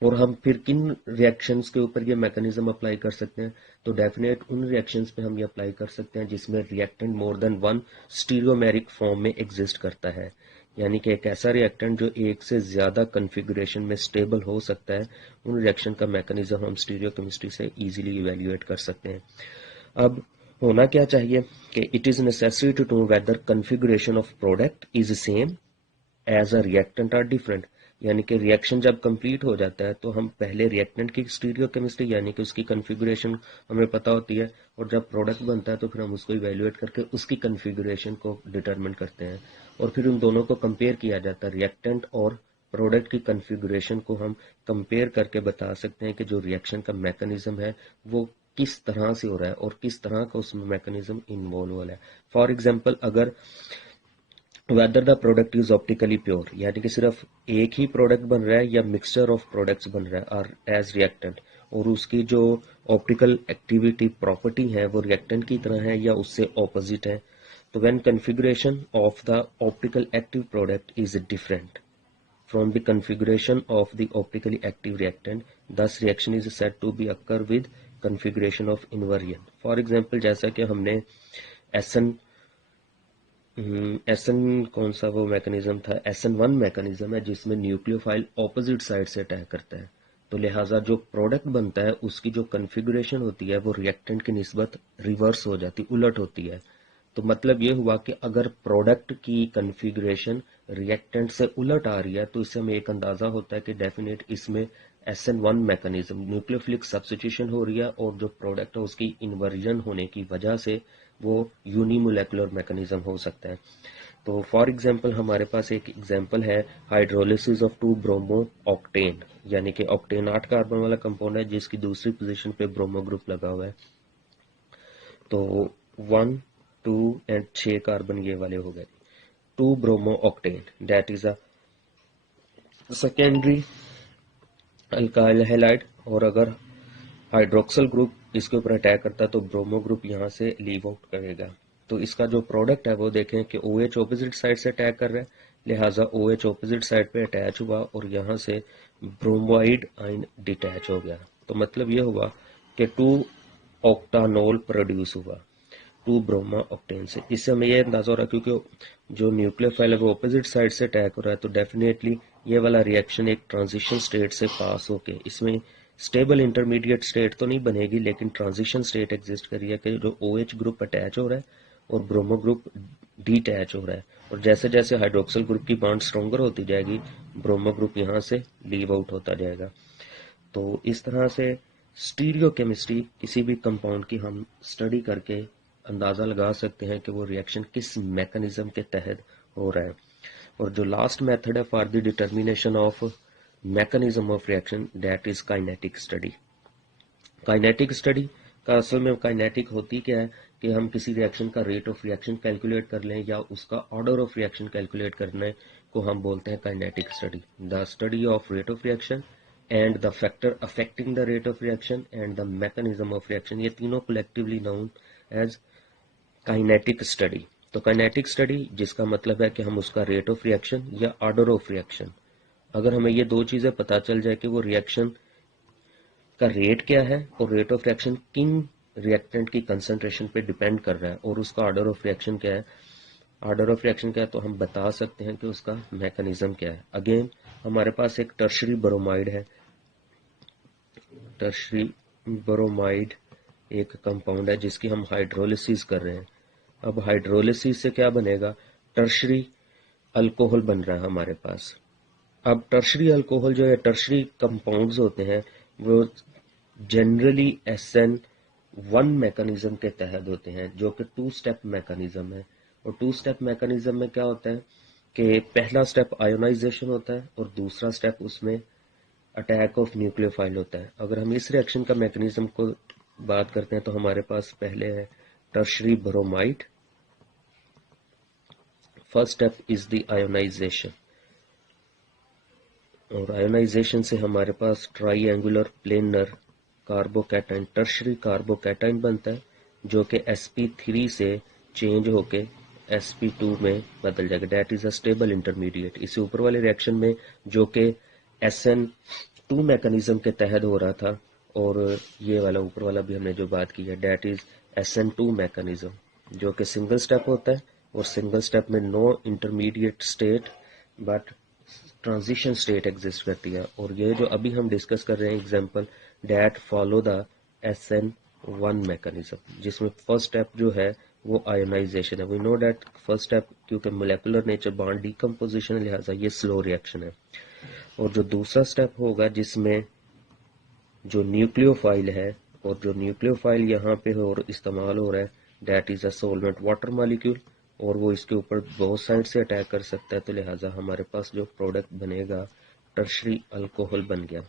और हम फिर किन रिएक्शंस के ऊपर ये मैकेनिज्म अप्लाई कर सकते हैं, तो डेफिनेट उन रिएक्शंस पे हम ये अप्लाई कर सकते हैं जिसमें reactant more than one stereomeric form में एग्जिस्ट करता है, यानी कि एक ऐसा रिएक्टेंट जो एक से ज्यादा कन्फिगुरेशन में स्टेबल हो सकता है। उन रिएक्शन का मैकेनिज्म हम स्टीरियोकेमिस्ट्री से इजीली इवेल्युएट कर सकते हैं। अब होना क्या चाहिए कि it is necessary to know whether configuration of product is same as a reactant or different, यानी कि रिएक्शन जब कंप्लीट हो जाता है तो हम पहले रिएक्टेंट की स्टीरियोकेमिस्ट्री यानी कि उसकी कन्फिगुरेशन हमें पता होती है, और जब प्रोडक्ट बनता है तो फिर हम उसको इवेल्युएट करके उसकी कन्फिगुरेशन को डिटरमिन करते हैं और फिर उन दोनों को कंपेयर किया जाता है। रिएक्टेंट और प्रोडक्ट की कन्फिगुरेशन को हम कंपेयर करके बता सकते हैं कि जो रिएक्शन का मैकेनिज्म है वो किस तरह से हो रहा है और किस तरह का उसमें मैकेनिज्म इन्वॉल्व हो रहा है। फॉर एग्जाम्पल, अगर whether the product is optically pure, यानी कि सिर्फ एक ही प्रोडक्ट बन रहा है या मिक्सचर ऑफ प्रोडक्ट्स बन रहा है और एज रिएक्टेंट, और उसकी जो ऑप्टिकल एक्टिविटी प्रॉपर्टी है वो रिएक्टेंट की तरह है या उससे ऑपोजिट है, तो when configuration of the optical active product is different from the configuration of the optically active reactant, thus reaction is said to be occur with configuration of invariant। For example, जैसा कि हमने SN कौन सा वो mechanism था, SN1 mechanism है जिसमें nucleophile opposite side से अटैक करता है। तो लिहाजा जो प्रोडक्ट बनता है उसकी जो कन्फिगुरेशन होती है वो रिएक्टेंट की निस्बत रिवर्स हो जाती, उलट होती है। तो मतलब ये हुआ कि अगर प्रोडक्ट की कन्फिगरेशन रिएक्टेंट से उलट आ रही है तो इससे हमें एक अंदाजा होता है कि डेफिनेट इसमें SN1 मैकेनिज्म न्यूक्लियोफिलिक सब्स्टिट्यूशन हो रही है, और जो प्रोडक्ट है उसकी इन्वर्जन होने की वजह से वो यूनिमोलेकुलर मैकेनिज्म हो सकता है। तो फॉर एग्जांपल हमारे पास एक एग्जांपल है हाइड्रोलिसिस ऑफ 2 ब्रोमो ऑक्टेन, यानी कि ऑक्टेन 8 कार्बन वाला कंपाउंड है जिसकी दूसरी पोजीशन पे ब्रोमो ग्रुप लगा हुआ है। तो 1 2 एंड 6 कार्बन ये वाले हो गए 2 bromo octane, that is a secondary alkyl halide. और अगर हाइड्रोक्सल ग्रुप इसके ऊपर अटैक करता है तो ब्रोमो ग्रुप यहाँ से लीव आउट करेगा। तो इसका जो प्रोडक्ट है वो देखें कि OH ऑपोजिट साइड से अटैक कर रहा है, लिहाजा OH ऑपोजिट साइड पे अटैच हुआ और यहाँ से ब्रोमाइड आयन डिटैच हो गया। तो मतलब ये हुआ कि 2 ऑक्टानोल प्रोड्यूस हुआ 2 ब्रोमा ऑक्टेन से। इससे हमें ये अंदाजा हो रहा है क्योंकि जो न्यूक्लियोफाइल है वो ऑपोजिट साइड से अटैक हो रहा है, तो डेफिनेटली ये वाला रिएक्शन एक ट्रांजिशन स्टेट से पास होके इसमें स्टेबल इंटरमीडिएट स्टेट तो नहीं बनेगी, लेकिन ट्रांजिशन स्टेट एग्जिस्ट कर रही है कि जो OH ग्रुप अटैच हो रहा है और ब्रोमो ग्रुप डीटैच हो रहा है। और जैसे जैसे हाइड्रोक्सल ग्रुप की बॉन्ड स्ट्रोंगर होती जाएगी ब्रोमो ग्रुप यहाँ से लीव आउट होता जाएगा। तो इस तरह से स्टीरियोकेमिस्ट्री किसी भी कंपाउंड की हम स्टडी करके अंदाजा लगा सकते हैं कि वो रिएक्शन किस मैकेनिज्म के तहत हो रहा है। और जो लास्ट मेथड है for the determination of mechanism of reaction, that is kinetic study. Kinetic study का असल में काइनेटिक होती क्या है कि हम किसी रिएक्शन का रेट ऑफ रिएक्शन कैलकुलेट कर लें या उसका ऑर्डर ऑफ रिएक्शन कैलकुलेट करने को हम बोलते हैं kinetic study. The study of rate of reaction and the factor affecting the rate of reaction and the mechanism of reaction, ये तीनों collectively known as kinetic study. तो काइनेटिक स्टडी जिसका मतलब है कि हम उसका रेट ऑफ रिएक्शन या ऑर्डर ऑफ रिएक्शन, अगर हमें ये दो चीजें पता चल जाए कि वो रिएक्शन का रेट क्या है और रेट ऑफ रिएक्शन किन रिएक्टेंट की कंसंट्रेशन पे डिपेंड कर रहा है और उसका ऑर्डर ऑफ रिएक्शन क्या है, ऑर्डर ऑफ रिएक्शन क्या है, तो हम बता सकते हैं कि उसका मैकेनिज्म क्या है। अगेन हमारे पास एक टर्शरी ब्रोमाइड है, टर्शरी ब्रोमाइड एक कंपाउंड है जिसकी हम हाइड्रोलिसिस कर रहे हैं। अब हाइड्रोलिसिस से क्या बनेगा, टर्शरी अल्कोहल बन रहा है हमारे पास। अब टर्शरी अल्कोहल जो है, टर्शरी कंपाउंड्स होते हैं वो जनरली SN1 मैकेनिज्म के तहत होते हैं जो कि 2 स्टेप मैकेनिज्म है। और 2 स्टेप मैकेनिज्म में क्या होता है कि पहला स्टेप आयोनाइजेशन होता है और दूसरा स्टेप उसमें अटैक ऑफ न्यूक्लियोफाइल होता है। अगर हम इस रिएक्शन का मैकेनिज्म को बात करते हैं तो हमारे पास पहले है tertiary bromide, first step is the ionization, और आयोनाइजेशन से हमारे पास triangular planar carbocation tertiary carbocation बनता है जो कि sp3 से चेंज होके sp2 में बदल जाएगा, that is a stable intermediate. इसी ऊपर वाले रिएक्शन में जो कि SN2 मैकेनिज्म के तहत हो रहा था, और ये वाला ऊपर वाला भी हमने जो बात की है डेट इज SN2 मैकेनिज्म जो कि सिंगल स्टेप होता है, और सिंगल स्टेप में no intermediate state but transition state exist करती है। और ये जो अभी हम डिस्कस कर रहे हैं example that follow the SN1 mechanism, जिसमें फर्स्ट स्टेप जो है वो आयोनाइजेशन है। We know that first step क्योंकि मोलेकुलर नेचर बॉन्ड डीकम्पोजिशन, लिहाजा ये स्लो रिएक्शन है। और जो दूसरा स्टेप होगा जिसमें जो न्यूक्लियोफाइल है, और जो न्यूक्लियोफाइल यहाँ पे और इस्तेमाल हो रहा है that is a solvent water molecule, और वो इसके ऊपर बहुत साइड से अटैक कर सकता है, तो लिहाजा हमारे पास जो प्रोडक्ट बनेगा टर्शरी अल्कोहल बन गया।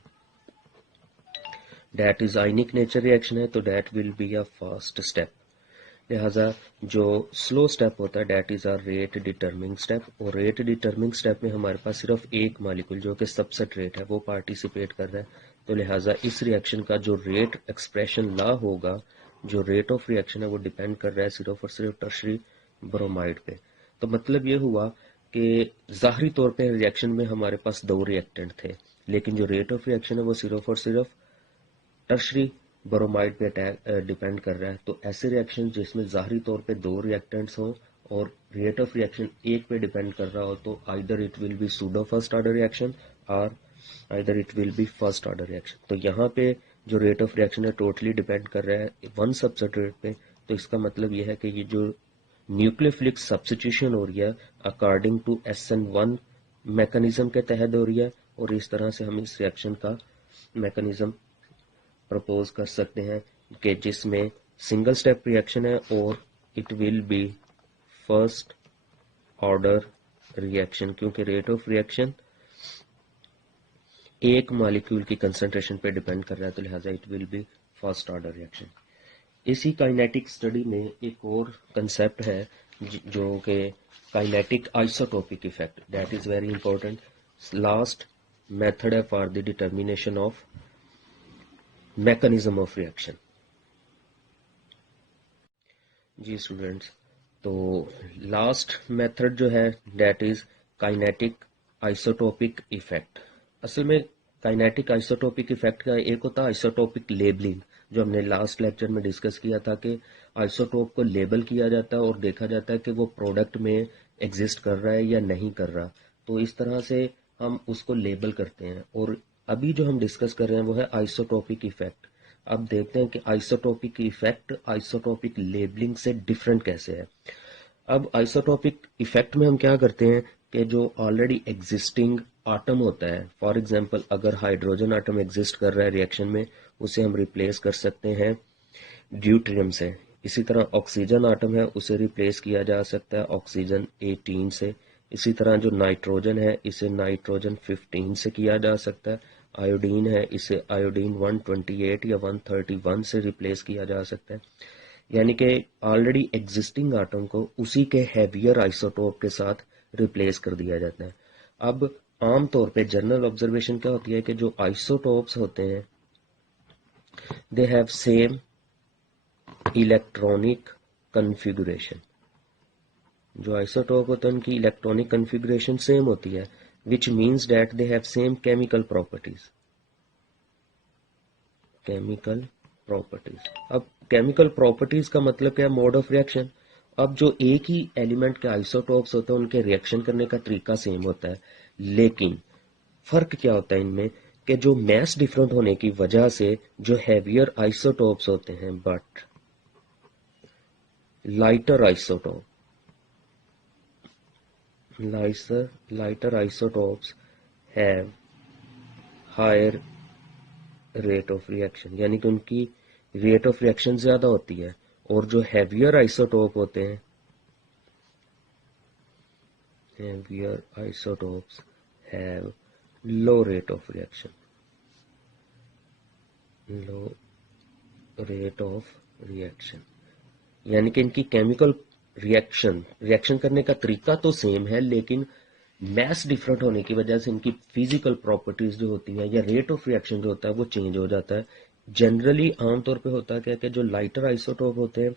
That is ionic nature reaction है तो that will be a first step. लिहाजा जो स्लो स्टेप होता है that is a rate determining step, और रेट डिटर्मिंग स्टेप में हमारे पास सिर्फ एक मॉलिक्यूल जो कि सबसेट रेट है वो पार्टिसिपेट कर रहा है, तो लिहाजा इस रिएक्शन का जो रेट एक्सप्रेशन ला होगा, जो रेट ऑफ रिएक्शन है वो डिपेंड कर रहा है सिर्फ और सिर्फ टर्शरी ब्रोमाइड पे। तो मतलब ये हुआ कि ज़ाहरी तौर पे रिएक्शन में हमारे पास दो रिएक्टेंट थे, लेकिन जो रेट ऑफ रिएक्शन है वो सिर्फ और सिर्फ टर्शरी ब्रोमाइड पे डिपेंड कर रहा है। तो ऐसे रिएक्शन जिसमें ज़ाहरी तौर पे दो रिएक्टेंट्स हों और रेट ऑफ रिएक्शन एक पे डिपेंड कर रहा हो, तो either it will be pseudo first order reaction और either it will be first order reaction. तो यहाँ पे जो रेट ऑफ रिएक्शन है टोटली डिपेंड कर रहा है वन सब्स्ट्रेट पे। तो इसका मतलब ये है कि ये जो न्यूक्लियोफिलिक सब्स्टिट्यूशन हो रही है अकॉर्डिंग टू SN1 मैकेनिज्म के तहत हो रही है, और इस तरह से हम इस रिएक्शन का मैकेनिज्म प्रपोज कर सकते हैं कि जिसमें सिंगल स्टेप रिएक्शन है और it will be first order reaction, क्योंकि रेट ऑफ रिएक्शन एक मॉलिक्यूल की कंसंट्रेशन पे डिपेंड कर रहा है, तो लिहाजा it will be first order reaction. इसी काइनेटिक स्टडी में एक और कंसेप्ट है जो कि kinetic isotopic effect, that is very important. Last method है for the determination of mechanism of reaction. जी स्टूडेंट्स, तो लास्ट मेथड जो है that is kinetic isotopic effect. असल में काइनेटिक आइसोटोपिक इफेक्ट का एक होता है आइसोटोपिक लेबलिंग, जो हमने लास्ट लेक्चर में डिस्कस किया था कि आइसोटोप को लेबल किया जाता है और देखा जाता है कि वो प्रोडक्ट में एग्जिस्ट कर रहा है या नहीं कर रहा। तो इस तरह से हम उसको लेबल करते हैं। और अभी जो हम डिस्कस कर रहे हैं वो है आइसोटोपिक इफेक्ट। अब देखते हैं कि आइसोटोपिक इफेक्ट आइसोटोपिक लेबलिंग से डिफरेंट कैसे है। अब आइसोटोपिक इफेक्ट में हम क्या करते हैं कि जो ऑलरेडी एग्जिस्टिंग आटम होता है, फॉर एग्जांपल अगर हाइड्रोजन आटम एग्जिस्ट कर रहा है रिएक्शन में, उसे हम रिप्लेस कर सकते हैं ड्यूटेरियम से। इसी तरह ऑक्सीजन आटम है उसे रिप्लेस किया जा सकता है ऑक्सीजन 18 से। इसी तरह जो नाइट्रोजन है इसे नाइट्रोजन 15 से किया जा सकता है। आयोडीन है इसे आयोडीन 128 या 131 से रिप्लेस किया जा सकता है। यानी कि ऑलरेडी एग्जिस्टिंग आटम को उसी के हैवियर आइसोटोप के साथ रिप्लेस कर दिया जाता है। अब आमतौर पे जनरल ऑब्जर्वेशन क्या होती है कि जो आइसोटोप्स होते हैं they have same electronic configuration. जो आइसोटोप होते हैं उनकी इलेक्ट्रॉनिक कन्फिगुरेशन सेम होती है, which means that they have same chemical properties. Chemical properties, अब केमिकल प्रॉपर्टीज का मतलब क्या है? Mode of reaction. अब जो एक ही एलिमेंट के आइसोटोप्स होते हैं उनके रिएक्शन करने का तरीका सेम होता है, लेकिन फर्क क्या होता है इनमें कि जो मैस डिफरेंट होने की वजह से जो हैवियर आइसोटोप्स होते हैं but lighter isotope, lighter isotopes have higher rate of reaction, यानी कि उनकी रेट ऑफ रिएक्शन ज्यादा होती है। और जो हैवियर आइसोटोप होते हैं, heavier isotopes have low rate of reaction, low rate of reaction. यानी कि इनकी केमिकल रिएक्शन करने का तरीका तो सेम है, लेकिन मैस डिफरेंट होने की वजह से इनकी फिजिकल प्रॉपर्टीज जो होती है या रेट ऑफ रिएक्शन जो होता है वो चेंज हो जाता है। जनरली आमतौर पे होता है कि जो लाइटर आइसोटोप होते हैं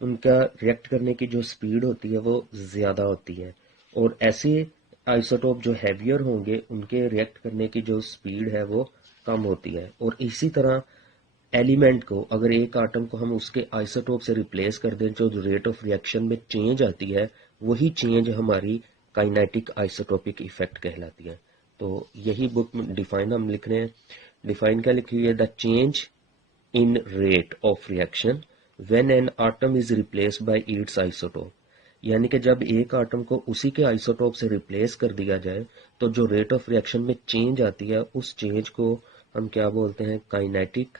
उनका रिएक्ट करने की जो स्पीड होती है वो ज्यादा होती है, और ऐसे आइसोटोप जो हैवियर होंगे उनके रिएक्ट करने की जो स्पीड है वो कम होती है। और इसी तरह एलिमेंट को अगर एक आटम को हम उसके आइसोटोप से रिप्लेस कर दें, जो रेट ऑफ रिएक्शन में चेंज आती है वही चेंज हमारी काइनेटिक आइसोटोपिक इफेक्ट कहलाती है। तो यही बुक में डिफाइन हम लिख रहे हैं। डिफाइन क्या लिखी हुई है? The change in rate of reaction when an atom is replaced by its isotope. यानी कि जब एक आटम को उसी के आइसोटोप से रिप्लेस कर दिया जाए तो जो रेट ऑफ रिएक्शन में चेंज आती है उस चेंज को हम क्या बोलते हैं? काइनेटिक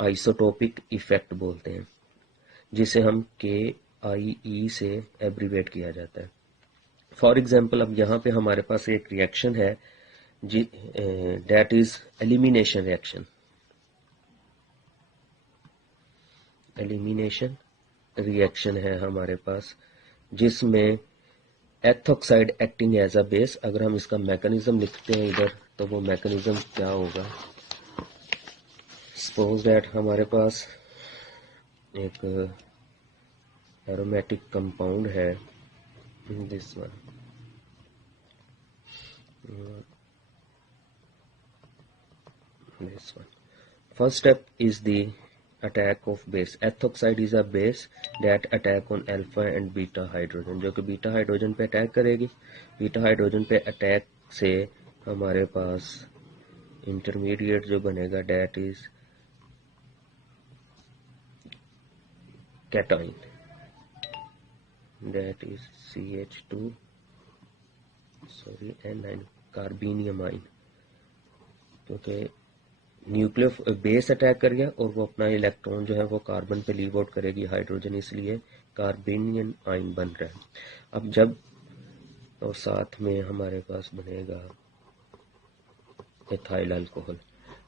आइसोटोपिक इफेक्ट बोलते हैं, जिसे हम KIE से एब्रीवेट किया जाता है। फॉर एग्जाम्पल अब यहाँ पे हमारे पास एक रिएक्शन है that is elimination reaction. Elimination reaction है हमारे पास जिसमें ethoxide acting as a base. अगर हम इसका मैकेनिज्म लिखते हैं इधर तो वो मैकेनिज्म क्या होगा? सपोज दैट हमारे पास एक एरोमेटिक कंपाउंड है, this one, this one. First step is the attack of base. Ethoxide is a base that attack on alpha and beta hydrogen, जो कि बीटा हाइड्रोजन पे अटैक करेगी। बीटा हाइड्रोजन पे attack से हमारे पास इंटरमीडिएट जो बनेगा that is cation, that is CH2 N9 carbenium ion, क्योंकि न्यूक्लियर बेस अटैक कर गया और वो अपना इलेक्ट्रॉन जो है वो कार्बन पे लीव आउट करेगी हाइड्रोजन, इसलिए कार्बेनियम आइन बन रहा है। अब जब और साथ में हमारे पास बनेगा एथाइल अल्कोहल।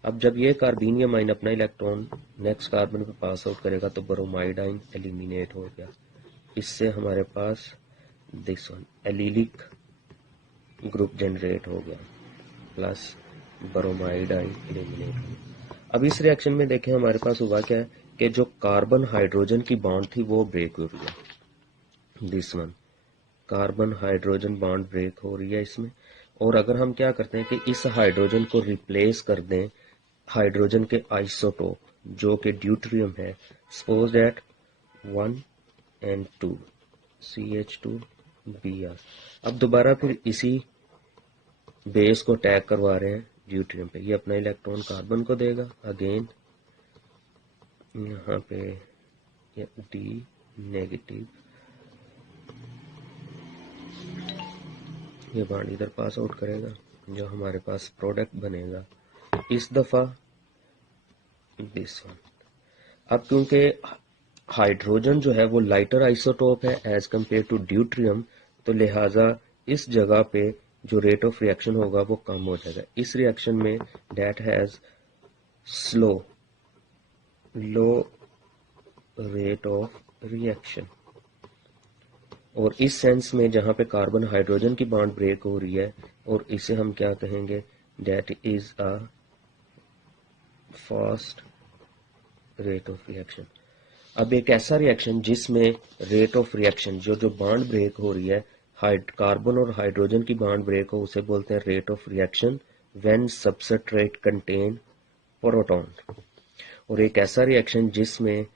अब जब ये कार्बेनियम आइन अपना इलेक्ट्रॉन नेक्स्ट कार्बन पे पास आउट करेगा तो ब्रोमाइड आइन एलिमिनेट हो गया। इससे हमारे पास this one allylic group generate हो गया प्लस ब्रोमाइड आइन एलिमिनेट हो गया। अब इस रिएक्शन में देखें हमारे पास हुआ क्या है कि जो कार्बन हाइड्रोजन की बॉन्ड थी वो ब्रेक हो रही है, this one carbon hydrogen bond break हो रही है इसमें। और अगर हम क्या करते हैं कि इस हाइड्रोजन को रिप्लेस कर दें हाइड्रोजन के आइसोटोप जो कि ड्यूटेरियम है, सपोज दैट 1 and 2 CH2Br। अब दोबारा फिर इसी बेस को टैग करवा रहे हैं ड्यूटेरियम पे, ये अपना इलेक्ट्रॉन कार्बन को देगा, अगेन यहाँ पे D नेगेटिव, ये बॉन्ड इधर पास आउट करेगा, जो हमारे पास प्रोडक्ट बनेगा इस दफा दिस वन। अब क्योंकि हाइड्रोजन जो है वो लाइटर आइसोटोप है एज कंपेयर टू ड्यूटेरियम, तो लिहाजा इस जगह पे जो रेट ऑफ रिएक्शन होगा वो कम हो जाएगा। इस रिएक्शन में that has low rate of reaction, और इस सेंस में जहां पे कार्बन हाइड्रोजन की बॉन्ड ब्रेक हो रही है, और इसे हम क्या कहेंगे, that is a fast rate of reaction. अब एक ऐसा रिएक्शन जिसमें रेट ऑफ रिएक्शन जो बॉन्ड ब्रेक हो रही है, कार्बन और हाइड्रोजन की बॉन्ड ब्रेक हो, उसे बोलते हैं rate of reaction when substrate contain proton. और एक ऐसा रिएक्शन जिसमें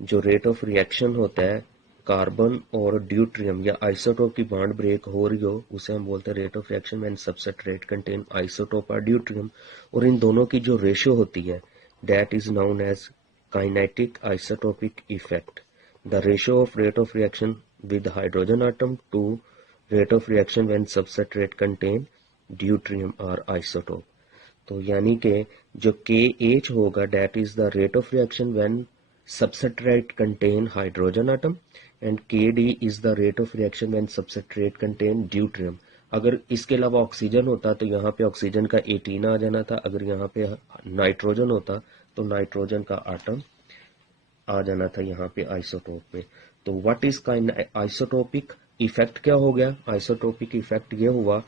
जो रेट ऑफ रिएक्शन होता है कार्बन और ड्यूटेरियम या आइसोटोप की बॉन्ड ब्रेक हो रही हो, उसे हम बोलते हैं rate of reaction when substrate contain isotope और ड्यूटेरियम। और इन दोनों की जो रेशियो होती है that is known as kinetic isotopic effect, the ratio of rate of reaction with hydrogen atom to rate of reaction when substrate contain deuterium or isotope। तो यानी कि जो KH होगा that is the rate of reaction when substrate contain hydrogen atom and KD is the rate of reaction when substrate contain deuterium। अगर इसके अलावा oxygen होता तो यहाँ पे ऑक्सीजन का 18 आ जाना था, अगर यहाँ पे नाइट्रोजन होता तो नाइट्रोजन का आटम आ जाना था यहाँ पे आइसोटोप पे। तो व्हाट इज आइसोटोपिक इफेक्ट क्या हो गया, आइसोटोपिक इफेक्ट ये हुआ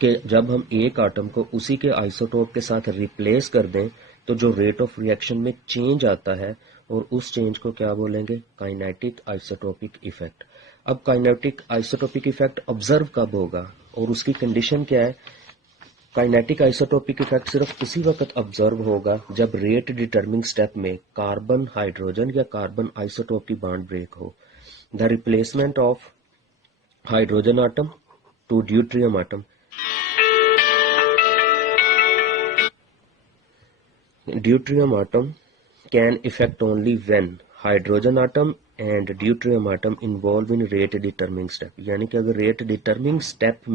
कि जब हम एक आटम को उसी के आइसोटोप के साथ रिप्लेस कर दें तो जो रेट ऑफ रिएक्शन में चेंज आता है, और उस चेंज को क्या बोलेंगे, काइनेटिक आइसोटोपिक इफेक्ट। अब काइनेटिक आइसोटोपिक इफेक्ट ऑब्जर्व कब होगा और उसकी कंडीशन क्या है, काइनेटिक आइसोटोपिक इफेक्ट सिर्फ उसी वक्त ऑब्जर्व होगा जब रेट डिटर्मिंग स्टेप में कार्बन हाइड्रोजन या कार्बन आइसोटोप की बॉन्ड ब्रेक हो। The replacement of hydrogen atom to deuterium atom, deuterium atom can affect only when hydrogen atom and deuterium atom involve in rate determining step। यानी कि अगर rate determining step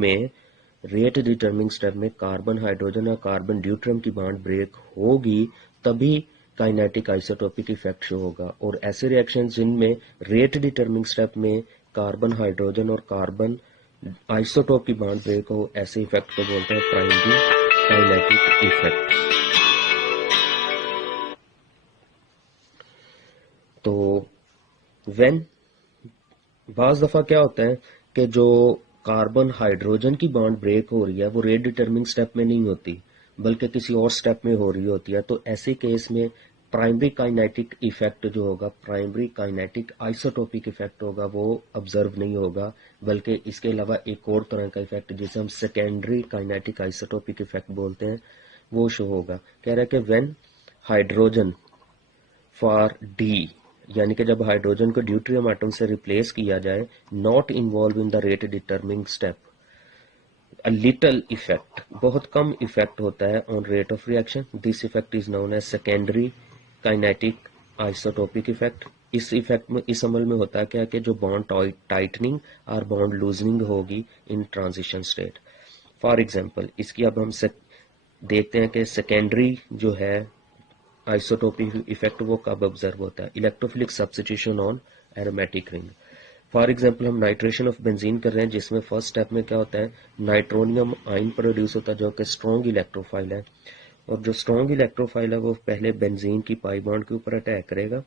में carbon hydrogen या carbon deuterium की bond break होगी तभी kinetic isotopic effect show होगा। और ऐसे रिएक्शन जिनमें रेट डिटर्मिंग स्टेप में कार्बन हाइड्रोजन और कार्बन आइसोटोप की बॉन्ड ब्रेक हो, ऐसे इफेक्ट को बोलते हैं प्राइमरी काइनेटिक इफेक्ट। तो बाज दफा क्या होता है कि जो कार्बन हाइड्रोजन की बॉन्ड ब्रेक हो रही है वो रेट डिटर्मिंग स्टेप में नहीं होती बल्कि किसी और स्टेप में हो रही होती है, तो ऐसे केस में प्राइमरी काइनेटिक इफेक्ट जो होगा, प्राइमरी काइनेटिक आइसोटोपिक इफेक्ट होगा, वो ऑब्जर्व नहीं होगा, बल्कि इसके अलावा एक और तरह का इफेक्ट जिसे हम सेकेंडरी काइनेटिक आइसोटोपिक इफेक्ट बोलते हैं वो शो होगा। कह रहा है कि व्हेन हाइड्रोजन फॉर डी, यानी कि जब हाइड्रोजन को ड्यूटेरियम आटम से रिप्लेस किया जाए, not involve in the rate determining step, a little effect, बहुत कम इफेक्ट होता है on rate of reaction. This effect is known as secondary kinetic isotopic effect. इस इफेक्ट में, इस अमल में होता है क्या कि जो बॉन्ड टाइटनिंग और बॉन्ड लूजनिंग होगी in transition state. For example, इसकी अब हम देखते हैं कि सेकेंडरी जो है आइसोटोपिक इफेक्ट वो कब ऑब्जर्व होता है। Electrophilic substitution on aromatic ring. For example, हम नाइट्रेशन ऑफ बेंजीन कर रहे हैं, जिसमें फर्स्ट स्टेप में क्या होता है, नाइट्रोनियम आयन प्रोड्यूस होता है जो कि स्ट्रॉन्ग इलेक्ट्रोफाइल है, और जो स्ट्रॉन्ग इलेक्ट्रोफाइल है वो पहले बेंजीन की पाई बॉन्ड के ऊपर अटैक करेगा,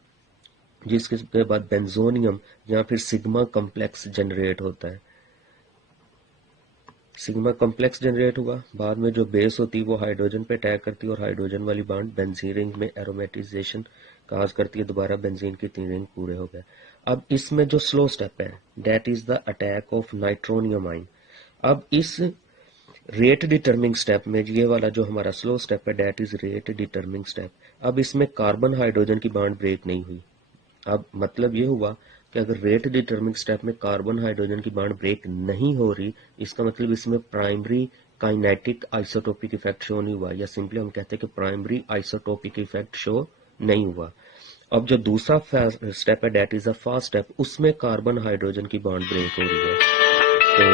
जिसके बाद बेंजोनियम या फिर सिग्मा कम्प्लेक्स जनरेट होता है। सिग्मा कम्प्लेक्स जनरेट हुआ, बाद में जो बेस होती है वो हाइड्रोजन पे अटैक करती है और हाइड्रोजन वाली बॉन्ड बेंजीन रिंग में एरोमेटाइजेशन काज करती है, दोबारा बेंजीन की 3 रिंग पूरे हो गए। अब इसमें जो स्लो स्टेप है, that is the attack of nitronium आइन। अब इस रेट डिटर्मिंग स्टेप में ये वाला जो हमारा स्लो स्टेप है, that is rate determining step. अब इसमें कार्बन हाइड्रोजन की बॉन्ड ब्रेक नहीं हुई। अब मतलब ये हुआ कि अगर रेट डिटर्मिंग स्टेप में कार्बन हाइड्रोजन की बॉन्ड ब्रेक नहीं हो रही, इसका मतलब इसमें primary kinetic isotopic effect show नहीं हुआ, या सिंपली हम कहते हैं कि प्राइमरी आइसोटोपिक इफेक्ट शो नहीं हुआ। अब जो दूसरा स्टेप है, that is a fast step, उसमें कार्बन हाइड्रोजन की बॉन्ड ब्रेक हो रही है। तो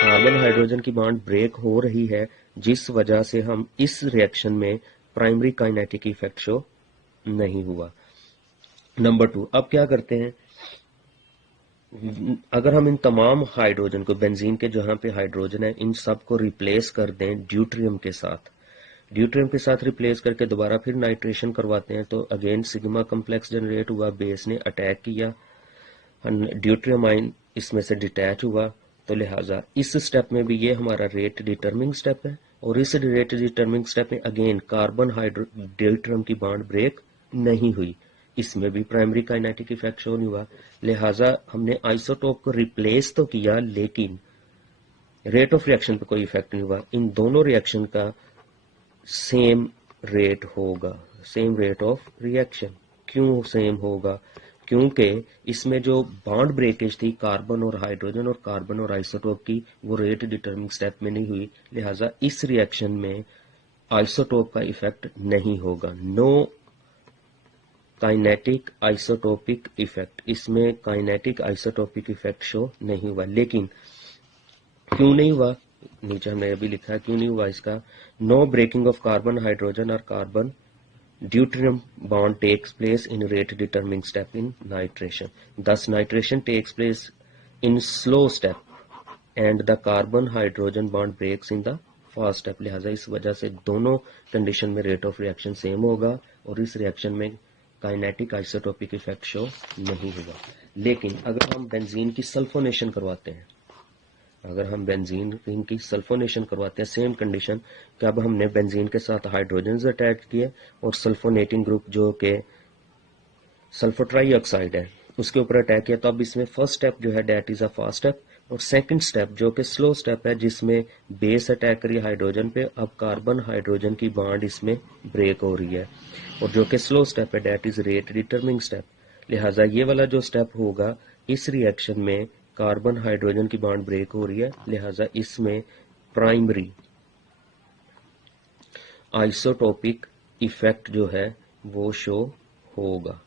कार्बन हाइड्रोजन की बॉन्ड ब्रेक हो रही है, जिस वजह से हम इस रिएक्शन में प्राइमरी काइनेटिक इफेक्ट शो नहीं हुआ। नंबर 2, अब क्या करते हैं, अगर हम इन तमाम हाइड्रोजन को, बेंजीन के जहां पे हाइड्रोजन है, इन सब को रिप्लेस कर दें ड्यूट्रियम के साथ, ड्यूट्रियम के साथ रिप्लेस करके दोबारा फिर नाइट्रेशन करवाते हैं, तो अगेन सिग्मा कम्प्लेक्स जनरेट हुआ, बेस ने अटैक किया, ड्यूट्रियम आइन इसमें से डिटैच हुआ, तो लिहाजा इस स्टेप में भी ये हमारा रेट डिटर्मिंग स्टेप है, और इस रेट डिटर्मिंग स्टेप में अगेन कार्बन ड्यूट्रियम की बॉन्ड ब्रेक नहीं हुई, इसमें भी प्राइमरी काइनेटिक इफेक्ट शो नहीं हुआ। लिहाजा हमने आइसोटोप को रिप्लेस तो किया, लेकिन रेट ऑफ रिएक्शन पे कोई इफेक्ट नहीं हुआ। इन दोनों रिएक्शन का सेम रेट होगा, सेम रेट ऑफ रिएक्शन। क्यों सेम होगा? क्योंकि इसमें जो बॉन्ड ब्रेकेज थी कार्बन और हाइड्रोजन और कार्बन और आइसोटोप की, वो रेट डिटर्मिंग स्टेप में नहीं हुई, लिहाजा इस रिएक्शन में आइसोटोप का इफेक्ट नहीं होगा। नो काइनेटिक आइसोटोपिक इफेक्ट, इसमें काइनेटिक आइसोटोपिक इफेक्ट शो नहीं हुआ। लेकिन क्यों नहीं हुआ, नीचे हमने अभी लिखा है क्यों नहीं हुआ इसका। No breaking of carbon hydrogen और carbon deuterium bond takes place in rate determining step in nitration. Thus nitration takes place in slow step and the carbon hydrogen bond breaks in the fast step. लिहाजा इस वजह से दोनों condition में rate of reaction same होगा और इस reaction में काइनेटिक आइसोटोपिक इफेक्ट शो नहीं होगा। लेकिन अगर हम बेंजीन की सल्फोनेशन करवाते हैं, अगर हम बेंजीन रिंग की सल्फोनेशन करवाते हैं, सेम कंडीशन कि अब हमने बेंजीन के साथ हाइड्रोजन अटैच किए और सल्फोनेटिंग ग्रुप जो कि सल्फर ट्राईऑक्साइड है उसके ऊपर अटैक किया, तो अब इसमें फर्स्ट स्टेप जो है that is a fast step, और सेकंड स्टेप जो कि स्लो स्टेप है जिसमें बेस अटैक करी हाइड्रोजन पे, अब कार्बन हाइड्रोजन की बॉन्ड इसमें ब्रेक हो रही है, और जो कि स्लो स्टेप है that is rate determining step. लिहाजा ये वाला जो स्टेप होगा, इस रिएक्शन में कार्बन हाइड्रोजन की बॉन्ड ब्रेक हो रही है, लिहाजा इसमें प्राइमरी आइसोटोपिक इफेक्ट जो है वो शो होगा।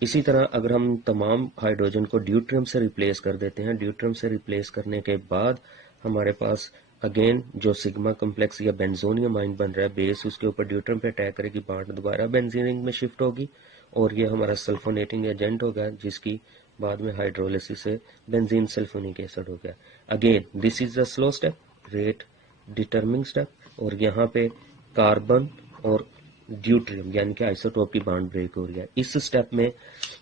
इसी तरह अगर हम तमाम हाइड्रोजन को ड्यूट्रियम से रिप्लेस कर देते हैं, ड्यूट्रियम से रिप्लेस करने के बाद हमारे पास अगेन जो सिग्मा कम्प्लेक्स या बेंजोनियम आइन बन रहा है बेस, उसके ऊपर ड्यूट्रियम पे अटैक करेगी, बॉन्ड दोबारा बेंजीन रिंग में शिफ्ट होगी और ये हमारा सल्फोनेटिंग एजेंट होगा, जिसकी बाद में हाइड्रोलिसिस से बेंजीन सल्फोनिक एसिड हो गया। Again this is the slow step, rate determining step, और यहाँ पे कार्बन और ड्यूट्रियम यानी कि आइसोटोप की बॉन्ड ब्रेक हो रही है। इस स्टेप में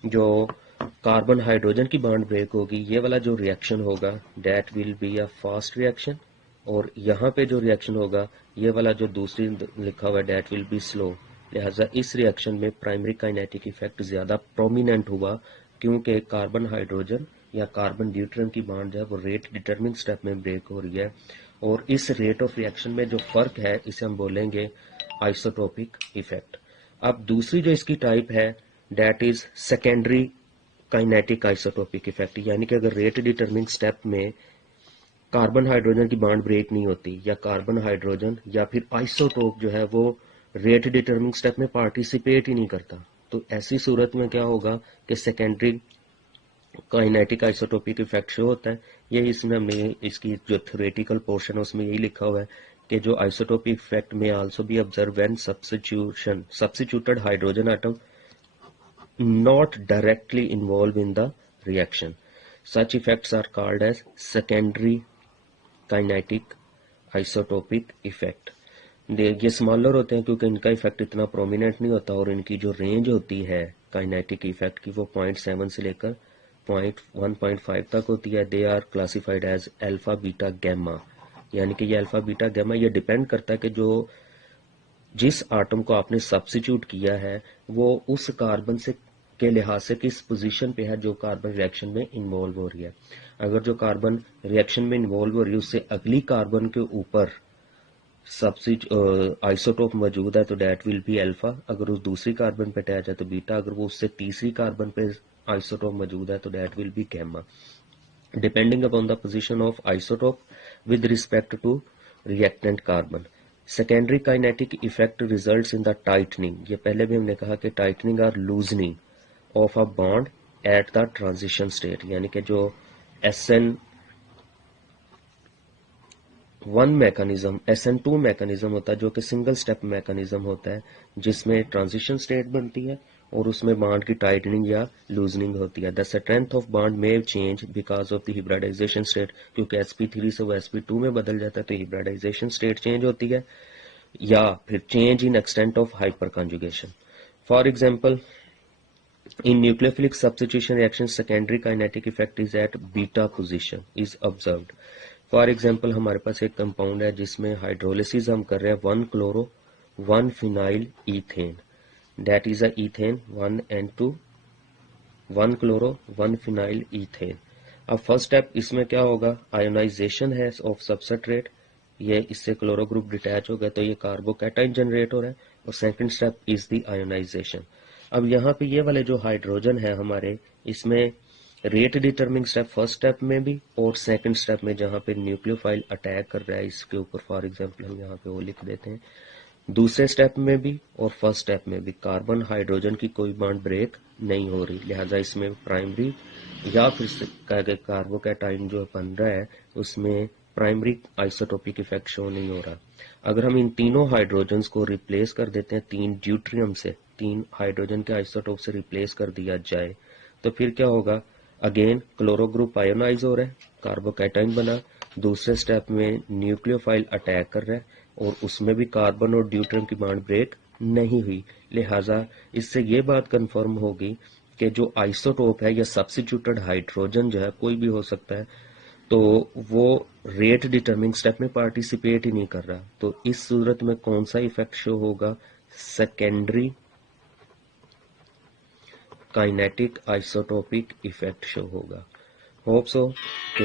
जो कार्बन हाइड्रोजन की बॉन्ड ब्रेक होगी, ये वाला जो रिएक्शन होगा that will be a fast reaction, और यहाँ पे जो रिएक्शन होगा ये वाला जो दूसरी लिखा हुआ है दैट विल बी स्लो। लिहाजा इस रिएक्शन में प्राइमरी काइनेटिक इफेक्ट ज्यादा प्रोमिनेंट हुआ, क्योंकि कार्बन हाइड्रोजन या कार्बन ड्यूट्रियम की बॉन्ड जो है वो रेट डिटर्मिंग स्टेप में ब्रेक हो रही है, और इस रेट ऑफ रिएक्शन में जो फर्क है इसे हम बोलेंगे आइसोटोपिक इफेक्ट। अब दूसरी जो इसकी टाइप है that is secondary kinetic isotopic effect, यानी कि अगर रेट डिटर्मिंग स्टेप में कार्बन हाइड्रोजन की बॉन्ड ब्रेक नहीं होती, या कार्बन हाइड्रोजन या फिर आइसोटोप जो है वो रेट डिटरमिनिंग स्टेप में पार्टिसिपेट ही नहीं करता, तो ऐसी सूरत में क्या होगा कि secondary kinetic isotopic effect show होता है। यही इसमें हमने इसकी जो थ्योरेटिकल पोर्शन है उसमें यही लिखा हुआ है कि जो आइसोटोपिक इफेक्ट में also be observe when substituted hydrogen atom not directly involved in the reaction. Such effects are called as secondary kinetic isotopic effect. ये स्मॉलर होते हैं क्योंकि इनका इफेक्ट इतना प्रोमिनेंट नहीं होता, और इनकी जो रेंज होती है काइनेटिक इफेक्ट की वो 0.7 से लेकर 1.5 तक होती है। दे आर classified as alpha beta gamma, यानी कि ये अल्फा बीटा गैमा ये डिपेंड करता है कि जो जिस आटम को आपने सब्स्टिट्यूट किया है वो उस कार्बन से के लिहाज से किस पोजीशन पे है जो कार्बन रिएक्शन में इन्वॉल्व हो रही है। अगर जो कार्बन रिएक्शन में इन्वॉल्व हो रही है उससे अगली कार्बन के ऊपर आइसोटोप मौजूद है तो डेट विल बी अल्फा, अगर उस दूसरी कार्बन पे अटैच है तो बीटा, अगर वो उससे तीसरी कार्बन पे आइसोटोप मौजूद है तो that will be gamma, depending upon the position of isotope with respect to reactant carbon. Secondary kinetic effect results in the tightening, ये पहले भी हमने कहा कि टाइटनिंग और loosening of a bond at the transition state, यानी कि जो SN1 मैकेनिज्म SN2 मैकेनिज्म होता है जो कि सिंगल स्टेप मैकेनिज्म होता है जिसमें ट्रांजिशन स्टेट बनती है और उसमें बॉन्ड की टाइटनिंग या लूजनिंग होती है। द स्ट्रेंथ ऑफ बॉन्ड में change because of the hybridisation state, क्योंकि sp3 से वो sp2 में बदल जाता है तो हिब्रिडाइजेशन स्टेट चेंज होती है, या फिर change in extent of hyper conjugation. For example, in nucleophilic substitution reaction secondary kinetic effect is at beta position is observed. For example, हमारे पास एक कंपाउंड है जिसमें हाइड्रोलिसिस हम कर रहे हैं 1 chloro 1 phenyl ethane, that is a ethane 1 and 2, 1 chloro 1 phenyl ethane. अब first step इसमें क्या होगा, आयोनाइजेशन है ऑफ सबस्ट्रेट, ये इससे क्लोरो ग्रुप डिटैच हो गया तो ये कार्बोकैटाइन जनरेट हो रहा है, और second step is the ionization. अब यहाँ पे ये वाले जो हाइड्रोजन है हमारे, इसमें rate determining step first step में भी और सेकंड स्टेप में जहाँ पे न्यूक्लियोफाइल अटैक कर रहा है इसके ऊपर, फॉर एग्जांपल हम यहाँ पे वो लिख देते हैं, दूसरे स्टेप में भी और फर्स्ट स्टेप में भी कार्बन हाइड्रोजन की कोई बॉन्ड ब्रेक नहीं हो रही, लिहाजा इसमें प्राइमरी या फिर कार्बोकैटाइन जो बन रहा है उसमें प्राइमरी आइसोटोपिक इफेक्ट शो नहीं हो रहा। अगर हम इन तीनों हाइड्रोजन्स को रिप्लेस कर देते हैं 3 ड्यूट्रियम से, 3 हाइड्रोजन के आइसोटोप से रिप्लेस कर दिया जाए तो फिर क्या होगा, अगेन क्लोरो ग्रुप आयोनाइज हो रहा है, कार्बोकैटाइन बना, दूसरे स्टेप में न्यूक्लियोफाइल अटैक कर रहा है और उसमें भी कार्बन और ड्यूट्रियम की बॉन्ड ब्रेक नहीं हुई, लिहाजा इससे ये बात कंफर्म होगी कि जो आइसोटोप है या सब्स्टिट्यूटेड हाइड्रोजन जो है कोई भी हो सकता है, तो वो रेट डिटरमिनिंग स्टेप में पार्टिसिपेट ही नहीं कर रहा। तो इस सूरत में कौन सा इफेक्ट शो होगा, secondary kinetic isotopic effect show होगा। होप सो कि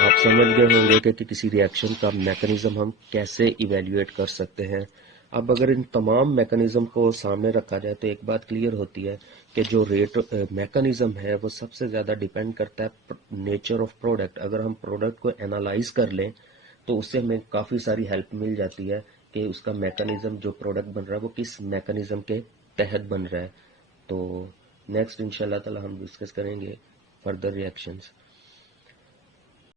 आप समझ गए होंगे कि किसी रिएक्शन का मैकेनिज्म हम कैसे इवेल्युएट कर सकते हैं। अब अगर इन तमाम मैकेनिज्म को सामने रखा जाए तो एक बात क्लियर होती है कि जो रेट मैकेनिज्म है वो सबसे ज़्यादा डिपेंड करता है नेचर ऑफ प्रोडक्ट। अगर हम प्रोडक्ट को एनालाइज कर लें तो उससे हमें काफ़ी सारी हेल्प मिल जाती है कि उसका मैकेनिज्म जो प्रोडक्ट बन रहा है वो किस मैकेनिज्म के तहत बन रहा है। तो नेक्स्ट इंशाल्लाह ताला हम डिस्कस करेंगे फर्दर रिएक्शंस।